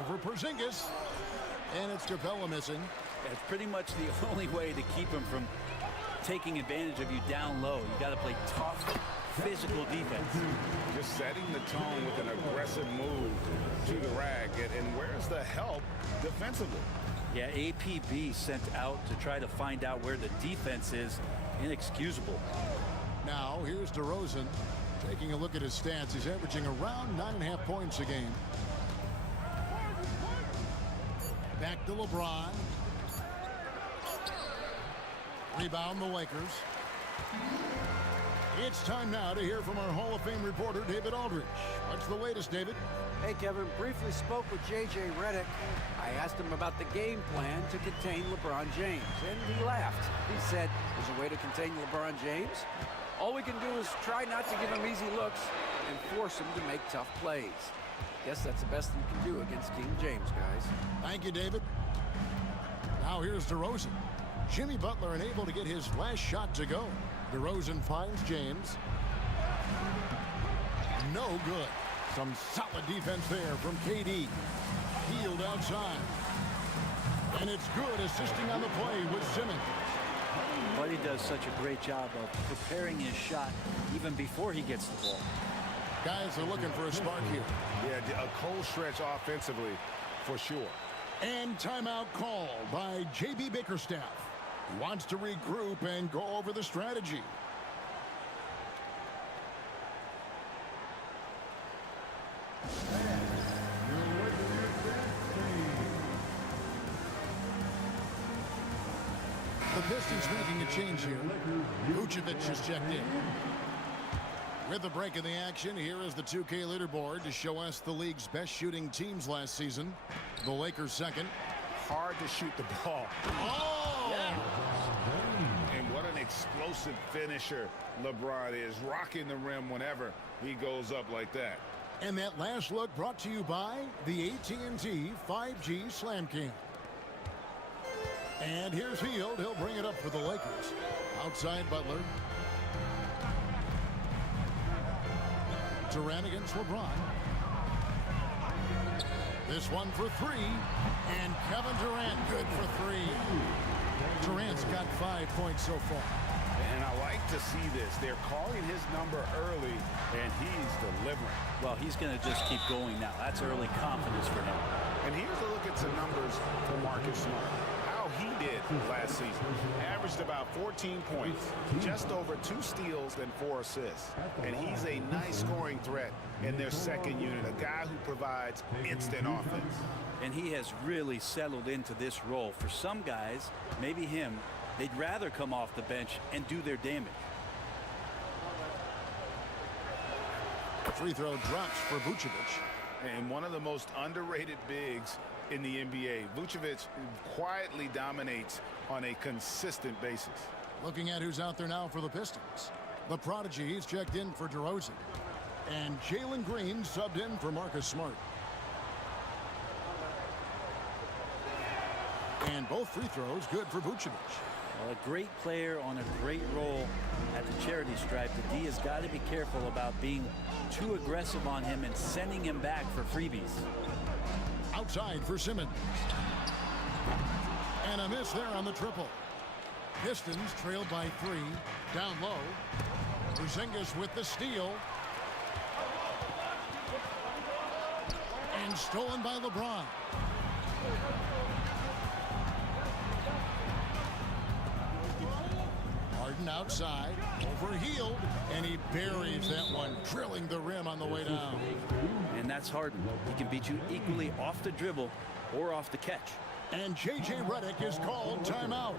Over Porzingis. And it's Capella missing. That's pretty much the only way to keep him from taking advantage of you down low. You got to play tough, physical defense. Just setting the tone with an aggressive move to the rag. And where's the help defensively? Yeah, APB sent out to try to find out where the defense is. Inexcusable. Now here's DeRozan. Taking a look at his stats, he's averaging around 9.5 points a game. Back to LeBron. Rebound the Lakers. It's time now to hear from our Hall of Fame reporter, David Aldridge. What's the latest, David? Hey, Kevin. Briefly spoke with J.J. Redick. I asked him about the game plan to contain LeBron James, and he laughed. He said, there's a way to contain LeBron James. All we can do is try not to give him easy looks and force him to make tough plays. Guess that's the best you can do against King James, guys. Thank you, David. Now here's DeRozan. Jimmy Butler unable to get his last shot to go. DeRozan finds James. No good. Some solid defense there from KD. Healed outside. And it's good, assisting on the play with Simmons. Buddy does such a great job of preparing his shot even before he gets the ball. Guys are looking for a spark here. Yeah, a cold stretch offensively for sure. And timeout called by J.B. Bickerstaff. He wants to regroup and go over the strategy. The Pistons making a change here. Vucevic has checked in. With the break in the action, here is the 2K leaderboard to show us the league's best shooting teams last season. The Lakers second. Hard to shoot the ball. Oh! Yeah. And what an explosive finisher LeBron is, rocking the rim whenever he goes up like that. And that last look brought to you by the AT&T 5G Slam Cam. And here's Hield. He'll bring it up for the Lakers. Outside Butler. Durant against LeBron. This one for three. And Kevin Durant good for three. Durant's got 5 points so far. And I like to see this. They're calling his number early, and he's delivering. Well, he's going to just keep going now. That's early confidence for him. And here's a look at some numbers for Marcus Smart. How he did last season. Averaged about 14 points, just over 2 steals and 4 assists. And he's a nice scoring threat in their second unit, a guy who provides instant offense. And he has really settled into this role. For some guys, maybe him, they'd rather come off the bench and do their damage. Free throw drops for Vucevic. And one of the most underrated bigs in the NBA. Vucevic quietly dominates on a consistent basis. Looking at who's out there now for the Pistons. The prodigy, he's checked in for DeRozan. And Jalen Green subbed in for Marcus Smart. And both free throws good for Vucevic. Well, a great player on a great role at the charity stripe. The D has got to be careful about being too aggressive on him and sending him back for freebies. Outside for Simmons. And a miss there on the triple. Pistons trailed by 3. Down low. Porzingis with the steal. And stolen by LeBron. Harden outside. Over Hield. And he buries that one, drilling the rim on the way down. And that's Harden. He can beat you equally off the dribble or off the catch. And J.J. Redick is called timeout.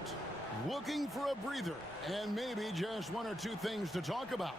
Looking for a breather and maybe just 1 or 2 things to talk about.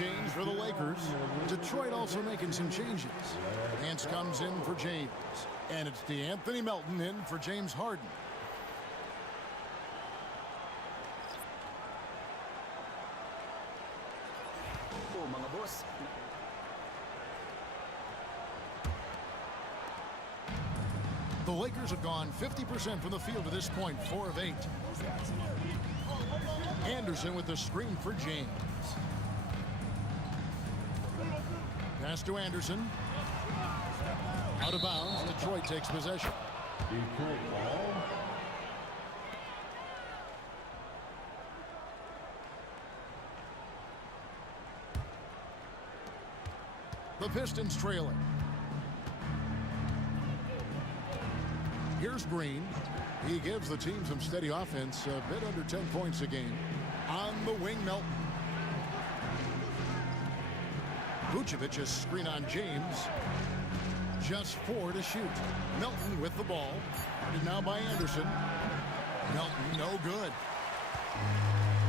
change for the Lakers. Detroit also making some changes. Nance comes in for James. And it's DeAnthony Melton in for James Harden. The Lakers have gone 50% from the field to this point, 4 of 8. Anderson with the screen for James. Pass to Anderson. Out of bounds. Detroit takes possession. Detroit ball. The Pistons trailing. Here's Green. He gives the team some steady offense, a bit under 10 points a game. On the wing, Melton. Vucevic's screen on James. Just 4 to shoot. Melton with the ball. Guarded now by Anderson. Melton no good.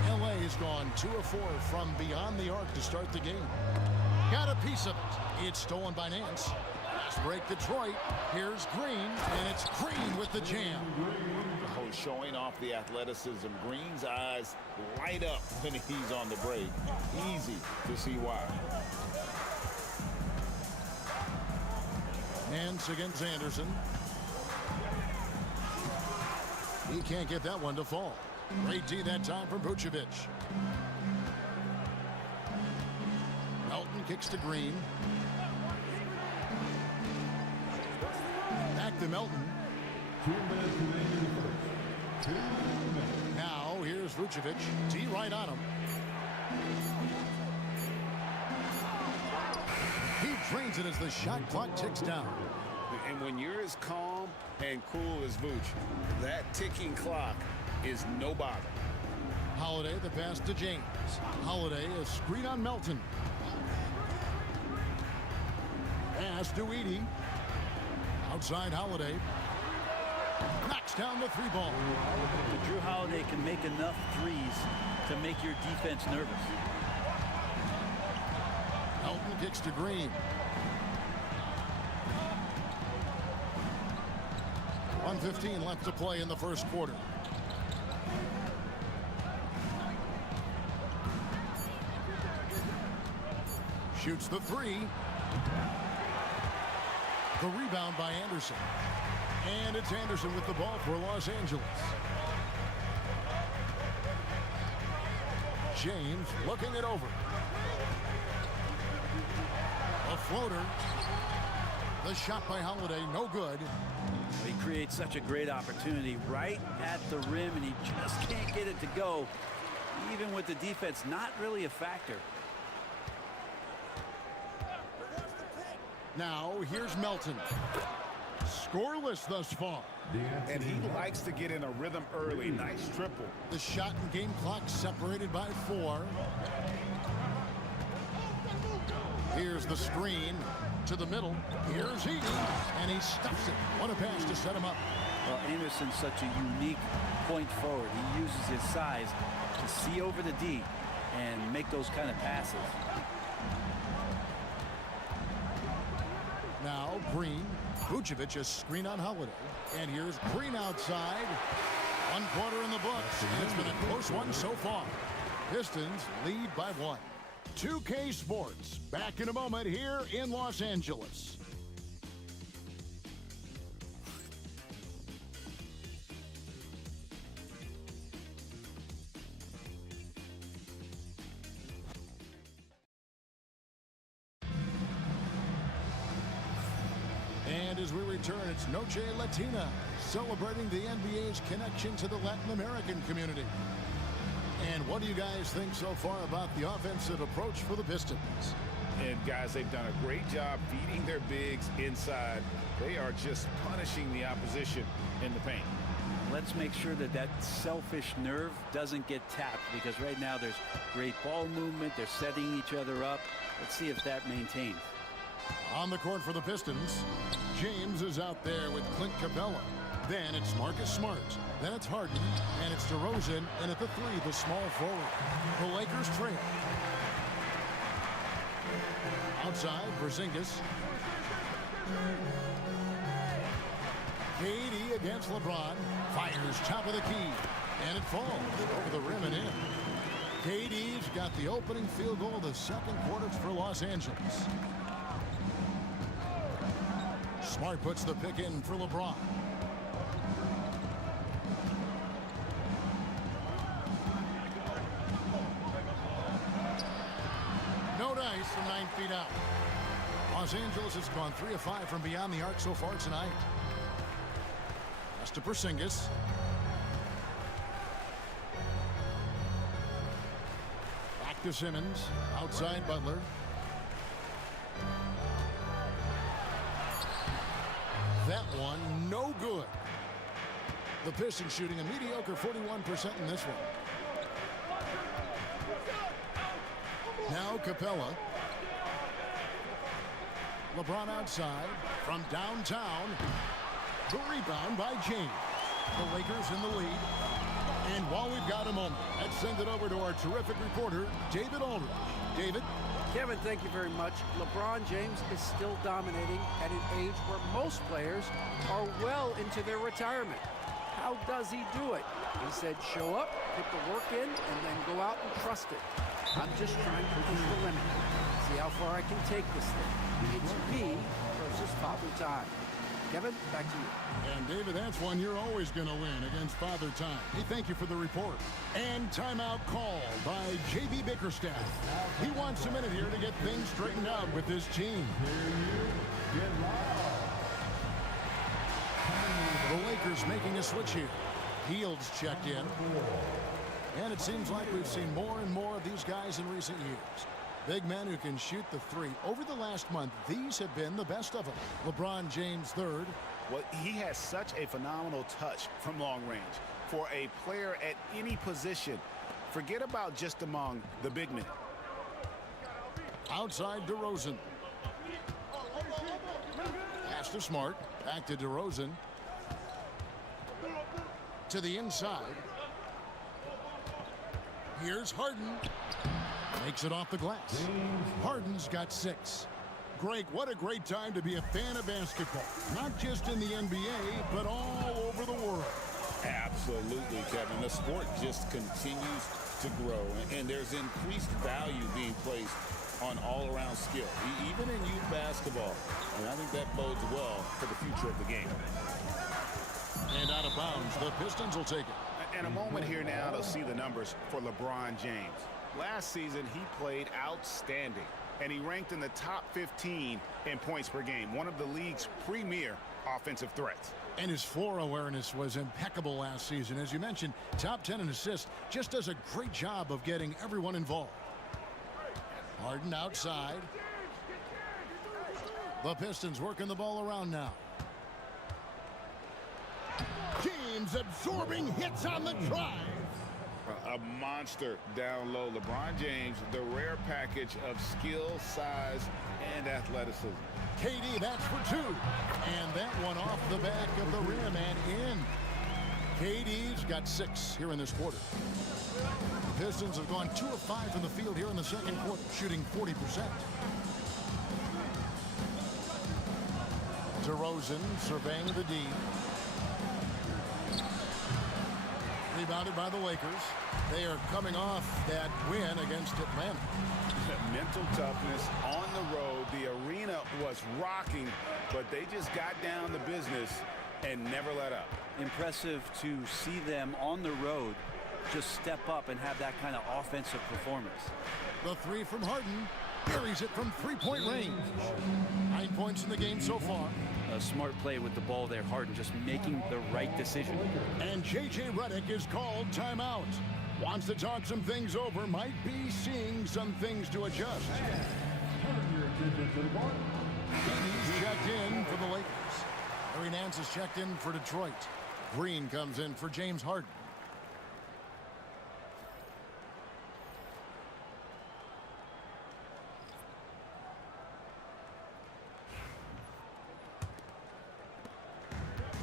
LA has gone 2 of 4 from beyond the arc to start the game. Got a piece of it. It's stolen by Nance. Fast break Detroit. Here's Green, and it's Green with the jam. Oh, showing off the athleticism. Green's eyes light up when he's on the break. Easy to see why. Nance against Anderson. He can't get that one to fall. Great D that time from Vucevic. Melton kicks to Green. Back to Melton. 2 minutes remaining in the first. 2 minutes. Now here's Vucevic. D right on him. He drains it as the shot clock ticks down. And when you're as calm and cool as Vooch, that ticking clock is no bother. Holiday the pass to James. Holiday a screen on Melton. Pass to Edey. Outside Holiday. Knocks down the 3 ball. But Drew Holiday can make enough threes to make your defense nervous. Melton kicks to Green. 1:15 left to play in the first quarter. Shoots the 3. The rebound by Anderson. And it's Anderson with the ball for Los Angeles. James looking it over. A floater. The shot by Holiday, no good. He creates such a great opportunity right at the rim, and he just can't get it to go, even with the defense not really a factor. Now, here's Melton. Scoreless thus far. And he likes to get in a rhythm early. Nice triple. The shot and game clock separated by 4. Here's the screen to the middle. Here's Edey, and he stuffs it. What a pass to set him up. Well, Anderson's such a unique point forward. He uses his size to see over the D and make those kind of passes. Now Green. Vucevic a screen on Holiday. And here's Green outside. 1 quarter in the books. And it's been a close one so far. Pistons lead by 1. 2K Sports back in a moment here in Los Angeles. And as we return, it's Noche Latina, celebrating the NBA's connection to the Latin American community. And what do you guys think so far about the offensive approach for the Pistons? And guys, they've done a great job feeding their bigs inside. They are just punishing the opposition in the paint. Let's make sure that that selfish nerve doesn't get tapped, because right now there's great ball movement. They're setting each other up. Let's see if that maintains. On the court for the Pistons, James is out there with Clint Capella. Then it's Marcus Smart. Then it's Harden. And it's DeRozan. And at the 3, the small forward. The Lakers trail. Outside, Porzingis. KD against LeBron. Fires top of the key. And it falls over the rim and in. KD's got the opening field goal of the second quarter for Los Angeles. Smart puts the pick in for LeBron. No dice from 9 feet out. Los Angeles has gone 3 of 5 from beyond the arc so far tonight. Pass to Porzingis. Back to Simmons. Outside Butler. That one, no good. The Pistons shooting a mediocre 41% in this one. Now Capella. LeBron outside from downtown. The rebound by James. The Lakers in the lead. And while we've got a moment, let's send it over to our terrific reporter, David Aldridge. David? Kevin, thank you very much. LeBron James is still dominating at an age where most players are well into their retirement. How does he do it? He said show up, put the work in, and then go out and trust it. I'm just trying to push the limit. See how far I can take this thing. It's me versus Father Time. Kevin, back to you. And David, that's one you're always going to win against Father Time. Hey, thank you for the report. And timeout called by J.B. Bickerstaff. He wants a minute here to get things straightened out with his team. The Lakers making a switch here. Fields checked in. And it seems like we've seen more and more of these guys in recent years. Big men who can shoot the three. Over the last month, these have been the best of them. LeBron James third. Well, he has such a phenomenal touch from long range. For a player at any position, forget about just among the big men. Outside DeRozan. Pass to Smart. Back to DeRozan. To the inside. Here's Harden. Makes it off the glass. Harden's got 6. Greg, what a great time to be a fan of basketball. Not just in the NBA, but all over the world. Absolutely, Kevin. The sport just continues to grow, and there's increased value being placed on all-around skill, even in youth basketball. And I think that bodes well for the future of the game. And out of bounds, the Pistons will take it. And a moment here now to see the numbers for LeBron James. Last season, he played outstanding, and he ranked in the top 15 in points per game, one of the league's premier offensive threats. And his floor awareness was impeccable last season. As you mentioned, top 10 in assists, just does a great job of getting everyone involved. Harden outside. The Pistons working the ball around now. James absorbing hits on the drive. A monster down low. LeBron James, the rare package of skill, size, and athleticism. KD, that's for 2. And that one off the back of the rim and in. KD's got 6 here in this quarter. The Pistons have gone 2 of 5 from the field here in the second quarter, shooting 40%. DeRozan surveying the D. Rebounded by the Lakers. They are coming off that win against Atlanta. Mental toughness on the road. The arena was rocking, but they just got down to business and never let up. Impressive to see them on the road just step up and have that kind of offensive performance. The 3 from Harden. Buries it from 3-point range. 9 points in the game so far. A smart play with the ball there, Harden just making the right decision. And J.J. Redick is called timeout. Wants to talk some things over, might be seeing some things to adjust. He's checked in for the Lakers. Larry Nance is checked in for Detroit. Green comes in for James Harden.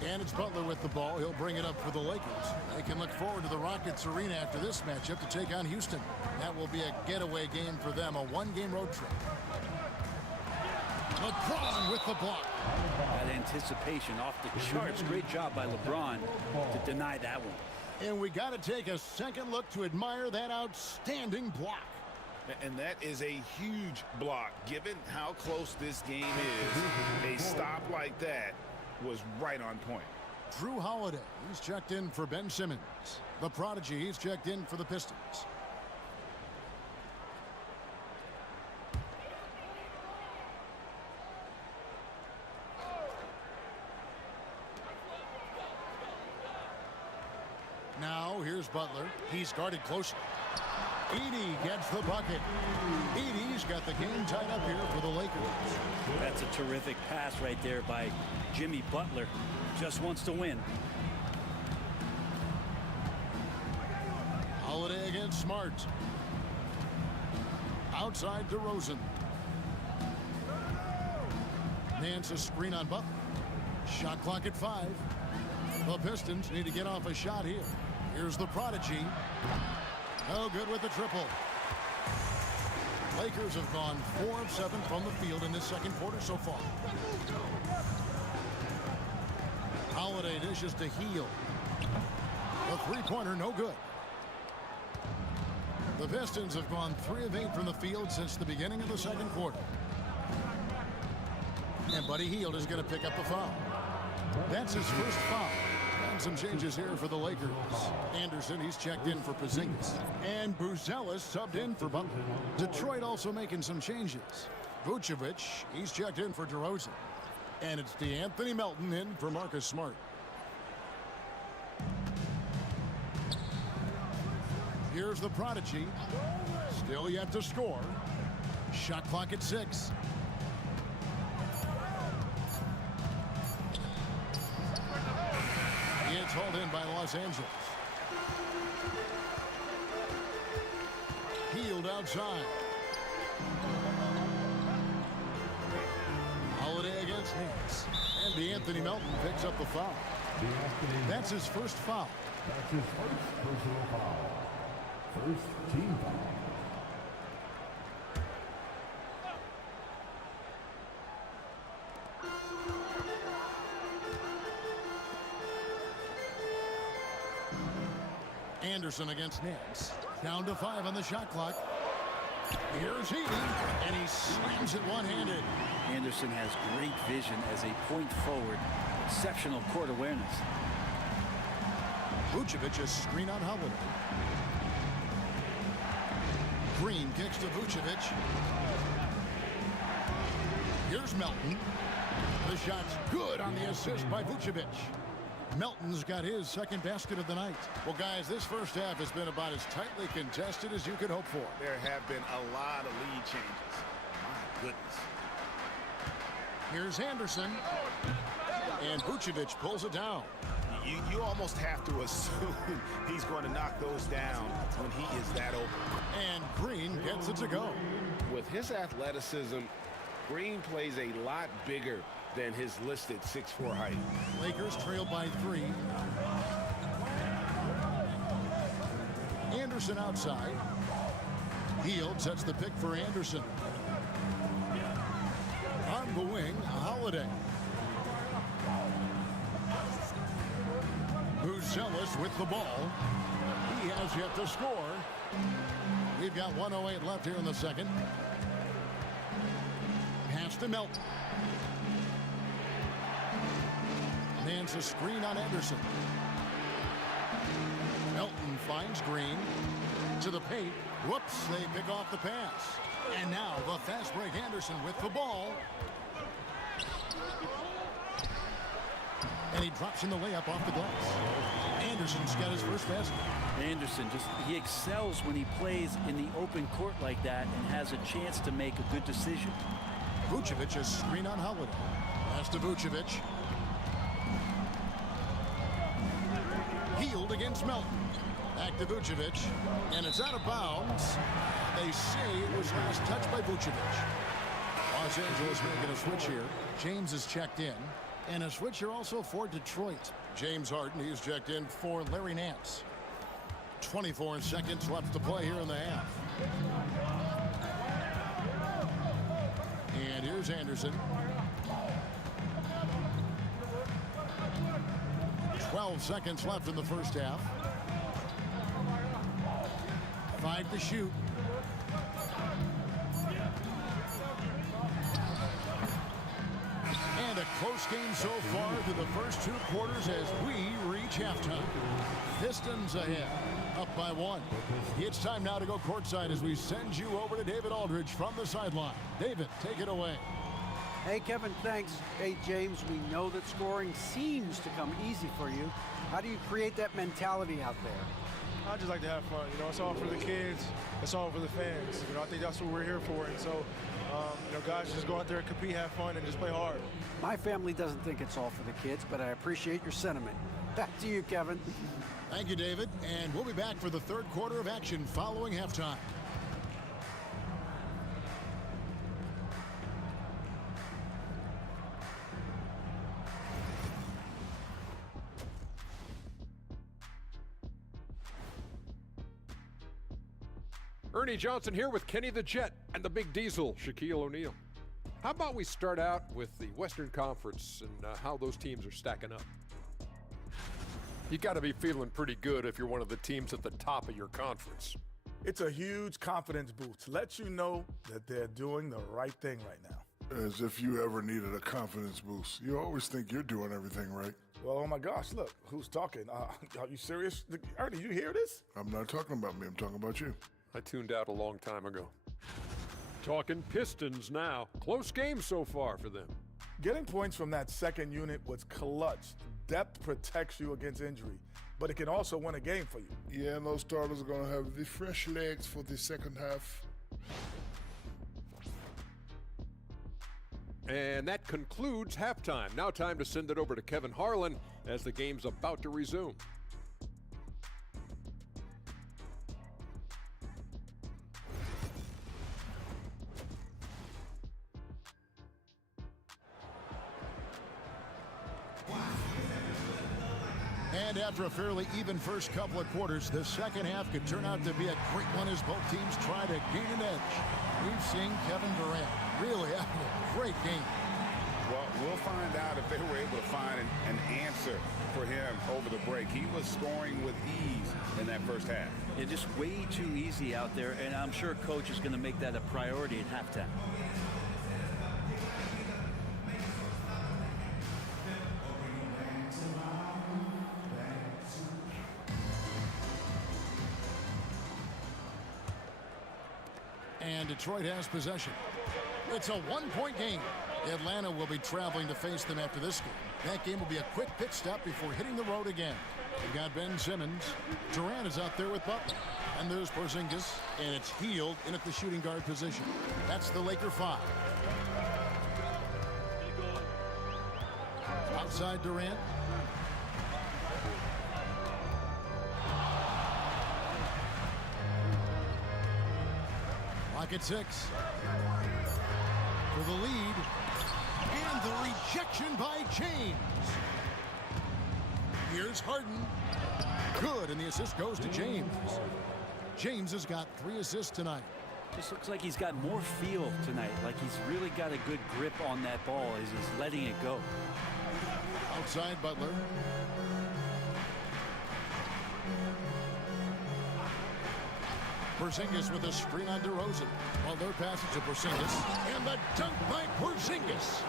And it's Butler with the ball. He'll bring it up for the Lakers. They can look forward to the Rockets Arena after this matchup to take on Houston. That will be a getaway game for them, a 1-game road trip. LeBron with the block. That anticipation off the charts. Great job by LeBron to deny that one. And we got to take a second look to admire that outstanding block. And that is a huge block. Given how close this game is, a stop like that was right on point. Drew Holiday, he's checked in for Ben Simmons. The prodigy, he's checked in for the Pistons. Now, here's Butler. He's guarded closely. Edey gets the bucket. Edey's got the game tied up here for the Lakers. That's a terrific pass right there by Jimmy Butler. Just wants to win. Holiday against Smart. Outside DeRozan. Nance a screen on Butler. Shot clock at 5. The Pistons need to get off a shot here. Here's the prodigy. No good with the triple. Lakers have gone 4 of 7 from the field in this second quarter so far. Holiday dishes to Hield. The three-pointer no good. The Pistons have gone 3 of 8 from the field since the beginning of the second quarter. And Buddy Hield is going to pick up the foul. That's his first foul. And some changes here for the Lakers. Anderson, he's checked in for Porzingis. And Buzelis subbed in for Butler. Detroit also making some changes. Vucevic, he's checked in for DeRozan. And it's DeAnthony Melton in for Marcus Smart. Here's the prodigy. Still yet to score. Shot clock at 6. It's hauled in by Los Angeles. Hield outside. Holiday against Nance. And DeAnthony Melton picks up the foul. That's his first foul. That's his first personal foul. First team foul. Anderson against Nance. Down to 5 on the shot clock. Here's Edey, and he slams it one-handed. Anderson has great vision as a point forward. Exceptional court awareness. Vucevic is screen on Holiday. Green kicks to Vucevic. Here's Melton. The shot's good on the assist by Vucevic. Melton's got his second basket of the night. Well, guys, this first half has been about as tightly contested as you could hope for. There have been a lot of lead changes. My goodness. Here's Anderson. And Vucevic pulls it down. You almost have to assume he's going to knock those down when he is that open. And Green gets it to go. With his athleticism, Green plays a lot bigger than his listed 6'4" height. Lakers trail by 3. Anderson outside. Hield sets the pick for Anderson. On the wing, Holiday. Buzelis with the ball. He has yet to score. We've got 1:08 left here in the second. Pass to Melton. Nance a screen on Anderson. Melton finds Green. To the paint. Whoops, they pick off the pass. And now the fast break Anderson with the ball. And he drops in the layup off the glass. Anderson's got his first basket. Anderson, he excels when he plays in the open court like that and has a chance to make a good decision. Vucevic is screen on Holiday. Pass to Vucevic. Hield against Melton. Back to Vucevic. And it's out of bounds. They say it was last touched by Vucevic. Los Angeles making a switch here. James is checked in. And a switch here also for Detroit. James Harden, he's checked in for Larry Nance. 24 seconds left to play here in the half. And here's Here's Anderson. 12 seconds left in the first half. 5 to shoot. And a close game so far through the first 2 quarters as we reach halftime. Pistons ahead, up by 1. It's time now to go courtside as we send you over to David Aldridge from the sideline. David, take it away. Hey, Kevin, thanks. Hey, James, we know that scoring seems to come easy for you. How do you create that mentality out there? I just like to have fun. You know, it's all for the kids. It's all for the fans. You know, I think that's what we're here for. And so, you know, guys, just go out there and compete, have fun, and just play hard. My family doesn't think it's all for the kids, but I appreciate your sentiment. Back to you, Kevin. Thank you, David. And we'll be back for the third quarter of action following halftime. Ernie Johnson here with Kenny the Jet and the Big Diesel, Shaquille O'Neal. How about we start out with the Western Conference and how those teams are stacking up? You got to be feeling pretty good if you're one of the teams at the top of your conference. It's a huge confidence boost to let you know that they're doing the right thing right now. As if you ever needed a confidence boost. You always think you're doing everything right. Well, oh my gosh, look, who's talking? Are you serious? Ernie, did you hear this? I'm not talking about me, I'm talking about you. I tuned out a long time ago. Talking Pistons now. Close game so far for them. Getting points from that second unit was clutch. Depth protects you against injury, but it can also win a game for you. Yeah, and those starters are going to have the fresh legs for the second half. And that concludes halftime. Now time to send it over to Kevin Harlan as the game's about to resume. And after a fairly even first couple of quarters, the second half could turn out to be a great one as both teams try to gain an edge. We've seen Kevin Durant really having a great game. Well, we'll find out if they were able to find an answer for him over the break. He was scoring with ease in that first half. Yeah, just way too easy out there, and I'm sure Coach is going to make that a priority at halftime. And Detroit has possession. It's a one-point game. Atlanta will be traveling to face them after this game. That game will be a quick pit stop before hitting the road again. We've got Ben Simmons. Durant is out there with Butler. And there's Porzingis, and it's Hield in at the shooting guard position. That's the Laker 5. Outside Durant. Lock at 6. For the lead. And the rejection by James. Here's Harden. Good, and the assist goes to James. James has got 3 assists tonight. Just looks like he's got more feel tonight, like he's really got a good grip on that ball as he's letting it go. Outside Butler. Porzingis with a screen on DeRozan. Well, their passage to Porzingis. And the dunk by Porzingis.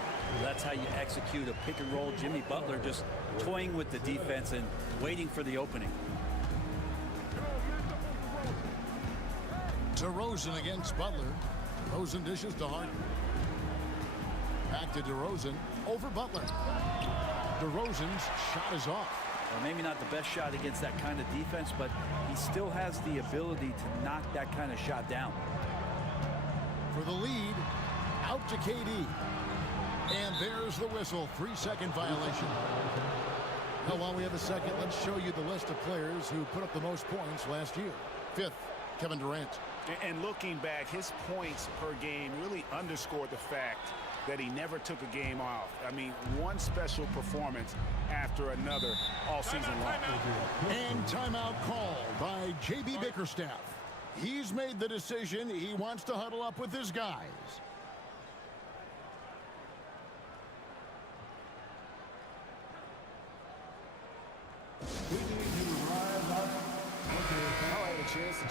That's how you execute a pick and roll. Jimmy Butler just toying with the defense and waiting for the opening. DeRozan against Butler. DeRozan dishes to Harden. Back to DeRozan. Over Butler. DeRozan's shot is off. Well, maybe not the best shot against that kind of defense, but he still has the ability to knock that kind of shot down. For the lead, out to KD. And there's the whistle. 3-second violation. Now, while we have a second, let's show you the list of players who put up the most points last year. 5th, Kevin Durant. And looking back, his points per game really underscored the fact that he never took a game off. I mean, one special performance after another all season long. And timeout called by J.B. Bickerstaff. He's made the decision he wants to huddle up with his guys.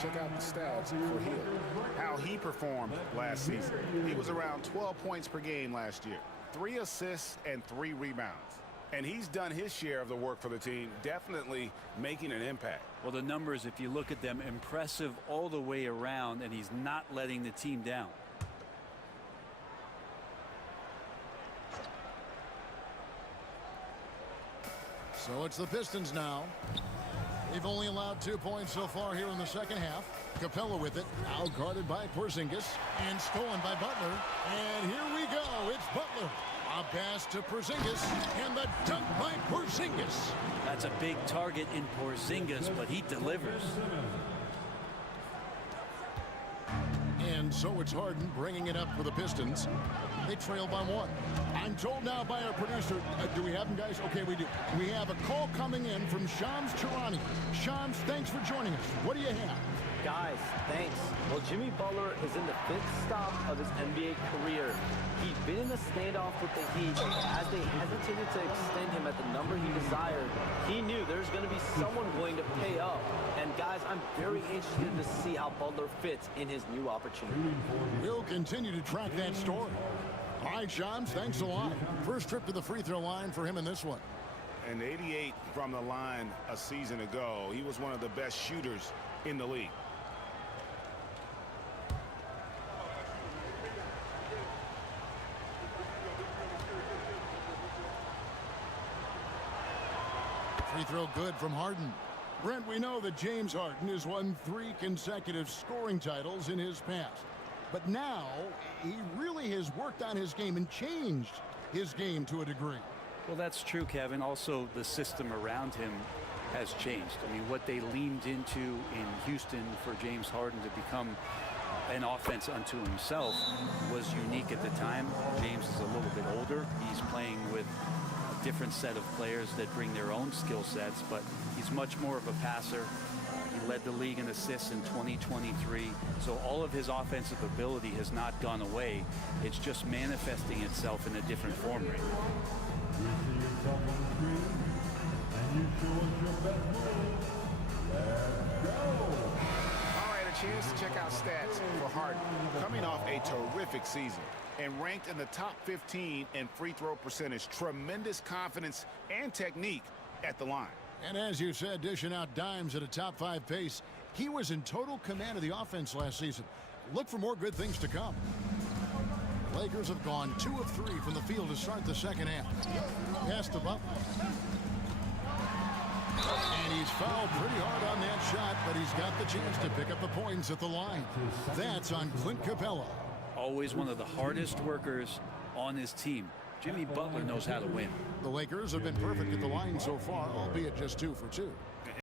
check out the stats for Hill. How he performed last season. He was around 12 points per game last year, 3 assists and 3 rebounds. And he's done his share of the work for the team, definitely making an impact. Well, the numbers, if you look at them, impressive all the way around, and he's not letting the team down. So it's the Pistons now. They've only allowed 2 points so far here in the second half. Capella with it, now guarded by Porzingis, and stolen by Butler. And here we go, it's Butler. A pass to Porzingis, and the dunk by Porzingis. That's a big target in Porzingis, but he delivers. And so it's Harden bringing it up for the Pistons. They trail by 1. I'm told now by our producer, do we have him, guys? Okay, we do. We have a call coming in from Shams Charani. Shams, thanks for joining us. What do you have? Guys, thanks. Well, Jimmy Butler is in the 5th stop of his NBA career. He'd been in a standoff with the Heat. As they hesitated to extend him at the number he desired, he knew there's going to be someone willing to pay up. And guys, I'm very interested to see how Butler fits in his new opportunity. We'll continue to track that story. All right, Shams, thanks a lot. First trip to the free throw line for him in this one. And 88 from the line a season ago. He was one of the best shooters in the league. Free throw good from Harden. Brent, we know that James Harden has won 3 consecutive scoring titles in his past. But now, he really has worked on his game and changed his game to a degree. Well, that's true, Kevin. Also, the system around him has changed. I mean, what they leaned into in Houston for James Harden to become an offense unto himself was unique at the time. James is a little bit older. He's playing with a different set of players that bring their own skill sets, but he's much more of a passer. He led the league in assists in 2023. So all of his offensive ability has not gone away. It's just manifesting itself in a different form right now. You see yourself on the screen, and you show us your best move. Let's go. All right, a chance to check out stats for Harden. Coming off a terrific season and ranked in the top 15 in free throw percentage. Tremendous confidence and technique at the line. And as you said, dishing out dimes at a top 5 pace, he was in total command of the offense last season. Look for more good things to come. Lakers have gone 2 of 3 from the field to start the second half. Pass to Butler. And he's fouled pretty hard on that shot, but he's got the chance to pick up the points at the line. That's on Clint Capella. Always one of the hardest workers on his team. Jimmy Butler knows how to win. The Lakers have been perfect at the line so far, albeit just 2 for 2.